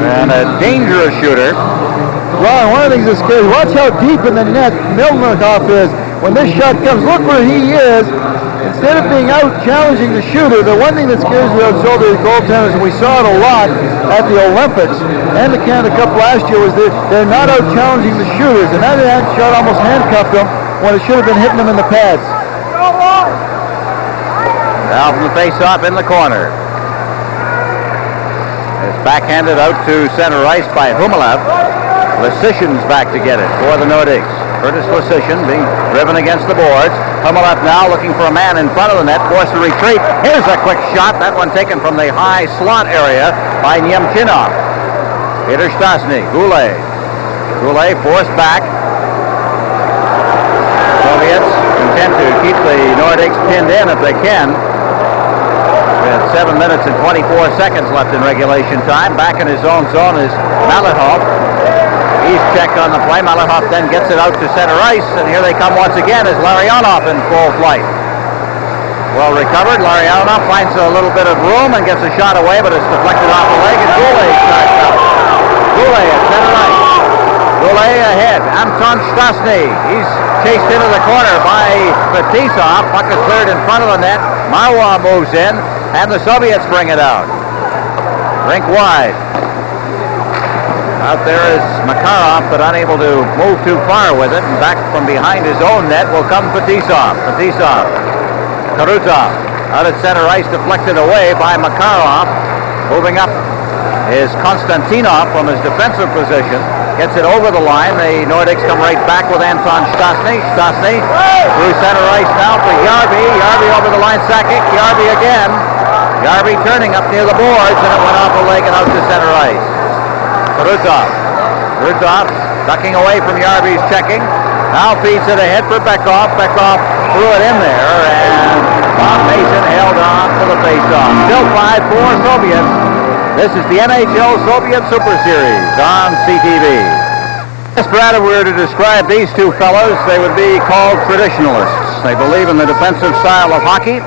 And a dangerous shooter. Ron, one of the things that's scary, watch how deep in the net Milnikov is. When this shot comes, look where he is. Instead of being out challenging the shooter, the one thing that scares me about Soviet goaltenders, and we saw it a lot at the Olympics and the Canada Cup last year, was that they're not out challenging the shooters. And that shot almost handcuffed them when it should have been hitting them in the pads. Now from the face-off in the corner. It's backhanded out to center ice by Humalev. Lysyshyn's back to get it for the Nordics. Curtis Lysyshin being driven against the boards. Humalev now looking for a man in front of the net, forced to retreat. Here's a quick shot, that one taken from the high slot area by Nemchinov. Peter Stastny, Goulet. Goulet forced back. Soviets content to keep the Nordics pinned in if they can. With 7 minutes and 24 seconds left in regulation time. Back in his own zone is Malahov. He's checked on the play. Malahov then gets it out to center ice, and here they come once again as Larionov in full flight. Well recovered. Larionov finds a little bit of room and gets a shot away, but it's deflected off the leg, and Goulet starts out. Goulet at center ice. Goulet ahead. Anton Stastny. He's chased into the corner by Fetisov. Puck is cleared in front of the net. Marwa moves in, and the Soviets bring it out. Rink wide. Out there is Makarov, but unable to move too far with it. And back from behind his own net will come Fetisov. Fetisov. Karutov. Out at center ice, deflected away by Makarov. Moving up is Konstantinov from his defensive position. Gets it over the line. The Nordics come right back with Anton Stastny. Stastny through center ice now for Yarby. Yarby over the line. Sakic. Yarby again. Yarby turning up near the boards, and it went off the leg and out to center ice. Karutov. Karutov ducking away from Yarby's checking. Now feeds it ahead for Bekov. Bekov threw it in there, and Bob Mason held on for the faceoff. Still 5-4 Soviets. This is the NHL Soviet Super Series on CTV. If we were to describe these two fellows, they would be called traditionalists. They believe in the defensive style of hockey.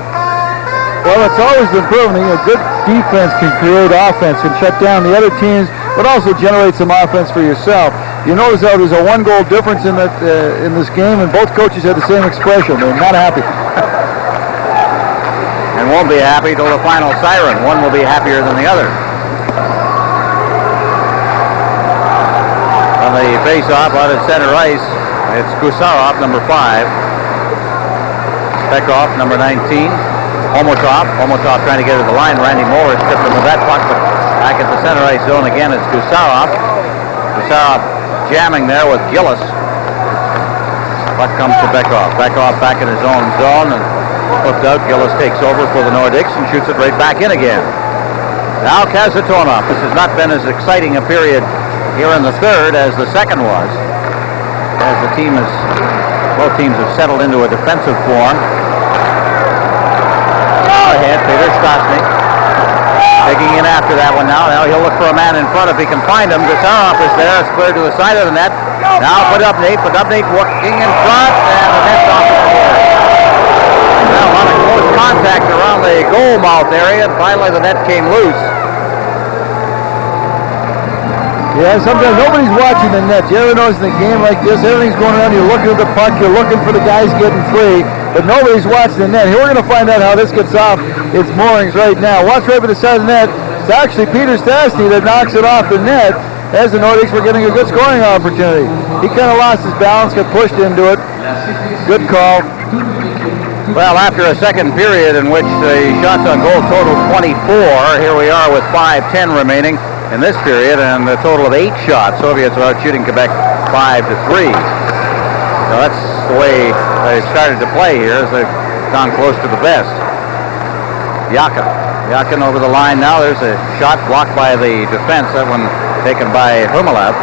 Well, it's always been proven that good defense can create offense, can shut down the other teams, but also generate some offense for yourself. You notice how there's a one-goal difference in that in this game, and both coaches had the same expression. They're not happy. And won't be happy till the final siren. One will be happier than the other. the face-off out at center ice. It's Gusarov, number 5. Bekov, number 19. Homotov trying to get to the line. Randy Moore is stripped him of that puck, but back at the center ice zone again, it's Gusarov. Gusarov jamming there with Gillis. Puck comes to Bekov. Bekov back in his own zone and flipped out. Gillis takes over for the Nordicks and shoots it right back in again. Now Kazatonov. This has not been as exciting a period here in the third as the second was, as the both teams have settled into a defensive form. Ahead, Peter Stastny taking in after that one now. Now he'll look for a man in front if he can find him. Gusarov is there. It's cleared to the side of the net. Now Podupnik working in front, and the net's off the board. Now a lot of close contact around the goal mouth area, and finally the net came loose. Yeah, sometimes nobody's watching the net. You ever notice in a game like this, everything's going around, you're looking at the puck, you're looking for the guys getting free, but nobody's watching the net. Here we're going to find out how this gets off its moorings right now. Watch right by the side of the net. It's actually Peter Stastny that knocks it off the net as the Nordics were getting a good scoring opportunity. He kind of lost his balance, got pushed into it. Good call. Well, after a second period in which the shots on goal totaled 24, here we are with 5:10 remaining in this period, and a total of 8 shots. Soviets are out shooting Quebec 5-3. So that's the way they started to play here, as they've gone close to the best. Yakin over the line now. There's a shot blocked by the defense. That one taken by Humilev.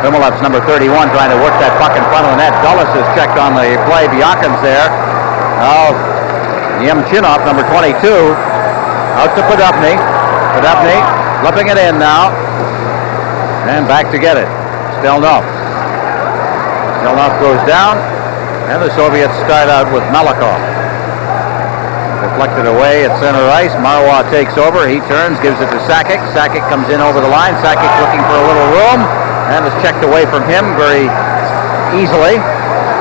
Humilov's number 31 trying to work that puck in front of the net. Dulles has checked on the play. Yakin's there. Now Yemchinov, number 22, out to Podupnik. Flipping it in now. And back to get it. Stelnov. Stelnov goes down. And the Soviets start out with Melikov. Deflected away at center ice. Marois takes over. He turns, gives it to Sakic. Sakic comes in over the line. Sakic looking for a little room. And is checked away from him very easily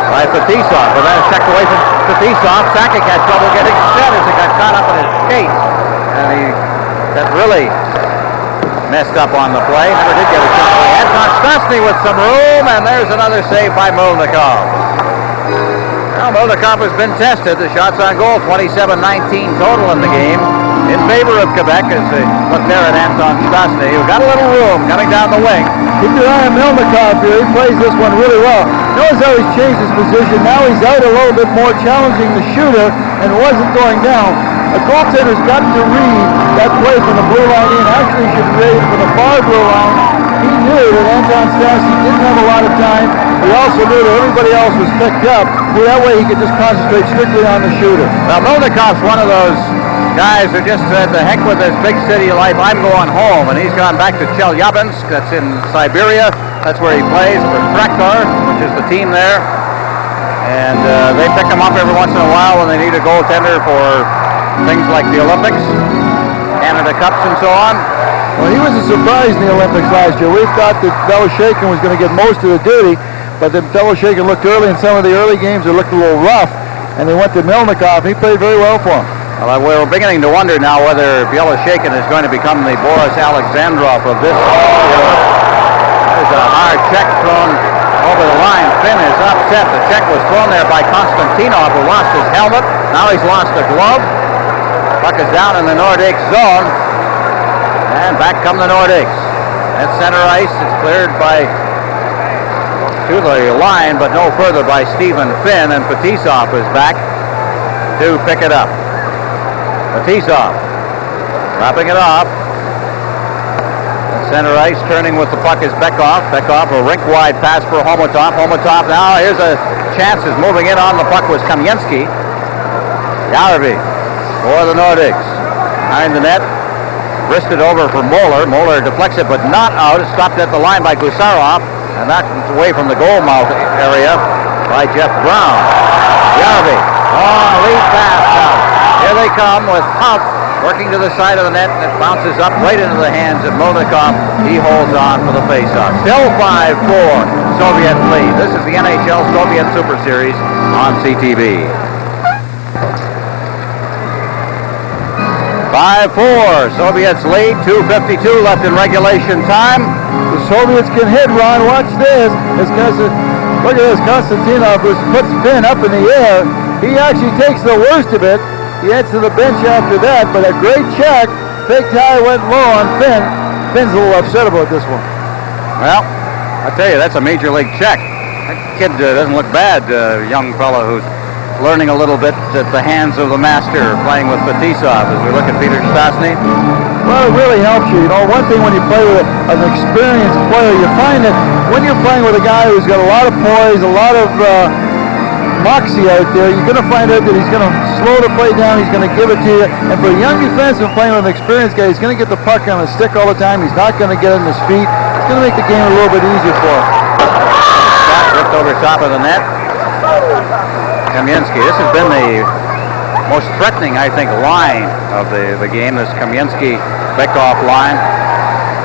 by Fetisov. But then it's checked away from Fetisov. Sakic had trouble getting set as it got caught up in his skate. And he got really messed up on the play. Never did get a shot away. Anton Stastny with some room, and there's another save by Molnikov. Now Molnikov has been tested. The shots on goal, 27-19 total in the game, in favor of Quebec as they look there at Anton Stastny, who got a little room coming down the wing. Keep your eye on Molnikov here. He plays this one really well. Notice how he's changed his position. Now he's out a little bit more, challenging the shooter, and wasn't going down. A goaltender's got to read that play from the blue line in. Actually, he should read it from the far blue line. He knew that Anton Stastny didn't have a lot of time. He also knew that everybody else was picked up. So that way he could just concentrate strictly on the shooter. Now, Molnikov's one of those guys who just said, the heck with this big city life, I'm going home. And he's gone back to Chelyabinsk, that's in Siberia. That's where he plays for Traktor, which is the team there. And they pick him up every once in a while when they need a goaltender for things like the Olympics, Canada Cups, and so on. Well, he was a surprise in the Olympics last year. We thought that Beloshakin was going to get most of the duty, but then Beloshakin looked early in some of the early games. It looked a little rough, and they went to Melnikov. He played very well for him. Well, we're beginning to wonder now whether Beloshakin is going to become the Boris Alexandrov of this era. There's a hard check thrown over the line. Finn is upset. The check was thrown there by Konstantinov, who lost his helmet. Now he's lost a glove. Puck is down in the Nordics zone. And back come the Nordics. At center ice, it's cleared to the line, but no further by Stephen Finn, and Fetisov is back to pick it up. Fetisov dropping it off. At center ice, turning with the puck is Bekov. Bekov, a rink-wide pass for Homotov. Homotov now, here's a chance, is moving in on the puck was Kamensky. Järvi for the Nordics. Behind the net, wristed over for Moeller. Moeller deflects it, but not out. It's stopped at the line by Gusarov, and that's away from the goal mouth area by Jeff Brown. Järvi, long lead pass now. Here they come with Huff working to the side of the net, and it bounces up right into the hands of Molnikov. He holds on for the faceoff. Still 5-4, Soviet lead. This is the NHL Soviet Super Series on CTV. 5-4. Soviets lead. 2:52 left in regulation time. The Soviets can hit, Ron. Watch this. Look at this. Konstantinov puts Finn up in the air. He actually takes the worst of it. He heads to the bench after that, but a great check. Fake tie went low on Finn. Finn's a little upset about this one. Well, I tell you, that's a major league check. That kid doesn't look bad, young fellow who's learning a little bit at the hands of the master, playing with Fetisov as we look at Peter Stastny. Well, it really helps you. You know, one thing when you play with an experienced player, you find that when you're playing with a guy who's got a lot of poise, a lot of moxie out there, you're going to find out that he's going to slow the play down, he's going to give it to you. And for a young defenseman playing with an experienced guy, he's going to get the puck on his stick all the time. He's not going to get it in his feet. It's going to make the game a little bit easier for him. Shot ripped over top of the net. Kamensky. This has been the most threatening, I think, line of the game, this Kamensky-Bekov line.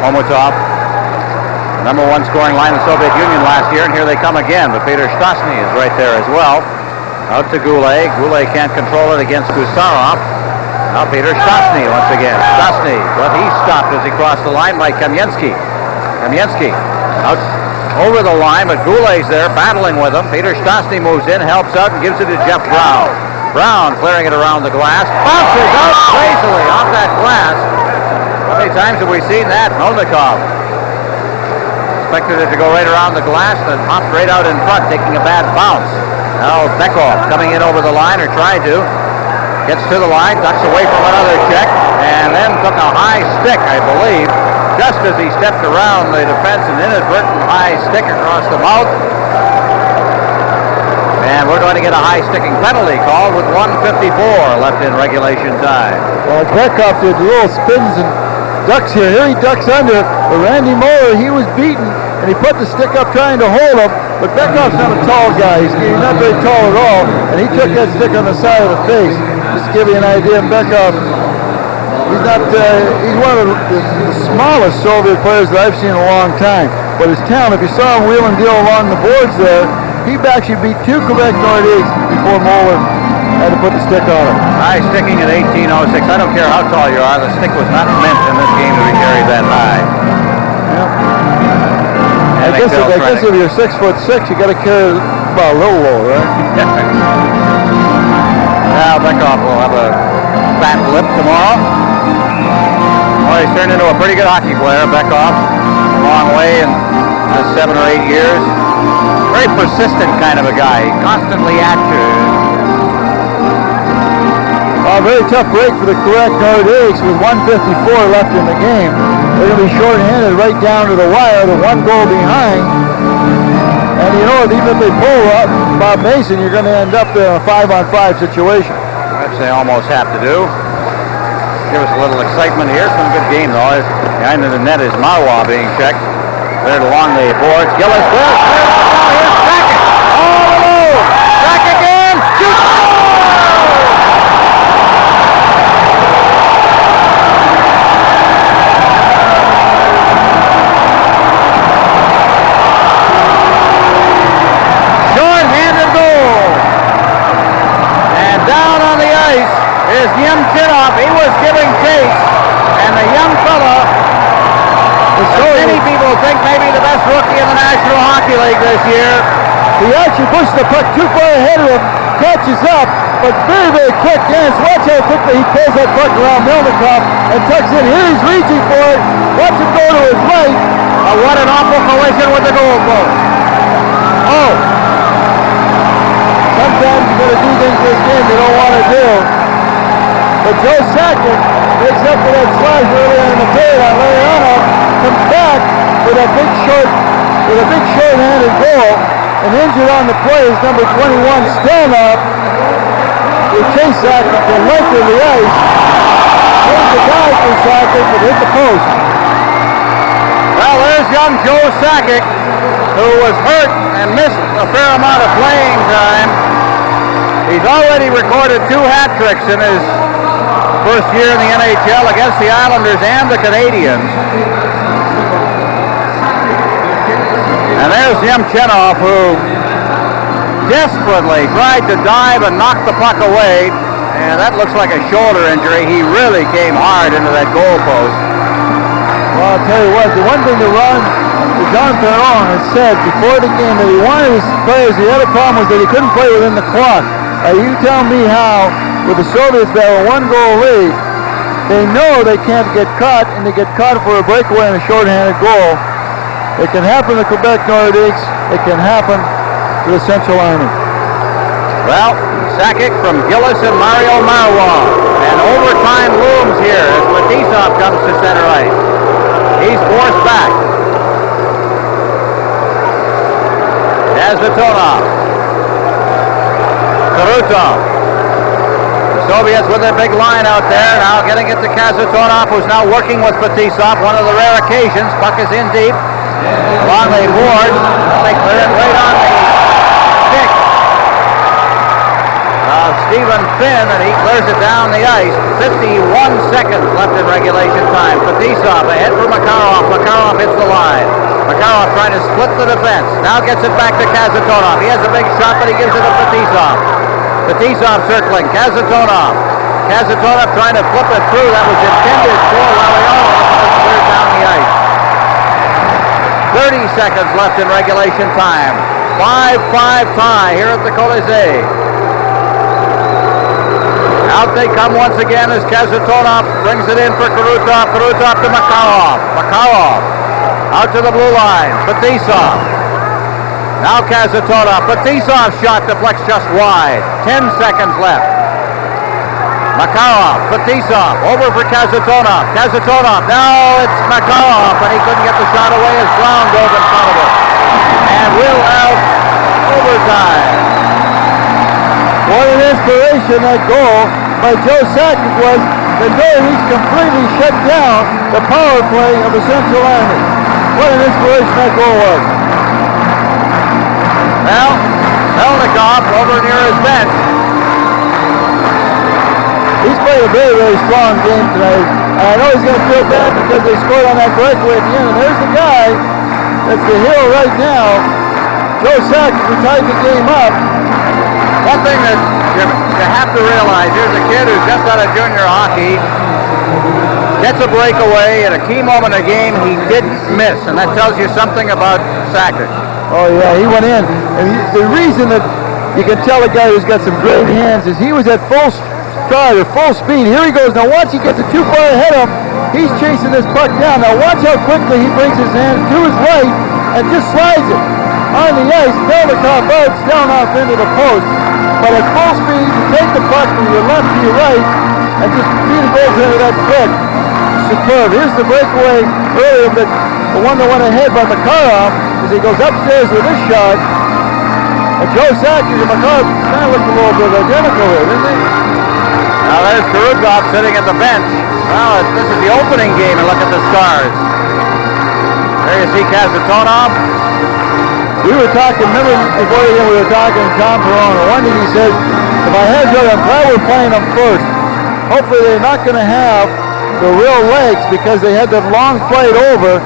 Omotov, number one scoring line in the Soviet Union last year, and here they come again. But Peter Stastny is right there as well. Out to Goulet. Goulet can't control it against Gusarov. Now Peter Stastny once again. Stastny, but he's stopped as he crossed the line by Kamensky. Kamensky out over the line, but Goulet's there battling with him. Peter Stastny moves in, helps out, and gives it to Jeff Brown. Brown clearing it around the glass. Bounces out crazily off that glass. How many times have we seen that? Melnikov expected it to go right around the glass, then popped right out in front, taking a bad bounce. Now Bekov coming in over the line, or tried to. Gets to the line, ducks away from another check, and then took a high stick, I believe, just as he stepped around the defense, an inadvertent high stick across the mouth. And we're going to get a high sticking penalty called with 1:54 left in regulation time. Well, Bekov did little spins and ducks here. Here he ducks under. But Randy Moeller, he was beaten, and he put the stick up trying to hold him. But Bekov's not a tall guy. He's not very tall at all. And he took that stick on the side of the face. Just to give you an idea, Bekov, he's not, he's one of the smallest Soviet players that I've seen in a long time. But his talent, if you saw him wheel and deal along the boards there, he actually beat 2 QuebeckNordics before Moeller had to put the stick on him. High sticking at 18:06. I don't care how tall you are. The stick was not meant in this game to be carried that high. Yeah. I guess if you're 6'6", you got to carry it about a little lower, right? Now Bekov will have a fat lip tomorrow. Well, he's turned into a pretty good hockey player, Bekov. A long way in just 7 or 8 years. Very persistent kind of a guy. Constantly at you. A very tough break for the QuebeckNordics with 1:54 left in the game. They're going to be short-handed right down to the wire, the 1 goal behind. And you know, even if they pull up Bob Mason, you're going to end up in a 5-on-5 situation. Which they almost have to do. Give us a little excitement here. It's been a good game, though. Behind the net is Marwa being checked. There along the boards. Gillis there. Here's Sackett. All alone. Back again. Shoots. Short-handed goal. And down on the ice is Yemchinov. He was giving chase. And the young fella, many people think maybe the best rookie in the National Hockey League this year. He actually pushed the puck too far ahead of him, catches up, but very, very quick dance. Watch how quickly he pulls that puck around Melnikov and tucks in. Here he's reaching for it. Watch him go to his right. What an awful collision with the goalpost. Oh. Sometimes you got to do things in this game you don't want to do. But Joe Sackett makes up for that slash earlier in the period on Lariano, comes back with a big short-handed goal, and injured on the play is number 21, Stelnov, with Chase Sackett to length of the ice. There's the guy for Sackett, but hit the post. Well, there's young Joe Sackett, who was hurt and missed a fair amount of playing time. He's already recorded 2 hat tricks in his first year in the NHL against the Islanders and the Canadiens. And there's Yemchinov, who desperately tried to dive and knock the puck away, And that looks like a shoulder injury. He really came hard into that goal post. Well, I'll tell you what, the one thing that John Perron has said before the game that he wanted his players, the other problem was that he couldn't play within the clock. You tell me how, with the Soviets that have a one-goal lead, they know they can't get caught, and they get caught for a breakaway and a shorthanded goal. It can happen to Quebec Nordiques. It can happen to the Central Army. Well, Sakic from Gillis and Mario Marois. And overtime looms here as Fetisov comes to center ice. He's forced back. Kazatonov. Karutov. The Soviets with their big line out there, now getting it to Kazatonov, who's now working with Fetisov. One of the rare occasions. Puck is in deep. Along the boards. They clear it right on the stick. Stephen Finn, and he clears it down the ice. 51 seconds left in regulation time. Fetisov ahead for Makarov. Makarov hits the line. Makarov trying to split the defense. Now gets it back to Kazatonov. He has a big shot, but he gives it to Fetisov. Fetisov circling. Kazatonov. Kazatonov trying to flip it through. That was intended for Lariano. It's cleared down the ice. 30 seconds left in regulation time. 5-5 tie here at the Colisée. Out they come once again as Kazatonov brings it in for Karutov. Karutov to Makarov. Makarov out to the blue line. Fetisov. Now Kazatonov. Fetisov shot deflects just wide. 10 seconds left. Makarov. Fetisov over for Kazatonov. Kazatonov. Now it's Makarov, and he couldn't get the shot away as Brown dove in front of it. And we'll have overtime. What an inspiration that goal by Joe Sakic was. The Nordiques completely shut down the power play of the Central Army. What an inspiration that goal was. Well, Melnikov over near his bench. He's played a very, very strong game tonight. I know he's going to feel bad because they scored on that breakaway at the end. And there's the guy that's the hero right now. Joe Sakic, who tied the game up. One thing that you have to realize, here's a kid who's just out of junior hockey, gets a breakaway at a key moment of the game he didn't miss, and that tells you something about Sakic. Oh yeah, he went in. And the reason that you can tell a guy who's got some great hands is he was at full stride or full speed. Here he goes. Now watch, he gets it too far ahead of him. He's chasing this puck down. Now watch how quickly he brings his hand to his right and just slides it on the ice. Melnikov boats down off into the post. But at full speed, you take the puck from your left to your right and just beat the goaltender that quick. Superb. Here's the breakaway earlier, the one that went ahead by Makarov as he goes upstairs with this shot. And Joe Sakic and Makarov kind of look a little bit identical here, didn't they? Now there's Karutov sitting at the bench. Well, this is the opening game, and look at the stars. There you see Kazatonov. We were talking, remember before the game we were talking to John Perron, and one thing he said, if I had to, I'm glad we're playing them first. Hopefully they're not going to have the real legs because they had them long played over.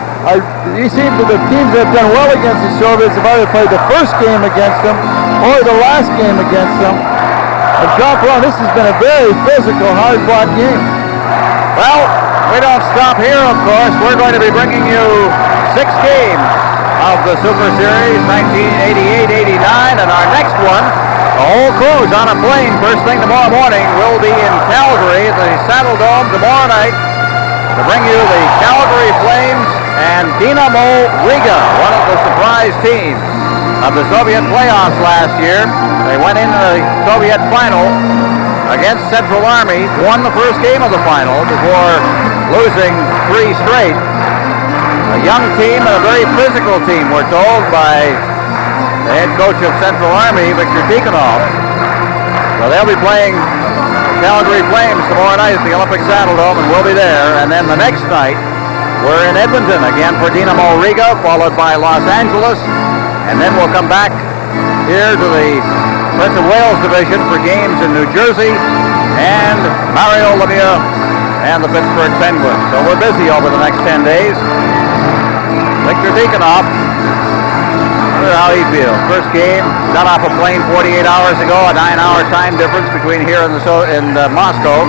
You see the teams that have done well against the Soviets have either played the first game against them or the last game against them. And John Perron, this has been a very physical, hard-fought game. Well, we don't stop here, of course. We're going to be bringing you 6 games of the Super Series 1988-89, and our next one, the whole crew's on a plane first thing tomorrow morning. We'll be in Calgary at the Saddle Dome tomorrow night to bring you the Calgary Flames and Dinamo Riga, one of the surprise teams of the Soviet playoffs last year. They went into the Soviet final against Central Army, won the first game of the final before losing 3 straight. A young team and a very physical team, we're told, by the head coach of Central Army, Viktor Tikhonov. So they'll be playing the Calgary Flames tomorrow night at the Olympic Saddle Dome, and we'll be there. And then the next night, we're in Edmonton again for Dinamo Riga, followed by Los Angeles. And then we'll come back here to the Prince of Wales division for games in New Jersey and Mario Lemieux and the Pittsburgh Penguins. So we're busy over the next 10 days. Viktor Tikhonov wonder how he feels. First game, got off a plane 48 hours ago, a 9-hour time difference between here and Moscow.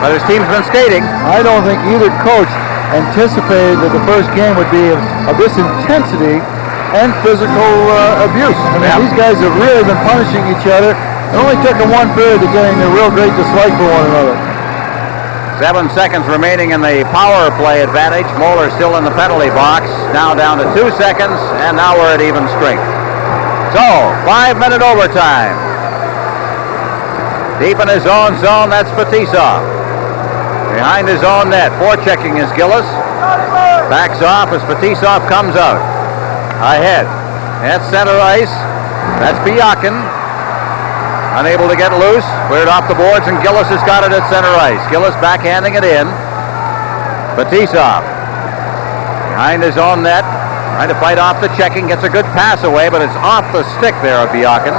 But his team's been skating. I don't think either coach anticipated that the first game would be of this intensity and physical abuse. I mean, these guys have really been punishing each other. It only took them one period to getting a real great dislike for one another. 7 seconds remaining in the power play advantage. Moeller still in the penalty box. Now down to 2 seconds, and now we're at even strength. So, 5-minute overtime. Deep in his own zone, that's Fetisov. Behind his own net, forechecking is Gillis. Backs off as Fetisov comes out. Ahead. At center ice, that's Biakin. Unable to get loose. Cleared off the boards, and Gillis has got it at center ice. Gillis backhanding it in. Fetisov. Behind his own net. Trying to fight off the checking. Gets a good pass away, but it's off the stick there of Biakin.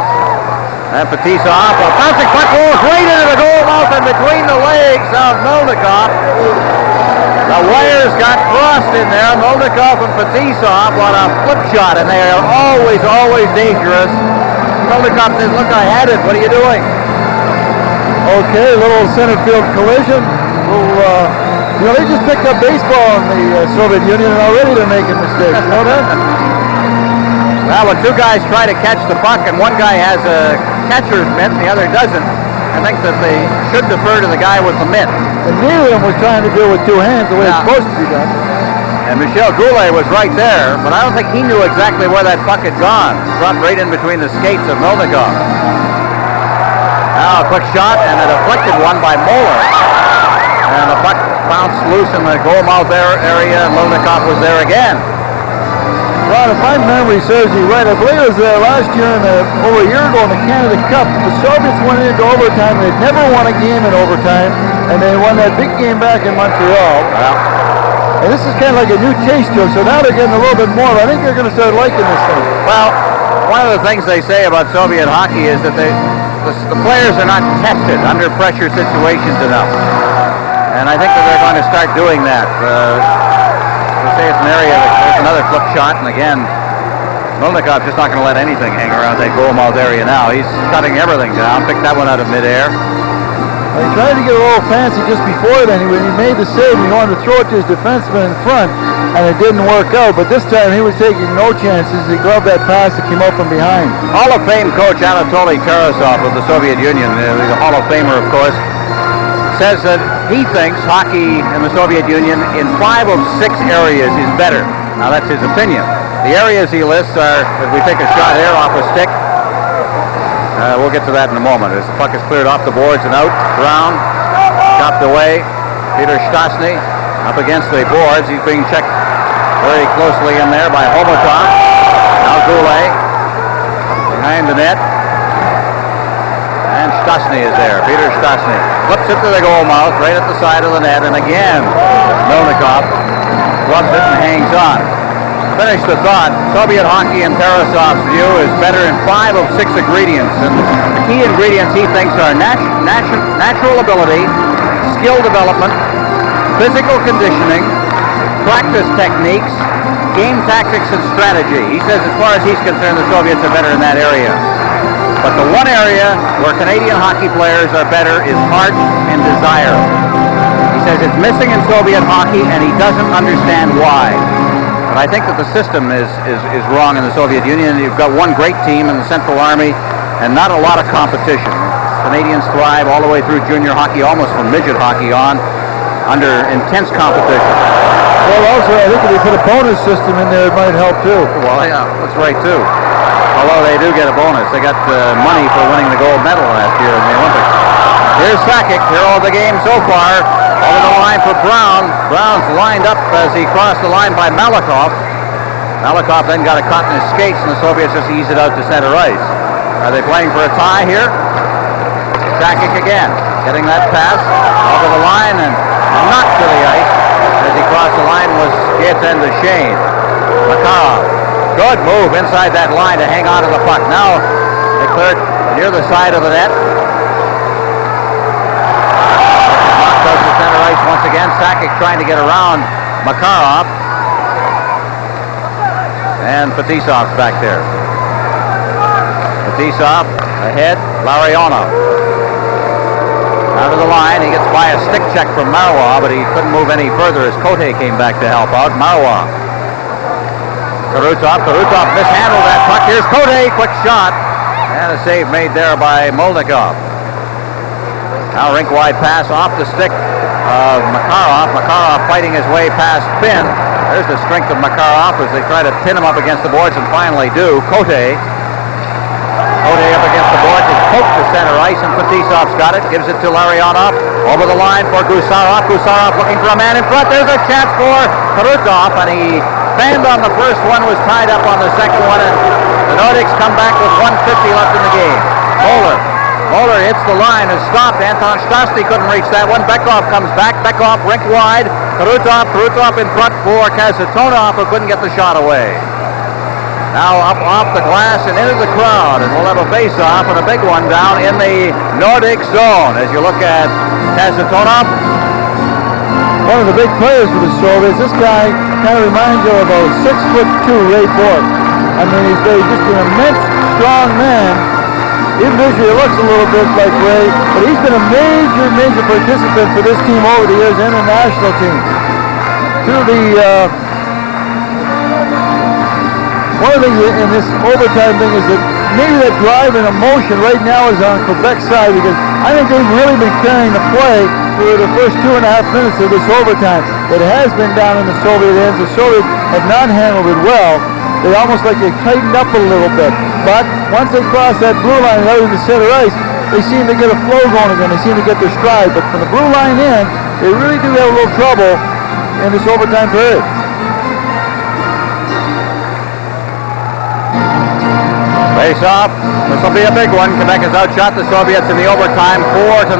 And Fetisov, a bouncing puck rolls right into the goal mouth and between the legs of Melnikov. The wires got crossed in there. Melnikov and Fetisov on a flip shot, and they are always, always dangerous. Melnikov says, look, I had it. What are you doing? Okay, a little center field collision. They just picked up baseball in the Soviet Union, and already they're making mistakes. You know that? Well, when two guys try to catch the puck, and one guy has a catcher's mitt and the other doesn't, I think that they should defer to the guy with the mitt. And neither of them was trying to do it with two hands the way it's supposed to be done. And Michel Goulet was right there, but I don't think he knew exactly where that puck had gone. Dropped right in between the skates of Melnikov. Now a quick shot and a deflected one by Moeller. And the puck bounced loose in the goal mouth area, and Melnikov was there again. Ron, if my memory serves me right, I believe it was last year, over a year ago in the Canada Cup, the Soviets went into overtime. They'd never won a game in overtime, and they won that big game back in Montreal. Well, and this is kind of like a new taste to them, so now they're getting a little bit more. I think they're going to start liking this thing. Well, one of the things they say about Soviet hockey is that the players are not tested under pressure situations enough. And I think that they're going to start doing that. They say it's an area that there's another flip shot, and again, Melnikov's just not going to let anything hang around that goal mouth area now. He's shutting everything down. Picked that one out of midair. He tried to get a little fancy just before then. When he made the save, he wanted to throw it to his defenseman in front, and it didn't work out. But this time, he was taking no chances. He gloved that pass that came out from behind. Hall of Fame coach Anatoly Tarasov of the Soviet Union, the Hall of Famer, of course, says that he thinks hockey in the Soviet Union in 5 of 6 areas is better. Now, that's his opinion. The areas he lists are, as we take a shot here off a stick, we'll get to that in a moment. As the puck is cleared off the boards and out, Brown, chopped away. Peter Stastny up against the boards. He's being checked very closely in there by Homotov. Now Goulet behind the net. And Stastny is there. Peter Stastny flips it to the goal mouth, right at the side of the net. And again, Melnikov gloves it and hangs on. Finish the thought. Soviet hockey in Tarasov's view is better in 5 of 6 ingredients. And the key ingredients he thinks are natural ability, skill development, physical conditioning, practice techniques, game tactics, and strategy. He says as far as he's concerned, the Soviets are better in that area. But the one area where Canadian hockey players are better is heart and desire. He says it's missing in Soviet hockey, and he doesn't understand why. But I think that the system is wrong in the Soviet Union. You've got one great team in the Central Army and not a lot of competition. Canadians thrive all the way through junior hockey, almost from midget hockey on, under intense competition. Well, also, I think if they put a bonus system in there, it might help too. Well, yeah, that's right too. Although they do get a bonus. They got money for winning the gold medal last year in the Olympics. Here's Sakic, hero of the game so far. Over the line for Brown. Brown's lined up as he crossed the line by Malikov. Malikov then got a caught in his skates, and the Soviets just ease it out to center ice. Are they playing for a tie here? Sakic again, getting that pass over the line and knocked to the ice. As he crossed the line was Gaten Duchesne. Makarov. Good move inside that line to hang on to the puck. Now they cleared near the side of the net. Once again, Sakic trying to get around Makarov. And Fetisov's back there. Fetisov ahead, Larionov. Out of the line, he gets by a stick check from Marois, but he couldn't move any further as Cote came back to help out. Marois. Tarutov mishandled that puck. Here's Cote, quick shot. And a save made there by Molnikov. Now rink-wide pass off the stick of Makarov. Makarov fighting his way past Finn. There's the strength of Makarov as they try to pin him up against the boards and finally do. Cote up against the boards. It's poked to center ice and Fetisov's got it. Gives it to Larionov. Over the line for Gusarov. Gusarov looking for a man in front. There's a chance for Tarutov and he fanned on the first one, was tied up on the second one, and the Nordics come back with 1:50 left in the game. Moeller hits the line, is stopped. Anton Stastny couldn't reach that one. Bekov comes back. Bekov rink wide. Tarutov in front for Kasatonov, who couldn't get the shot away. Now up off the glass and into the crowd, and we'll have a face-off and a big one down in the Nordic zone. As you look at Kasatonov, one of the big players for the Soviets. This guy kind of reminds you of a 6'2" Ray Bork. I mean, he's just an immense, strong man. Even visually, he looks a little bit like Ray, but he's been a major participant for this team over the years and the national team. One of the things in this overtime thing is that maybe that drive and emotion right now is on Quebec's side, because I think they've really been carrying the play for the first 2.5 minutes of this overtime. It has been down in the Soviet ends. The Soviets have not handled it well. They almost like they tightened up a little bit. But once they cross that blue line out of the center ice, they seem to get a flow going again. They seem to get their stride. But from the blue line in, they really do have a little trouble in this overtime period. face off. This will be a big one. Quebec has outshot the Soviets in the overtime 4-0.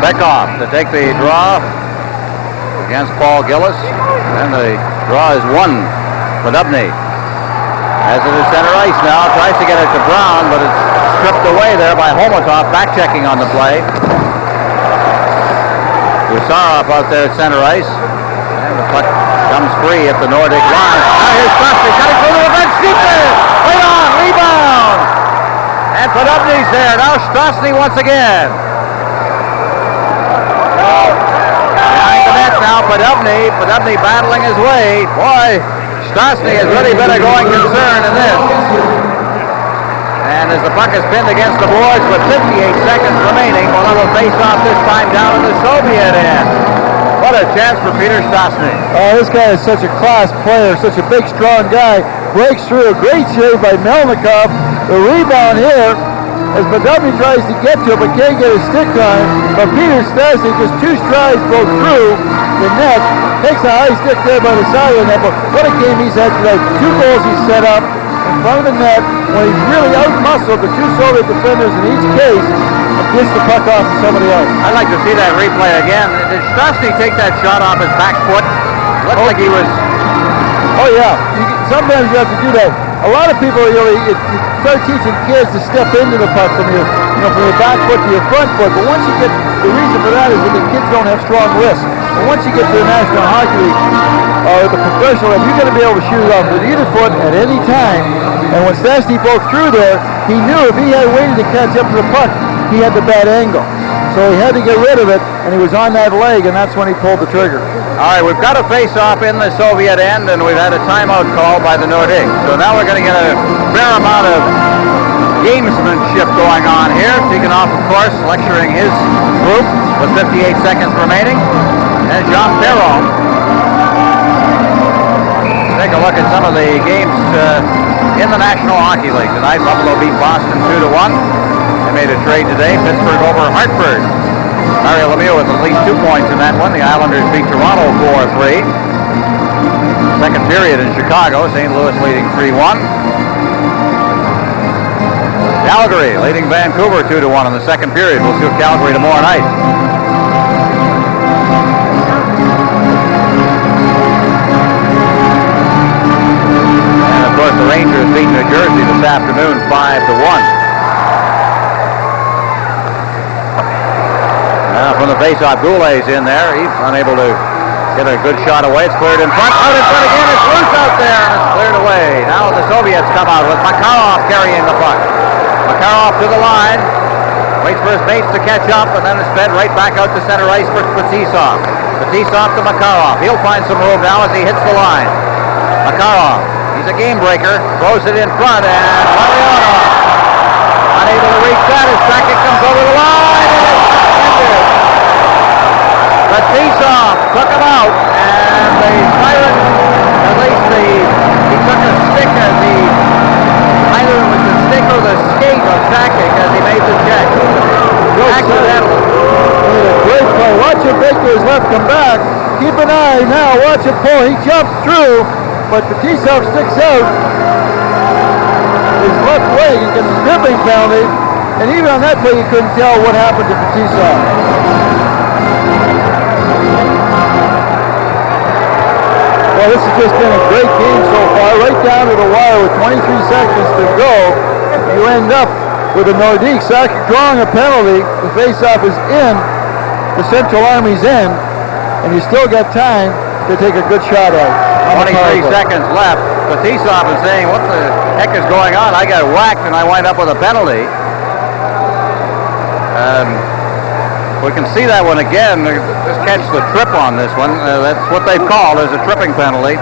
Bekov to take the draw against Paul Gillis, and the draw is won for Dubny. As it is center ice now, tries to get it to Brown, but it's stripped away there by Homotov, back-checking on the play. Gusarov out there at center ice, and the puck comes free at the Nordic line. Now here's Stastny, cutting through the bench, deep there, right on, rebound! And Podubny's there, now Stastny once again. Behind the net now, Podubny battling his way. Boy, Stastny has really been a going concern in this. And as the puck is pinned against the boards with 58 seconds remaining, we'll have a face-off this time down in the Soviet end. What a chance for Peter Stastny. This guy is such a class player, such a big, strong guy. Breaks through, a great save by Melnikov. The rebound here, as Podubny tries to get to it, but can't get his stick on it. But Peter Stastny, just 2 strides, broke through the net, takes a high stick there by the side of the net. But what a game he's had today. 2 goals he's set up in front of the net when he's really out-muscled the 2 Soviet defenders in each case and gets the puck off to somebody else. I'd like to see that replay again. Did Stastny take that shot off his back foot? Looked like he was... Oh, yeah. Sometimes you have to do that. A lot of people, you start teaching kids to step into the puck from your back foot to your front foot. But once you get, the reason for that is that the kids don't have strong wrists. And once you get to the National Hockey League or the professional level, you're going to be able to shoot it off with either foot at any time. And when Stastny broke through there, he knew if he had waited to catch up to the puck, he had the bad angle. So he had to get rid of it, and he was on that leg, and that's when he pulled the trigger. All right, we've got a face-off in the Soviet end, and we've had a timeout call by the Nordics. So now we're going to get a fair amount of gamesmanship going on here. Tikhonov, of course, lecturing his group with 58 seconds remaining. And Jean Perron. Take a look at some of the games in the National Hockey League tonight. Buffalo beat Boston 2-1. They made a trade today. Pittsburgh over Hartford. Mario Lemieux with at least 2 points in that one. The Islanders beat Toronto 4-3. Second period in Chicago. St. Louis leading 3-1. Calgary leading Vancouver 2-1 in the second period. We'll see Calgary tomorrow night. And of course the Rangers beat New Jersey the Cleveland afternoon 5-1. Now from the faceoff, Goulet's in there. He's unable to get a good shot away. It's cleared in front. Out in front again. It's loose out there, and it's cleared away. Now the Soviets come out with Makarov carrying the puck. Makarov to the line. Waits for his mates to catch up, and then it's fed right back out to center ice for Fetisov. Fetisov to Makarov. He'll find some room now as he hits the line. Makarov, he's a game breaker. Throws it in front, and Mariano unable to reach that as Sakic comes over the line, and it's ended. Fetisov took him out, and the Siren, at least he took a stick as he, either it was the stick or the skate of Sakic as he made the check. Accidental. Great play. Watch him break to his left, come back. Keep an eye now. Watch him pull. He jumps through, but Fetisov sticks out his left leg and gets a stripping penalty. And even on that play, you couldn't tell what happened to Fetisov. Well, this has just been a great game so far. Right down to the wire with 23 seconds to go. You end up with the Nordique. Sakic drawing a penalty. The faceoff is in. The Central Army's in. And you still got time to take a good shot at it. 23 seconds left. Fetisov is saying, what the heck is going on? I got whacked and I wind up with a penalty. We can see that one again. Just catch the trip on this one. That's what they've called as a tripping penalty.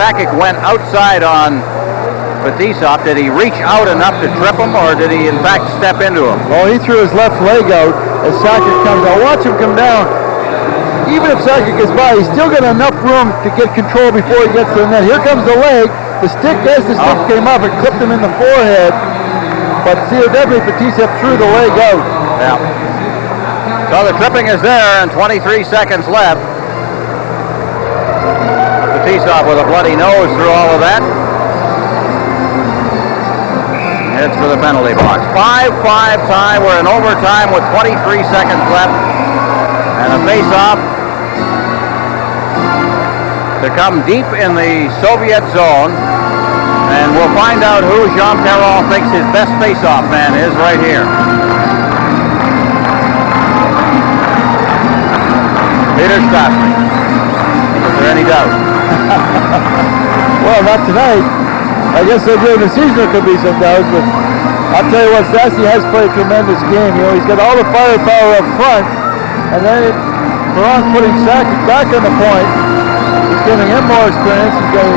Sakic went outside on Fetisov. Did he reach out enough to trip him, or did he in fact step into him? Well, he threw his left leg out as Sakic comes out. Watch him come down. Even if Sakic gets by, he's still got enough room to get control before he gets to the net. Here comes the leg. The stick came up, it clipped him in the forehead. But see, definitely Fetisov threw the leg out. Yeah. So the tripping is there, and 23 seconds left. Fetisov with a bloody nose through all of that. Heads for the penalty box. 5-5 tie. We're in overtime with 23 seconds left. And a face-off to come deep in the Soviet zone. And we'll find out who Jean Perron thinks his best face-off man is right here. Peter Stastny. Is there any doubt? Well, not tonight. I guess during the season there could be some doubts, but I'll tell you what, Stastny has played a tremendous game. You know, he's got all the firepower up front, and then Perron's putting Sakic back on the point. He's giving him more experience. He's got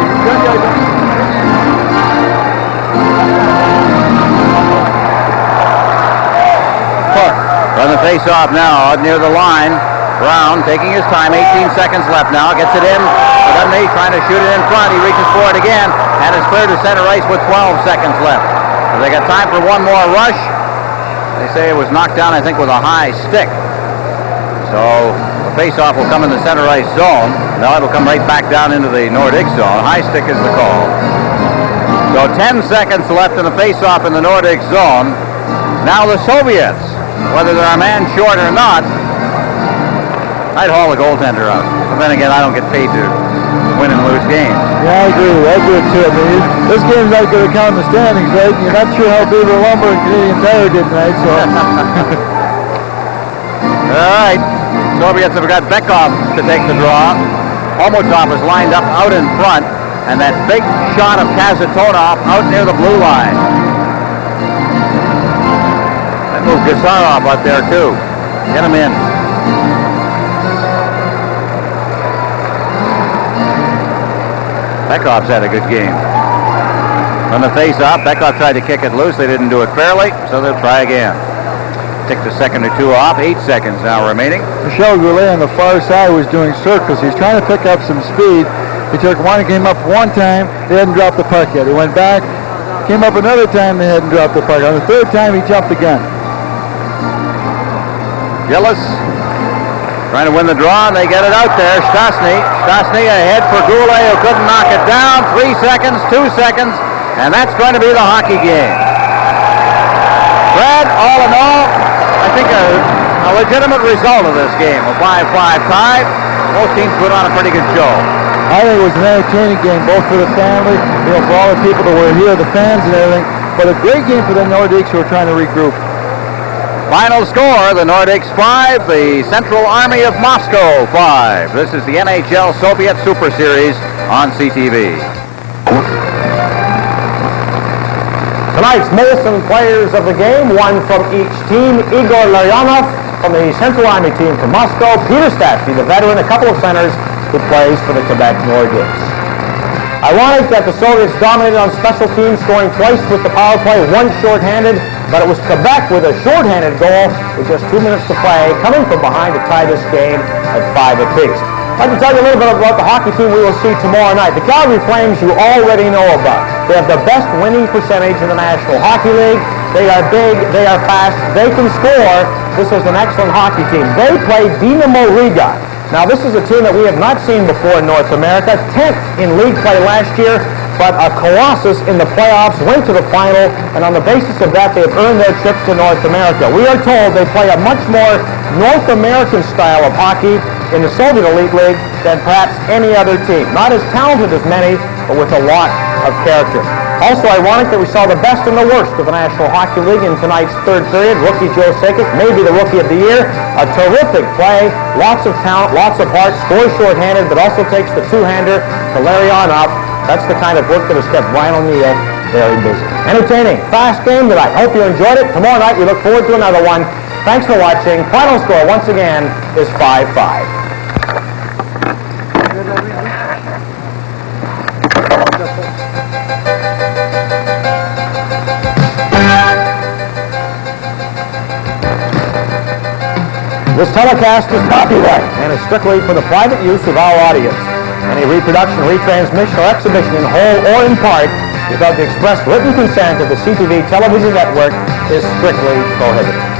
Run the face-off now, out near the line. Brown taking his time, 18 seconds left now, gets it in. Suddenly trying to shoot it in front. He reaches for it again, and is cleared to center ice with 12 seconds left. So they got time for one more rush. They say it was knocked down, I think, with a high stick. So the face-off will come in the center ice zone. Now it'll come right back down into the Nordic zone. High stick is the call. So 10 seconds left in the face-off in the Nordic zone. Now the Soviets, whether they're a man short or not, I'd haul the goaltender out. But then again, I don't get paid to win and lose games. Yeah, I agree. I do it too. I mean, this game's not going to count in the standings, right? You're not sure how Beaver Lumber and Canadian Tire did tonight, so. All right. Soviets have got Bekov to take the draw. Omotov is lined up out in front, and that big shot of Kazatonov out near the blue line. That moved Gusarov out there too. Get him in. Bekov's had a good game. On the face-off, Bekov tried to kick it loose. They didn't do it fairly, so they'll try again. Ticked a second or two off. 8 seconds now remaining. Michel Goulet on the far side was doing circles. He's trying to pick up some speed. He took one, came up one time, they hadn't dropped the puck yet. He went back, came up another time, they hadn't dropped the puck. On the third time, he jumped again. Gillis trying to win the draw, and they get it out there. Stastny ahead for Goulet, who couldn't knock it down. 3 seconds, 2 seconds, and that's going to be the hockey game. Brad, all in all, I think a legitimate result of this game. A 5-5 tie. Both teams put on a pretty good show. I think it was an entertaining game, both for the family, for all the people that were here, the fans and everything. But a great game for the Nordiques who are trying to regroup. Final score, the Nordics 5, the Central Army of Moscow 5. This is the NHL Soviet Super Series on CTV. Tonight's Molson players of the game, one from each team. Igor Larionov from the Central Army team from Moscow. Peter Stastny, the veteran, a couple of centers who plays for the QuebeckNordick. Ironic that the Soviets dominated on special teams, scoring twice with the power play, once shorthanded, but it was Quebec with a shorthanded goal with just 2 minutes to play, coming from behind to tie this game at 5 apiece. I'd like to tell you a little bit about the hockey team we will see tomorrow night. The Calgary Flames you already know about. They have the best winning percentage in the National Hockey League. They are big, they are fast, they can score. This is an excellent hockey team. They play Dinamo Riga. Now, this is a team that we have not seen before in North America. 10th in league play last year, but a colossus in the playoffs, went to the final, and on the basis of that, they have earned their trip to North America. We are told they play a much more North American style of hockey in the Soviet Elite League than perhaps any other team. Not as talented as many, but with a lot of character. Also ironic that we saw the best and the worst of the National Hockey League in tonight's third period. Rookie Joe Sakic, maybe the Rookie of the Year. A terrific play, lots of talent, lots of heart, scores shorthanded, but also takes the two-hander to Larionov up. That's the kind of work that has kept Brian O'Neill very busy. Entertaining, fast game tonight. Hope you enjoyed it. Tomorrow night we look forward to another one. Thanks for watching. Final score, once again, is 5-5. This telecast is copyright and is strictly for the private use of our audience. Any reproduction, retransmission, or exhibition in whole or in part without the express written consent of the CTV television network is strictly prohibited.